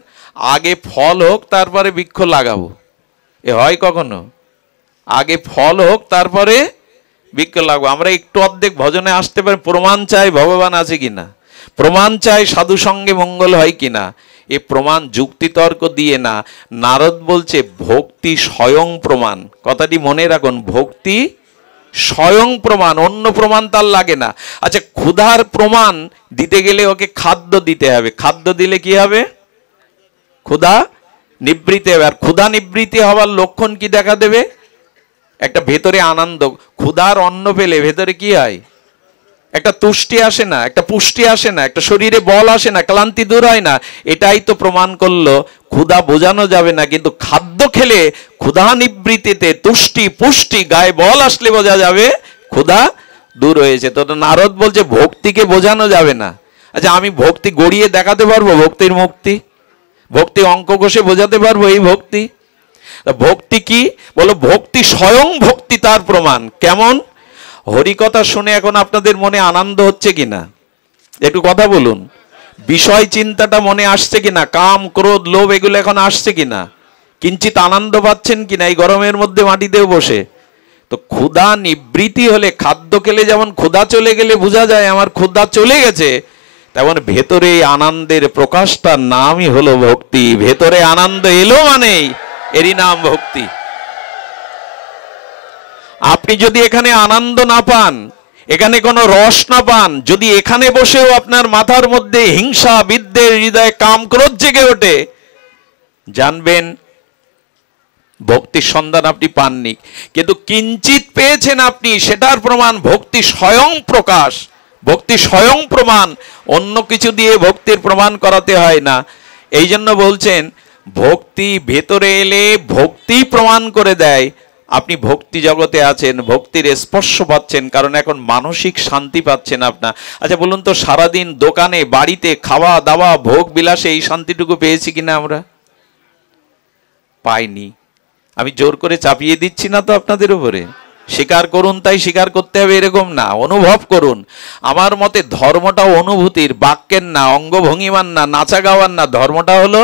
আগে ফল হোক তারপরে বৃক্ষ লাগাবো, এ হয় কখনো? আগে ফল হোক তারপরে বৃক্ষ লাগাবো। আমরা একটু অর্ধেক ভজনে আসতে পারি, প্রমাণ চাই ভগবান আছে কিনা, প্রমাণ চাই সাধু সঙ্গে মঙ্গল হয় কিনা। এ প্রমাণ যুক্তিতর্ক দিয়ে না। নারদ বলছে ভক্তি স্বয়ং প্রমাণ। কথাটি মনে রাখুন, ভক্তি স্বয়ং প্রমাণ, অন্য প্রমাণ তার লাগে না। আচ্ছা, ক্ষুধার প্রমাণ দিতে গেলে ওকে খাদ্য দিতে হবে। খাদ্য দিলে কি হবে? ক্ষুধা নিবৃত্তি হবে। আর ক্ষুধা নিবৃত্তি হওয়ার লক্ষণ কি দেখা দেবে? একটা ভেতরে আনন্দ। ক্ষুধার অন্ন পেলে ভেতরে কি হয়? একটা তুষ্টি আসে না, একটা পুষ্টি আসে না, একটা শরীরে বল আসে না, ক্লান্তি দূর হয় না। এটাই তো প্রমাণ করলো ক্ষুধা বোঝানো যাবে না, কিন্তু খাদ্য খেলে ক্ষুধা নিবৃত্তিতে তুষ্টি পুষ্টি, গায়ে বল আসলে বোঝা যাবে ক্ষুধা দূর হয়েছে। তো নারদ বলছে ভক্তিকে বোঝানো যাবে না। আচ্ছা, আমি ভক্তি গড়িয়ে দেখাতে পারবো? ভক্তির মুক্তি, ভক্তি অঙ্ক কষে বোঝাতে পারবো এই ভক্তি? ভক্তি কি বলো? ভক্তি স্বয়ং ভক্তি তার প্রমাণ। কেমন? হরিকথা শুনে এখন আপনাদের মনে আনন্দ হচ্ছে কিনা একটু কথা বলুন। বিষয় চিন্তাটা মনে আসছে কিনা? কাম ক্রোধ লোভ এগুলো এখন আসছে কিনা? কিঞ্চিত আনন্দ পাচ্ছেন কিনা এই গরমের মধ্যে মাটিতেও বসে? তো ক্ষুধা নিবৃত্তি হলে, খাদ্য খেলে যেমন ক্ষুধা চলে গেলে বোঝা যায় আমার ক্ষুধা চলে গেছে, তেমন ভেতরে আনন্দের প্রকাশটার নামই হলো ভক্তি। ভেতরে আনন্দ এলো মানেই এরই নাম ভক্তি। আপনি যদি এখানে আনন্দ না পান, এখানে কোনো রস না পান, যদি এখানে বসেও আপনার মাথার মধ্যে হিংসা বিদ্বেষ, হৃদয়ে কাম ক্রোধ জেগে ওঠে, জানবেন ভক্তির সন্ধান আপনি পাননি। কিন্তু কিঞ্চিত পেয়েছেন আপনি, সেটার প্রমাণ ভক্তি স্বয়ং প্রকাশ, ভক্তি স্বয়ং প্রমাণ। অন্য কিছু দিয়ে ভক্তির প্রমাণ করাতে হয় না। এই জন্য বলছেন ভক্তি ভেতরে এলে ভক্তি প্রমাণ করে দেয় আপনি ভক্তি জগতে আছেন, ভক্তির স্পর্শ পাচ্ছেন, কারণ এখন মানসিক শান্তি পাচ্ছেন আপনার। আচ্ছা বলুন তো, সারাদিন দোকানে বাড়িতে খাওয়া দাওয়া ভোগ বিলাসে এই শান্তিটুকু পেয়েছি কিনা আমরা? পাইনি। আমি জোর করে চাপিয়ে দিচ্ছি না তো আপনাদের উপরে। স্বীকার করুন, তাই স্বীকার করতে হবে এরকম না, অনুভব করুন। আমার মতে ধর্মটা অনুভূতির, বাক্যের না, অঙ্গভঙ্গিমার না, নাচা গাওয়ার না। ধর্মটা হলো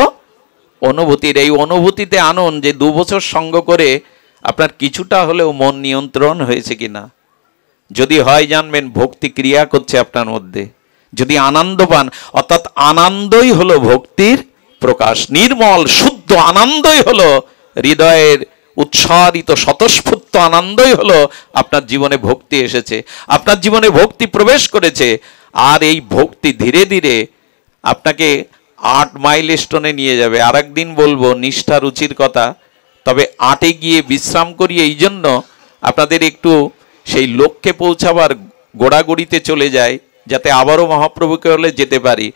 অনুভূতির। এই অনুভূতিতে আনুন যে 2 বছর সঙ্গ করে আপনার কিছুটা হলেও মন নিয়ন্ত্রণ হয়েছে কিনা। যদি হয় জানবেন ভক্তি ক্রিয়া করছে আপনার মধ্যে। যদি আনন্দ পান, অর্থাৎ আনন্দই হলো ভক্তির প্রকাশ। নির্মল শুদ্ধ আনন্দই হলো হৃদয়ের উৎসারিত স্বতঃস্ফূর্ত আনন্দই হলো আপনার জীবনে ভক্তি এসেছে, আপনার জীবনে ভক্তি প্রবেশ করেছে। আর এই ভক্তি ধীরে ধীরে আপনাকে 8 মাইলস্টোনে নিয়ে যাবে। আর একদিন বলবো নিষ্ঠা রুচির কথা। তবে 8-এ গিয়ে বিশ্রাম করি এই জন্য আপনাদের একটু সেই লক্ষ্যে পৌঁছাবার গোড়াগড়িতে চলে যায়, যাতে আবারও মহাপ্রভুকে হলে যেতে পারি।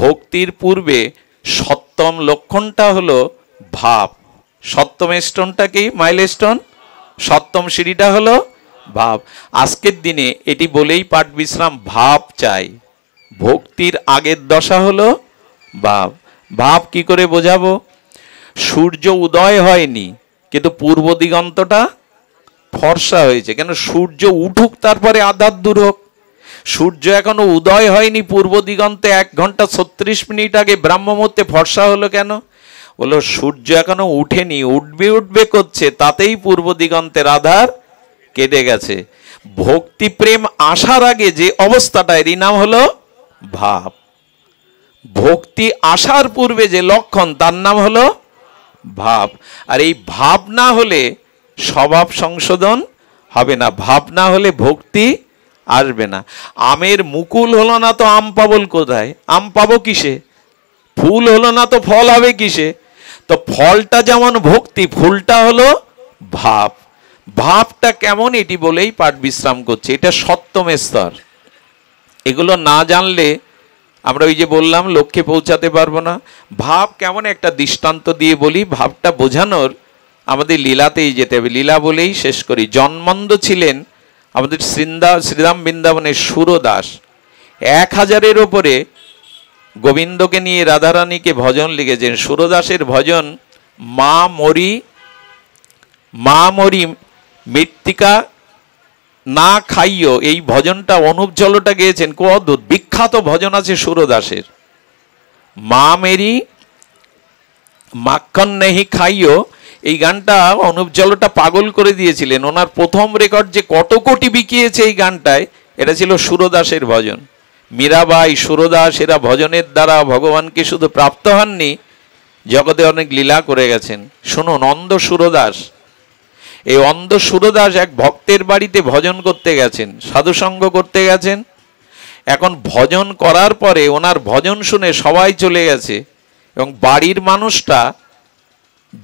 ভক্তির পূর্বে সপ্তম লক্ষণটা হলো ভাব। সপ্তম স্টোনটা কি? মাইলস্টোন। সপ্তম সিঁড়িটা হলো ভাব। আজকের দিনে এটি বলেই পাঠ বিশ্রাম, ভাব চাই। ভক্তির আগের দশা হলো ভাব। ভাব কি করে বোঝাবো? সূর্য উদয় হয়নি, কিন্তু পূর্ব দিগন্তটা ফর্সা হয়েছে। কেন? সূর্য উঠুক, তারপরে আধার দূর হোক। সূর্য এখনো উদয় হয়নি, পূর্ব দিগন্তে 1 ঘন্টা 36 মিনিট আগে ব্রাহ্ম মুহূর্তে ফর্সা হলো কেন? বললো সূর্য এখনো উঠেনি, উঠবে উঠবে করছে, তাতেই পূর্ব দিগন্তের আধার কেটে গেছে। ভক্তি প্রেম আসার আগে যে অবস্থাটা, এরই নাম হলো ভাব। ভক্তি আসার পূর্বে যে লক্ষণ, তার নাম হলো ভাব। আর এই ভাব না হলে স্বভাব সংশোধন হবে না, ভাব না হলে ভক্তি আসবে না। আমের মুকুল হলো না তো আম পাবো কোথায়? আম পাবো কিসে? ফুল হলো না তো ফল হবে কিসে? তো ফলটা যেমন ভক্তি, ফুলটা হলো ভাব। ভাবটা কেমন এটি বলেই পাঠ বিশ্রাম করছে। এটা সপ্তম স্তর। এগুলো না জানলে আমরা ওই যে বললাম লক্ষ্যে পৌঁছাতে পারবো না। ভাব কেমন একটা দৃষ্টান্ত দিয়ে বলি। ভাবটা বোঝানোর আমাদের লীলাতেই যেতে হবে। লীলা বলেই শেষ করি। জন্মন্দ ছিলেন আমাদের শ্রীরাম বৃন্দাবনের সুরদাস। 1000-এর ওপরে গোবিন্দকে নিয়ে রাধারানীকে ভজন লিখেছেন। সুরদাসের ভজন মা মরি মৃত্তিকা না খাইও, এই ভজনটা অনুপ জলটা গেয়েছেন। খুব অদ্ভুত বিখ্যাত ভজন আছে সুরদাসের। মা মেরি মাখন নেহি খাইও, এই গানটা অনুপ জলটা পাগল করে দিয়েছিলেন। ওনার প্রথম রেকর্ড যে কত কোটি বিকিয়েছে এই গানটায়, এটা ছিল সুরদাসের ভজন। মীরাবাই, সুরদাস এরা ভজনের দ্বারা ভগবানকে শুধু প্রাপ্ত হননি, জগতে অনেক লীলা করে গেছেন। শুনুন, নন্দ সুরদাস এই অন্ধ সুরদাস এক ভক্তের বাড়িতে ভজন করতে গেছেন, সাধুসঙ্গ করতে গেছেন। এখন ভজন করার পরে ওনার ভজন শুনে সবাই চলে গেছে, এবং বাড়ির মানুষটা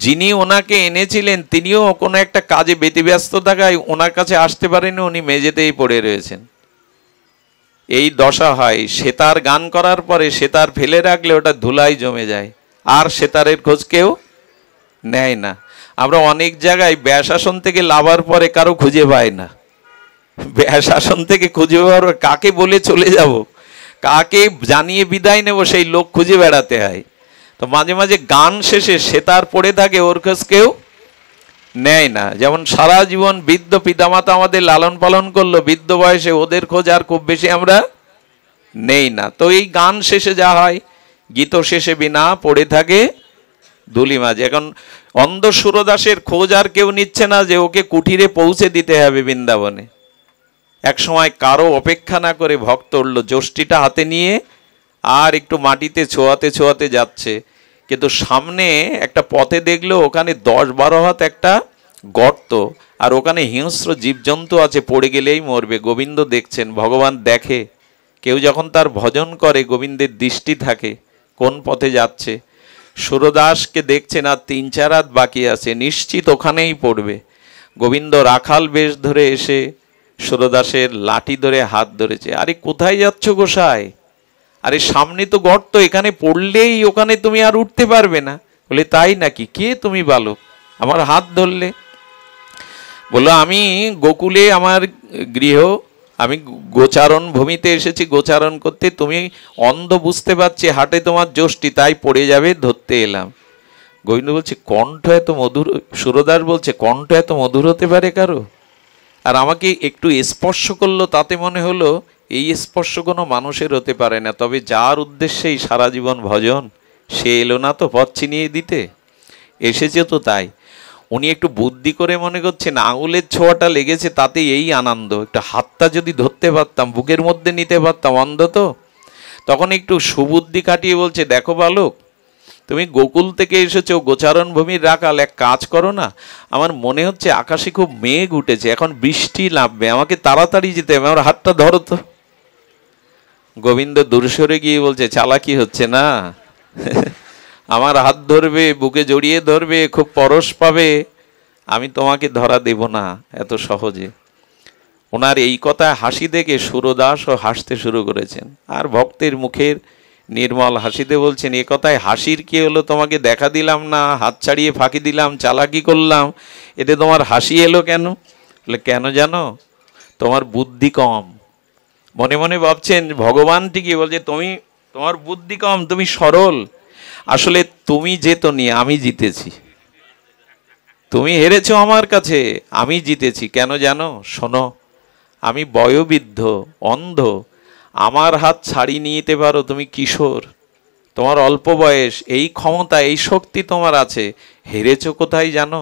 যিনি ওনাকে এনেছিলেন তিনিও কোনো একটা কাজে ব্যতিব্যস্ত থাকায় ওনার কাছে আসতে পারেনি, উনি মেঝেতেই পড়ে রয়েছেন। এই দশা হয়। সেতার গান করার পরে সেতার ফেলে রাখলে ওটা ধুলাই জমে যায়, আর সেতারের খোঁজ কেউ নেয় না। আমরা অনেক জায়গায় ব্যাসাসন থেকে লাভার পরে কারো খুঁজে পাই না। ব্যাসাসন থেকে খুঁজে পাওয়ার কাকে বলে চলে যাব, কাকে জানিয়ে বিদায় নেব, সেই লোক খুঁজে বেড়াতে হয়। তো মাঝে মাঝে গান শেষে সেতার পড়ে থাকে, ওর খোঁজ কেউ নেয় না। যেমন সারা জীবন বৃদ্ধ পিতামাতা আমাদের লালন পালন করলো, বৃদ্ধ বয়সে ওদের খোঁজ আর খুব বেশি আমরা নেই না। তো এই গান শেষে যা হয়, গীত শেষে বিনা পড়ে থাকে ধুলি মাঝে। এখন অন্ধ সুরদাসের খোঁজ আর কেউ নিচ্ছে না যে ওকে কুঠিরে পৌঁছে দিতে হবে বৃন্দাবনে। এক সময় কারো অপেক্ষা না করে ভক্ত উঠল, যষ্টিটা হাতে নিয়ে আর একটু মাটিতে ছোঁয়াতে ছোঁয়াতে যাচ্ছে, কিন্তু সামনে একটা পথে দেখলো ওখানে 10-12 হাত একটা গর্ত, আর ওখানে হিংস্র জীবজন্তু আছে, পড়ে গেলেই মরবে। গোবিন্দ দেখছেন, ভগবান দেখে। কেউ যখন তার ভজন করে গোবিন্দের দৃষ্টি থাকে কোন পথে যাচ্ছে। সুরদাসকে দেখছেন আর 3-4 হাত বাকি আছে, নিশ্চিত ওখানেই পড়বে। গোবিন্দ রাখাল বেশ ধরে এসে সুরদাসের লাঠি ধরে হাত ধরেছে। আরে কোথায় যাচ্ছ গোসাই? আরে সামনে তো গর্ত, এখানে পড়লেই ওখানে তুমি আর উঠতে পারবে না। বলে তাই নাকি? কে তুমি বালক, আমার হাত ধরলে? বললো আমি গোকুলে আমার গৃহ, আমি গোচারণ ভূমিতে এসেছি গোচারণ করতে। তুমি অন্ধ বুঝতে পারছি, হাটে তোমার যষ্টি, তাই পড়ে যাবে, ধরতে এলাম। গোবিন্দ বলছে কণ্ঠ এত মধুর, সুরদাস বলছে কণ্ঠ এত মধুর হতে পারে কারো? আর আমাকে একটু স্পর্শ করলো, তাতে মনে হলো এই স্পর্শ কোনো মানুষের হতে পারে না। তবে যার উদ্দেশ্যেই সারা জীবন ভজন, সে এলো না তো পথ চিনিয়ে দিতে? এসেছে তো তাই। উনি একটু বুদ্ধি করে মনে করছেন আঙুলের ছোঁয়াটা লেগেছে তাতে এই আনন্দ, একটু হাতটা যদি ধরতে পারতাম, বুকের মধ্যে নিতে পারতাম, অন্ধ তো। তখন একটু সুবুদ্ধি কাটিয়ে বলছে দেখো বালক, তুমি গোকুল থেকে এসেছো, গোচারণ ভূমির রাখাল, এক কাজ করো না, আমার মনে হচ্ছে আকাশে খুব মেঘ উঠেছে, এখন বৃষ্টি নামবে, আমাকে তাড়াতাড়ি যেতে হবে, আমার হাতটা ধরো তো। গোবিন্দ দূর সরে গিয়ে বলছে চালাকি হচ্ছে না? আমার হাত ধরবে, বুকে জড়িয়ে ধরবে, খুব পরশ পাবে, আমি তোমাকে ধরা দেব না এত সহজে। ওনার এই কথায় হাসি দেখে সুরদাসও হাসতে শুরু করেছেন, আর ভক্তের মুখের নির্মল হাসিতে বলছেন এ কথায় হাসির কি হলো? তোমাকে দেখা দিলাম না, হাত ছাড়িয়ে ফাঁকি দিলাম, চালাকি করলাম, এতে তোমার হাসি এলো কেন? বলে কেন জানো? তোমার বুদ্ধি কম। মনে মনে ভাবছেন ভগবান ঠিকই বলছে তুমি, তোমার বুদ্ধি কম, তুমি সরল। আসলে তুমি জেতনি, আমি জিতেছি। তুমি হেরেছো আমার কাছে, আমি জিতেছি। কেন জানো? শোনো, আমি বয়োবৃদ্ধ, অন্ধ, আমার হাত ছাড়িয়ে নিতে পারো, তুমি কিশোর, তোমার অল্প বয়স, এই ক্ষমতা এই শক্তি তোমার আছে। হেরেছো কোথায় জানো?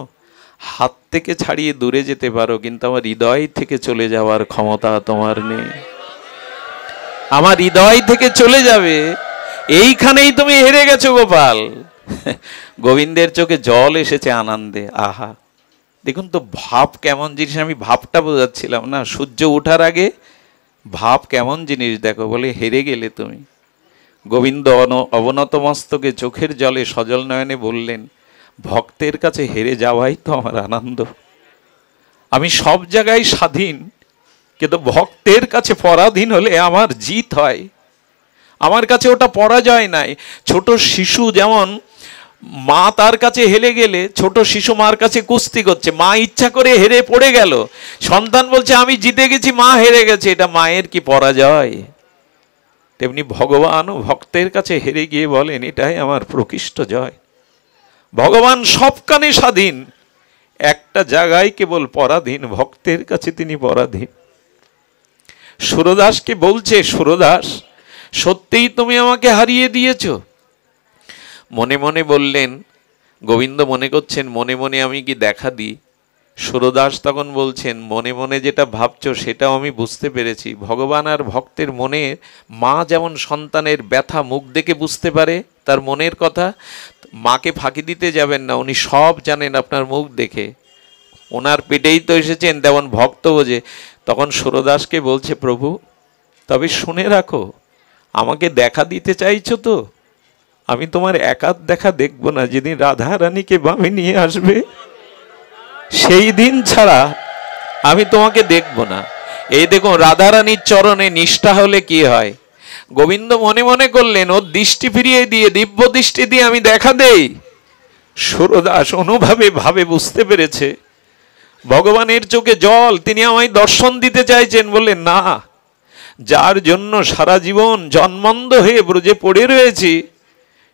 হাত থেকে ছাড়িয়ে দূরে যেতে পারো, কিন্তু আমার হৃদয় থেকে চলে যাওয়ার ক্ষমতা তোমার নেই। আমার হৃদয় থেকে চলে যাবে, এইখানেই তুমি হেরে গেছো গোপাল। গোবিন্দের চোখে জল এসেছে আনন্দে। আহা, দেখুন তো ভাব কেমন জিনিস, আমি ভাবটা বোঝাচ্ছিলাম না, সূর্য ওঠার আগে ভাব কেমন জিনিস দেখো। বলে হেরে গেলে তুমি। গোবিন্দ অবনত মস্তকে চোখের জলে সজল নয়নে বললেন ভক্তের কাছে হেরে যাওয়াই তো আমার আনন্দ। আমি সব জায়গায় স্বাধীন, কিন্তু ভক্তের কাছে পরাধীন হলে আমার জিত হয়। আমার কাছে ওটা পরাজয় নাই। ছোট শিশু যেমন মা তার কাছে হেরে গেলে, ছোট শিশু মার কাছে কুস্তি করছে, মা ইচ্ছা করে হেরে পড়ে গেল, সন্তান বলছে আমি জিতে গেছি, মা হেরে গেছে, এটা মায়ের কি পরাজয়? তেমনি ভগবানও ভক্তের কাছে হেরে গিয়ে বলেন এটাই আমার প্রকৃষ্ট জয়। ভগবান সবখানে স্বাধীন, একটা জায়গায় কেবল পরাধীন, ভক্তের কাছে তিনি পরাধীন। সুরদাসকে বলছে সুরদাস সত্যিই তুমি আমাকে হারিয়ে দিয়েছ? মনে মনে বললেন, গোবিন্দ মনে করছেন মনে মনে আমি কি দেখা দিই? সুরদাস তখন বলছেন মনে মনে যেটা ভাবছো সেটাও আমি বুঝতে পেরেছি। ভগবান আর ভক্তের মনে, মা যেমন সন্তানের ব্যথা মুখ দেখে বুঝতে পারে তার মনের কথা, মাকে ফাঁকি দিতে যাবেন না, উনি সব জানেন আপনার মুখ দেখে। ওনার পেটেই তো এসেছেন, তেমন ভক্ত বোঝে। তখন সুরদাসকে বলছে, প্রভু তবে শুনে রাখো, আমাকে দেখা দিতে চাইছো তো, আমি তোমার একার দেখা দেখবো না। যেদিন রাধা রানীকে বামে নিয়ে আসবে সেই দিন ছাড়া আমি তোমাকে দেখবো না। এই দেখুন রাধা রানীর চরণে নিষ্ঠা হলে কি হয়। গোবিন্দ মনে মনে করলেন, ওর দৃষ্টি ফিরিয়ে দিয়ে, দিব্য দৃষ্টি দিয়ে আমি দেখা দেই। সুরদাস অনুভাবে ভাবে বুঝতে পেরেছে ভগবানের চোখে জল, তিনি আমায় দর্শন দিতে চাইছেন। বললেন না, যার জন্য সারা জীবন জন্মন্ধ হয়ে ব্রজে পড়ে রয়েছি,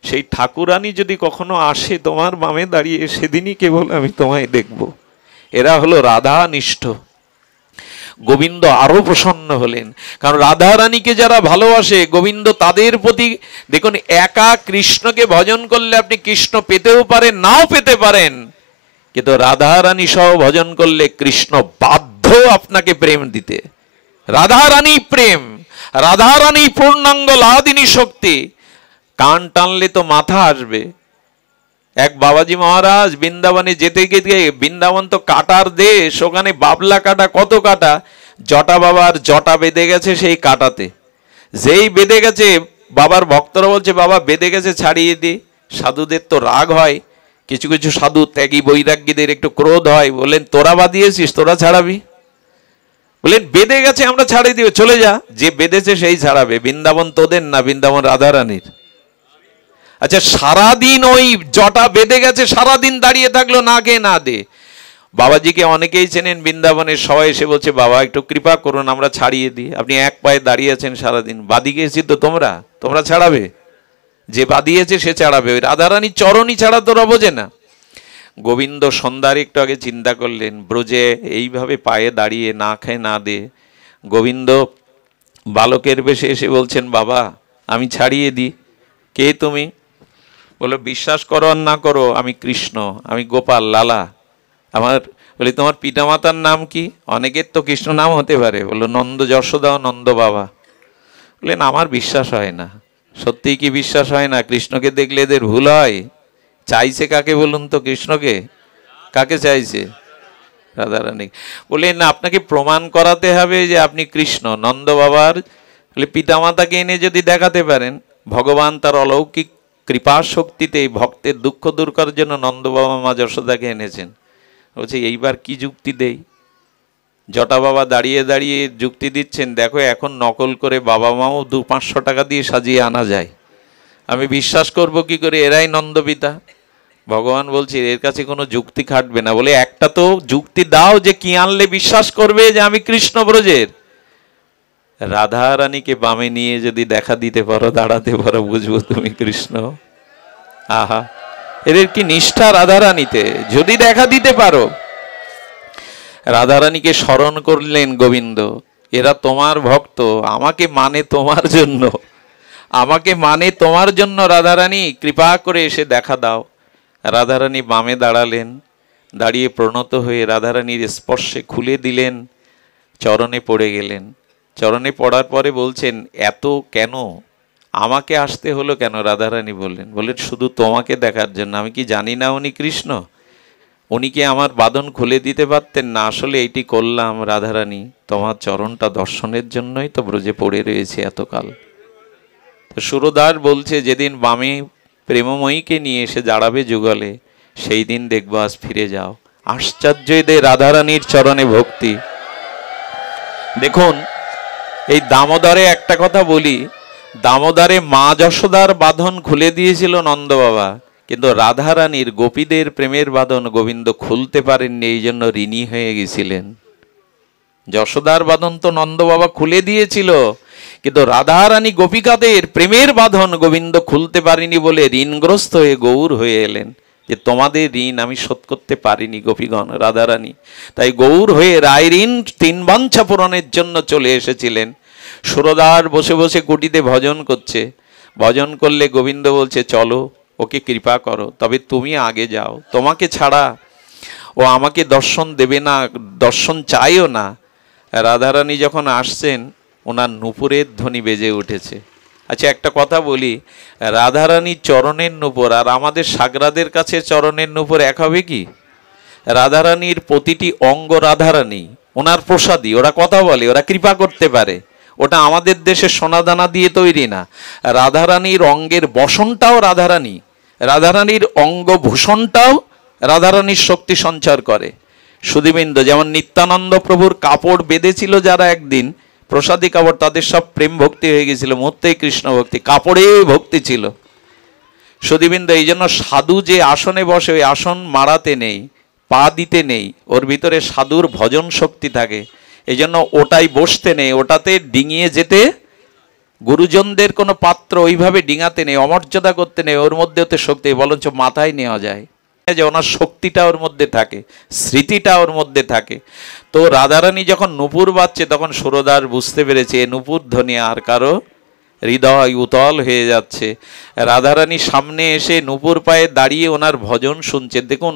সেই ঠাকুরানী যদি কখনো আসে তোমার বামে দাঁড়িয়ে, সেদিনই কেবল আমি তোমায় দেখব। এরা হলো রাধানিষ্ঠ। গোবিন্দ আরো প্রসন্ন হলেন, কারণ রাধা রানীকে যারা ভালোবাসে গোবিন্দ তাদের প্রতি, দেখুন একা কৃষ্ণকে ভজন করলে আপনি কৃষ্ণ পেতেও পারেন, নাও পেতে পারেন, কিন্তু রাধা রানী সহ ভজন করলে কৃষ্ণ বাধ্য আপনাকে প্রেম দিতে। রাধা রানী প্রেম, রাধা রানী পূর্ণাঙ্গ লাদিনী শক্তি। কান টানলে তো মাথা আসবে। এক বাবাজি মহারাজ বৃন্দাবনে যেতে গিয়ে, বৃন্দাবন তো কাটার দেশ, ওখানে বাবলা কাটা, কত কাটা, জটা বাবার জটা বেঁধে গেছে সেই কাটাতে। যেই বেঁধে গেছে, বাবার ভক্তরা বলছে বাবা বেঁধে গেছে ছাড়িয়ে দি। সাধুদের তো রাগ হয়, কিছু কিছু সাধু ত্যাগী বৈরাগ্যীদের একটু ক্রোধ হয়। বললেন তোরা বাঁধিয়েছিস, তোরা ছাড়াবি? বললেন বেঁধে গেছে আমরা ছাড়িয়ে দিব, চলে যা, যে বেঁধেছে সেই ছাড়াবে। বৃন্দাবন তোদের না, বৃন্দাবন রাধা রানীর। আচ্ছা সারাদিন ওই জটা বেঁধে গেছে, সারাদিন দাঁড়িয়ে থাকলো না খেয়ে না দে। বাবাজিকে অনেকেই চেনেন বৃন্দাবনের, সবাই এসে বলছে বাবা একটু কৃপা করুন আমরা ছাড়িয়ে দিই। আপনি এক পায়ে দাঁড়িয়ে আছেন সারাদিন, বাদি গেছি তো তোমরা ছাড়াবে? যে বাদিয়েছে সে ছাড়াবে, ওই রাধারানীর চরণই ছাড়া তোরা বোঝে না। গোবিন্দ সন্ধ্যার একটু আগে চিন্তা করলেন, ব্রজে এইভাবে পায়ে দাঁড়িয়ে না খেয়ে না দে। গোবিন্দ বালকের বেশে এসে বলছেন বাবা আমি ছাড়িয়ে দিই। কে তুমি? বলে বিশ্বাস করো আর না করো আমি কৃষ্ণ, আমি গোপাল লালা। আমার বলি তোমার পিতামাতার নাম কি? অনেকের তো কৃষ্ণ নাম হতে পারে। বললো নন্দ যশোদা ও নন্দ বাবা। বললেন আমার বিশ্বাস হয় না। সত্যিই কি বিশ্বাস হয় না? কৃষ্ণকে দেখলে এদের ভুল হয়? চাইছে কাকে বলুন তো? কৃষ্ণকে কাকে চাইছে? রাধারানী। বললেন না, আপনাকে প্রমাণ করাতে হবে যে আপনি কৃষ্ণ। নন্দ বাবার পিতামাতাকে এনে যদি দেখাতে পারেন, ভগবান তার অলৌকিক কৃপা শক্তিতে ভক্তের দুঃখ দূর করার জন্য নন্দ বাবা মা যশোদাকে এনেছেন। বলছে এইবার কি যুক্তি দেই? জটা বাবা দাঁড়িয়ে দাঁড়িয়ে যুক্তি দিচ্ছেন, দেখো এখন নকল করে বাবা মাও 200-500 টাকা দিয়ে সাজিয়ে আনা যায়, আমি বিশ্বাস করব কি করে এরাই নন্দপিতা? ভগবান বলছে এর কাছে কোনো যুক্তি খাটবে না। বলে একটা তো যুক্তি দাও যে কি আনলে বিশ্বাস করবে যে আমি কৃষ্ণ ব্রজের। রাধা রানীকে বামে নিয়ে যদি দেখা দিতে পারো, দাঁড়াতে পারো, বুঝবো তুমি কৃষ্ণ। আহা, এদের কি নিষ্ঠা রাধা রানীতে! যদি দেখা দিতে পারো। রাধা রানীকে স্মরণ করলেন গোবিন্দ, এরা তোমার ভক্ত, আমাকে মানে তোমার জন্য, আমাকে মানে তোমার জন্য। রাধারানী কৃপা করে এসে দেখা দাও। রাধারানী বামে দাঁড়ালেন, দাঁড়িয়ে প্রণত হয়ে রাধারানীর স্পর্শে খুলে দিলেন, চরণে পড়ে গেলেন। চরণে পড়ার পরে বলছেন এত কেন আমাকে আসতে হলো কেন? রাধারানী বললেন শুধু তোমাকে দেখার জন্য। আমি কি জানি না উনি কৃষ্ণ? উনি কি আমার বাঁধন খুলে দিতে পারতেন না? আসলে এইটি করলাম রাধারানী, তোমার চরণটা দর্শনের জন্যই তো ব্রজে পড়ে রয়েছে এতকাল। তো সুরদাস বলছে যেদিন বামে প্রেমময়ীকে নিয়ে এসে দাঁড়াবে যুগলে, সেই দিন দেখবো আজ ফিরে যাও। আশ্চর্য এদের রাধারানীর চরণে ভক্তি। দেখুন এই দামোদরে একটা কথা বলি, দামোদরে মা যশোদার বাঁধন খুলে দিয়েছিল নন্দ বাবা, কিন্তু রাধারানীর গোপীদের প্রেমের বাঁধন গোবিন্দ খুলতে পারেননি, এই জন্য ঋণী হয়ে গেছিলেন। যশোদার বাঁধন তো নন্দ বাবা খুলে দিয়েছিল, কিন্তু রাধারানী গোপিকাদের প্রেমের বাঁধন গোবিন্দ খুলতে পারেনি বলে ঋণগ্রস্ত হয়ে গৌর হয়ে এলেন, যে তোমাদের ঋণ আমি শোধ করতে পারিনি গোপীগণ। রাধারানী তাই গৌর হয়ে রায় ঋণ 3 বাঞ্ছা পূরণের জন্য চলে এসেছিলেন। সুরদার বসে বসে কুটিতে ভজন করছে, ভজন করলে গোবিন্দ বলছে চলো ওকে কৃপা করো, তবে তুমি আগে যাও, তোমাকে ছাড়া ও আমাকে দর্শন দেবে না, দর্শন চাইও না। রাধারানী যখন আসছেন ওনার নূপুরের ধ্বনি বেজে উঠেছে। আচ্ছা একটা কথা বলি, রাধারানীর চরণের নূপুর আর আমাদের সাগরাদের কাছে চরণের নূপুর এক হবে কি? রাধারানীর প্রতিটি অঙ্গ রাধারানী, ওনার প্রসাদী, ওরা কথা বলে, ওরা কৃপা করতে পারে। ওটা আমাদের দেশে সোনাদানা দিয়ে তৈরি না। রাধারানীর অঙ্গের বসনটাও রাধারানী, রাধারানীর অঙ্গভূষণটাও রাধারানীর শক্তি সঞ্চার করে। সুধীবৃন্দ, যেমন নিত্যানন্দ প্রভুর কাপড় বেঁধেছিল যারা একদিন, প্রসাদী কাপড়, তাদের সব প্রেম ভক্তি হয়ে গেছিল, মুহূর্তেই কৃষ্ণ ভক্তি, কাপড়ে ভক্তি ছিল। সুধীবৃন্দ, এই জন্য সাধু যে আসনে বসে, ওই আসন মারাতে নেই, পা দিতে নেই, ওর ভিতরে সাধুর ভজন শক্তি থাকে। এই জন্য ওটাই বসতে নেই, ওটাতে ডিঙিয়ে যেতে, গুরুজনদের কোনো পাত্র ওইভাবে ডিঙাতে নেই, অমর্যাদা করতে নেই, ওর মধ্যে ওতে শক্তি, বরঞ্চ মাথায় নেওয়া যায়, যে ওনার শক্তিটা ওর মধ্যে থাকে, স্মৃতিটা ওর মধ্যে থাকে। তো রাধারানী যখন নূপুর বাজছে, তখন সুরদাস বুঝতে পেরেছে এ নূপুর ধ্বনি আর কারো হৃদয় উতল হয়ে যাচ্ছে। রাধারানী সামনে এসে নূপুর পায়ে দাঁড়িয়ে ওনার ভজন শুনছে। দেখুন,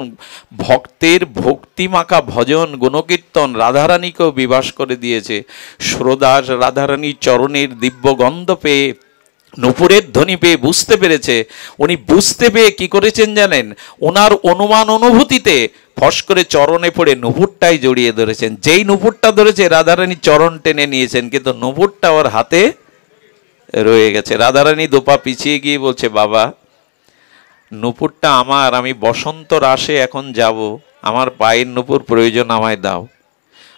ভক্তের ভক্তিমাখা ভজন গুণকীর্তন রাধারানীকেও বিবাস করে দিয়েছে। সুরদাস রাধারানীর চরণের দিব্য গন্ধ পেয়ে, নূপুরের ধ্বনি পেয়ে বুঝতে পেরেছে। উনি বুঝতে পেয়ে কি করেছেন জানেন? ওনার অনুমান অনুভূতিতে ফস করে চরণে পড়ে নূপুরটাই জড়িয়ে ধরেছেন। যেই নূপুরটা ধরেছে, রাধারানী চরণ টেনে নিয়েছেন, কিন্তু নূপুরটা ওর হাতে রয়ে গেছে। রাধারানী দোপা পিছিয়ে গিয়ে বলছে, বাবা, নূপুরটা আমার, আমি বসন্ত রাসে এখন যাব, আমার পায়ের নূপুর প্রয়োজন, আমায় দাও।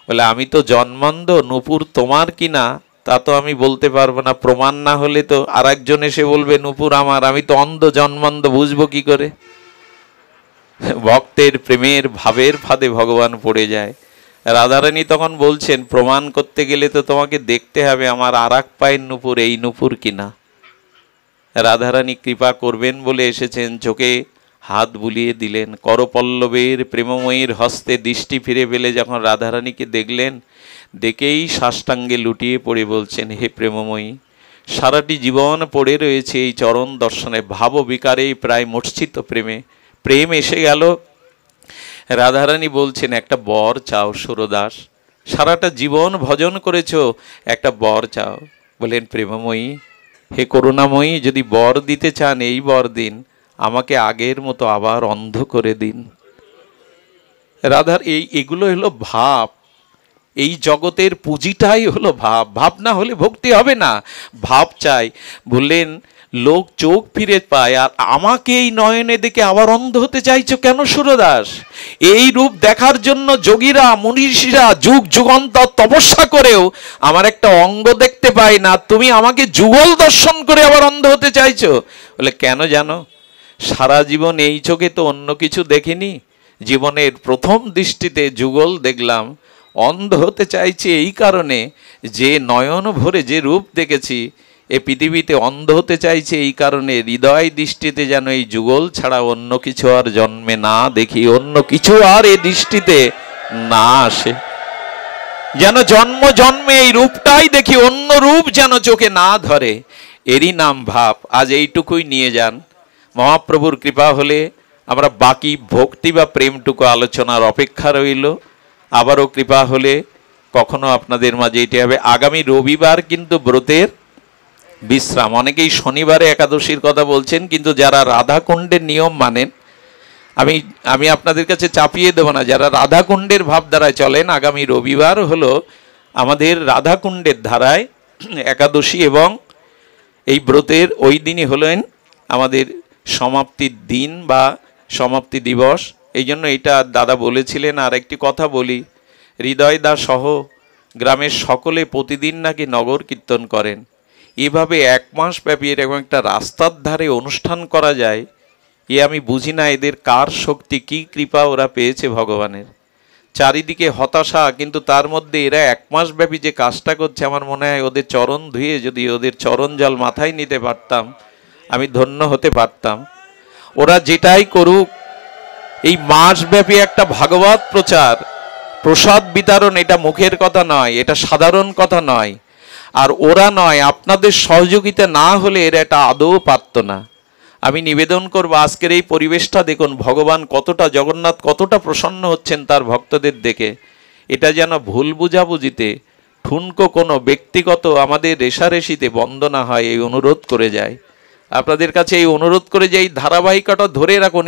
বলে, আমি তো জন্মান্ধ, নূপুর তোমার কিনা তা তো আমি বলতে পারবো না, প্রমাণ না হলে তো আর একজন এসে বলবে নূপুর আমার, আমি তো অন্ধ জন্মান্ধ, বুঝবো কি করে? ভক্তের প্রেমের ভাবের ফাঁদে ভগবান পড়ে যায়। রাধারানী তখন বলছেন, প্রমাণ করতে গেলে তো তোমাকে দেখতে হবে আমার আর এক পায়ের নূপুর এই নূপুর কিনা। রাধারানী কৃপা করবেন বলে এসেছেন, চোখে হাত বুলিয়ে দিলেন, করপল্লবের প্রেমময়ীর হস্তে দৃষ্টি ফিরে পেলে যখন রাধারানীকে দেখলেন, দেখেই সাষ্টাঙ্গে লুটিয়ে পড়ে বলছেন, হে প্রেমময়ী, সারাটি জীবন পড়ে রয়েছে এই চরণ দর্শনে, ভাব বিকারেই প্রায় মূর্ছিত প্রেমে, প্রেম এসে গেল। রাধারানী বলছেন, একটা বর চাও সুরদাস, সারাটা জীবন ভজন করেছ, একটা বর চাও। বলেন, প্রেমময়ী, হে করুণাময়ী, যদি বর দিতে চান এই বর দিন, আমাকে আগের মতো আবার অন্ধ করে দিন। রাধার এগুলো হলো ভাব। এই জগতের পুঁজিটাই হলো ভাব। ভাব না হলে ভক্তি হবে না, ভাব চাই। বললেন, লোক চোখ ফিরে পায়, আর আমাকে এই নয়নে দেখে আবার অন্ধ হতে চাইছো কেন সুরদাস? এই রূপ দেখার জন্য যোগীরা মনীষীরা যুগ যুগান্তর তপস্যা করেও আমার একটা অঙ্গ দেখতে পাই না, তুমি আমাকে যুগল দর্শন করে আবার অন্ধ হতে চাইছো? বলে, কেন জানো? সারা জীবন এই চোখে তো অন্য কিছু দেখিনি, জীবনের প্রথম দৃষ্টিতে যুগল দেখলাম। অন্ধ হতে চাইছি এই কারণে যে নয়ন ভরে যে রূপ দেখেছি, এ পৃথিবীতে অন্ধ হতে চাইছে এই কারণে হৃদয় দৃষ্টিতে যেন এই যুগল ছাড়া অন্য কিছু আর জন্মে না দেখি, অন্য কিছু আর এ দৃষ্টিতে না আসে, যেন জন্ম জন্মে এই রূপটাই দেখি, অন্য রূপ যেন চোখে না ধরে। এরই নাম ভাব। আজ এইটুকুই নিয়ে যান। মহাপ্রভুর কৃপা হলে আমরা বাকি ভক্তি বা প্রেমটুকু আলোচনার অপেক্ষা রইল। আবারও কৃপা হলে কখনো আপনাদের মাঝে এটি হবে। আগামী রবিবার কিন্তু ব্রতের বিশ্রাম। অনেকেই শনিবারে একাদশীর কথা বলছেন, কিন্তু যারা রাধাকুণ্ডের নিয়ম মানেন, আমি আপনাদের কাছে চাপিয়ে দেব না, যারা রাধাকুণ্ডের ভাবধারায় চলেন, আগামী রবিবার হলো আমাদের রাধাকুণ্ডের ধারায় একাদশী, এবং এই ব্রতের ওই দিনই হলেন আমাদের সমাপ্তির দিন বা সমাপ্তি দিবস। এই জন্য এটা দাদা বলেছিলেন। আর একটি কথা বলি, হৃদয় দা সহ গ্রামের সকলে প্রতিদিন নাকি নগর কীর্তন করেন। এভাবে 1 মাস ব্যাপী এরকম একটা রাস্তার ধারে অনুষ্ঠান করা যায়, এ আমি বুঝি না এদের কার শক্তি, কি কৃপা ওরা পেয়েছে ভগবানের। চারিদিকে হতাশা, কিন্তু তার মধ্যে এরা 1 মাস ব্যাপী যে কাজটা করছে, আমার মনে হয় ওদের চরণ ধুয়ে যদি ওদের চরণ জল মাথায় নিতে পারতাম, আমি ধন্য হতে পারতাম। ওরা যেটাই করুক, এই মাসব্যাপী একটা ভাগবত প্রচার, প্রসাদ বিতরণ, এটা মুখের কথা নয়, এটা সাধারণ কথা নয়। আর ওরা নয়, আপনাদের সহযোগিতা না হলে এরা এটা আদৌ পারত না। আমি নিবেদন করব, আজকের এই পরিবেশটা দেখুন, ভগবান কতটা, জগন্নাথ কতটা প্রসন্ন হচ্ছেন তার ভক্তদের দেখে। এটা যেন ভুল বুঝাবুঝিতে, ঠুনকো কোনো ব্যক্তিগত আমাদের রেশারেশিতে বন্ধ না হয়, এই অনুরোধ করে যায়। আপনাদের কাছে এই অনুরোধ করে যে এই ধারাবাহিকতা ধরে রাখুন।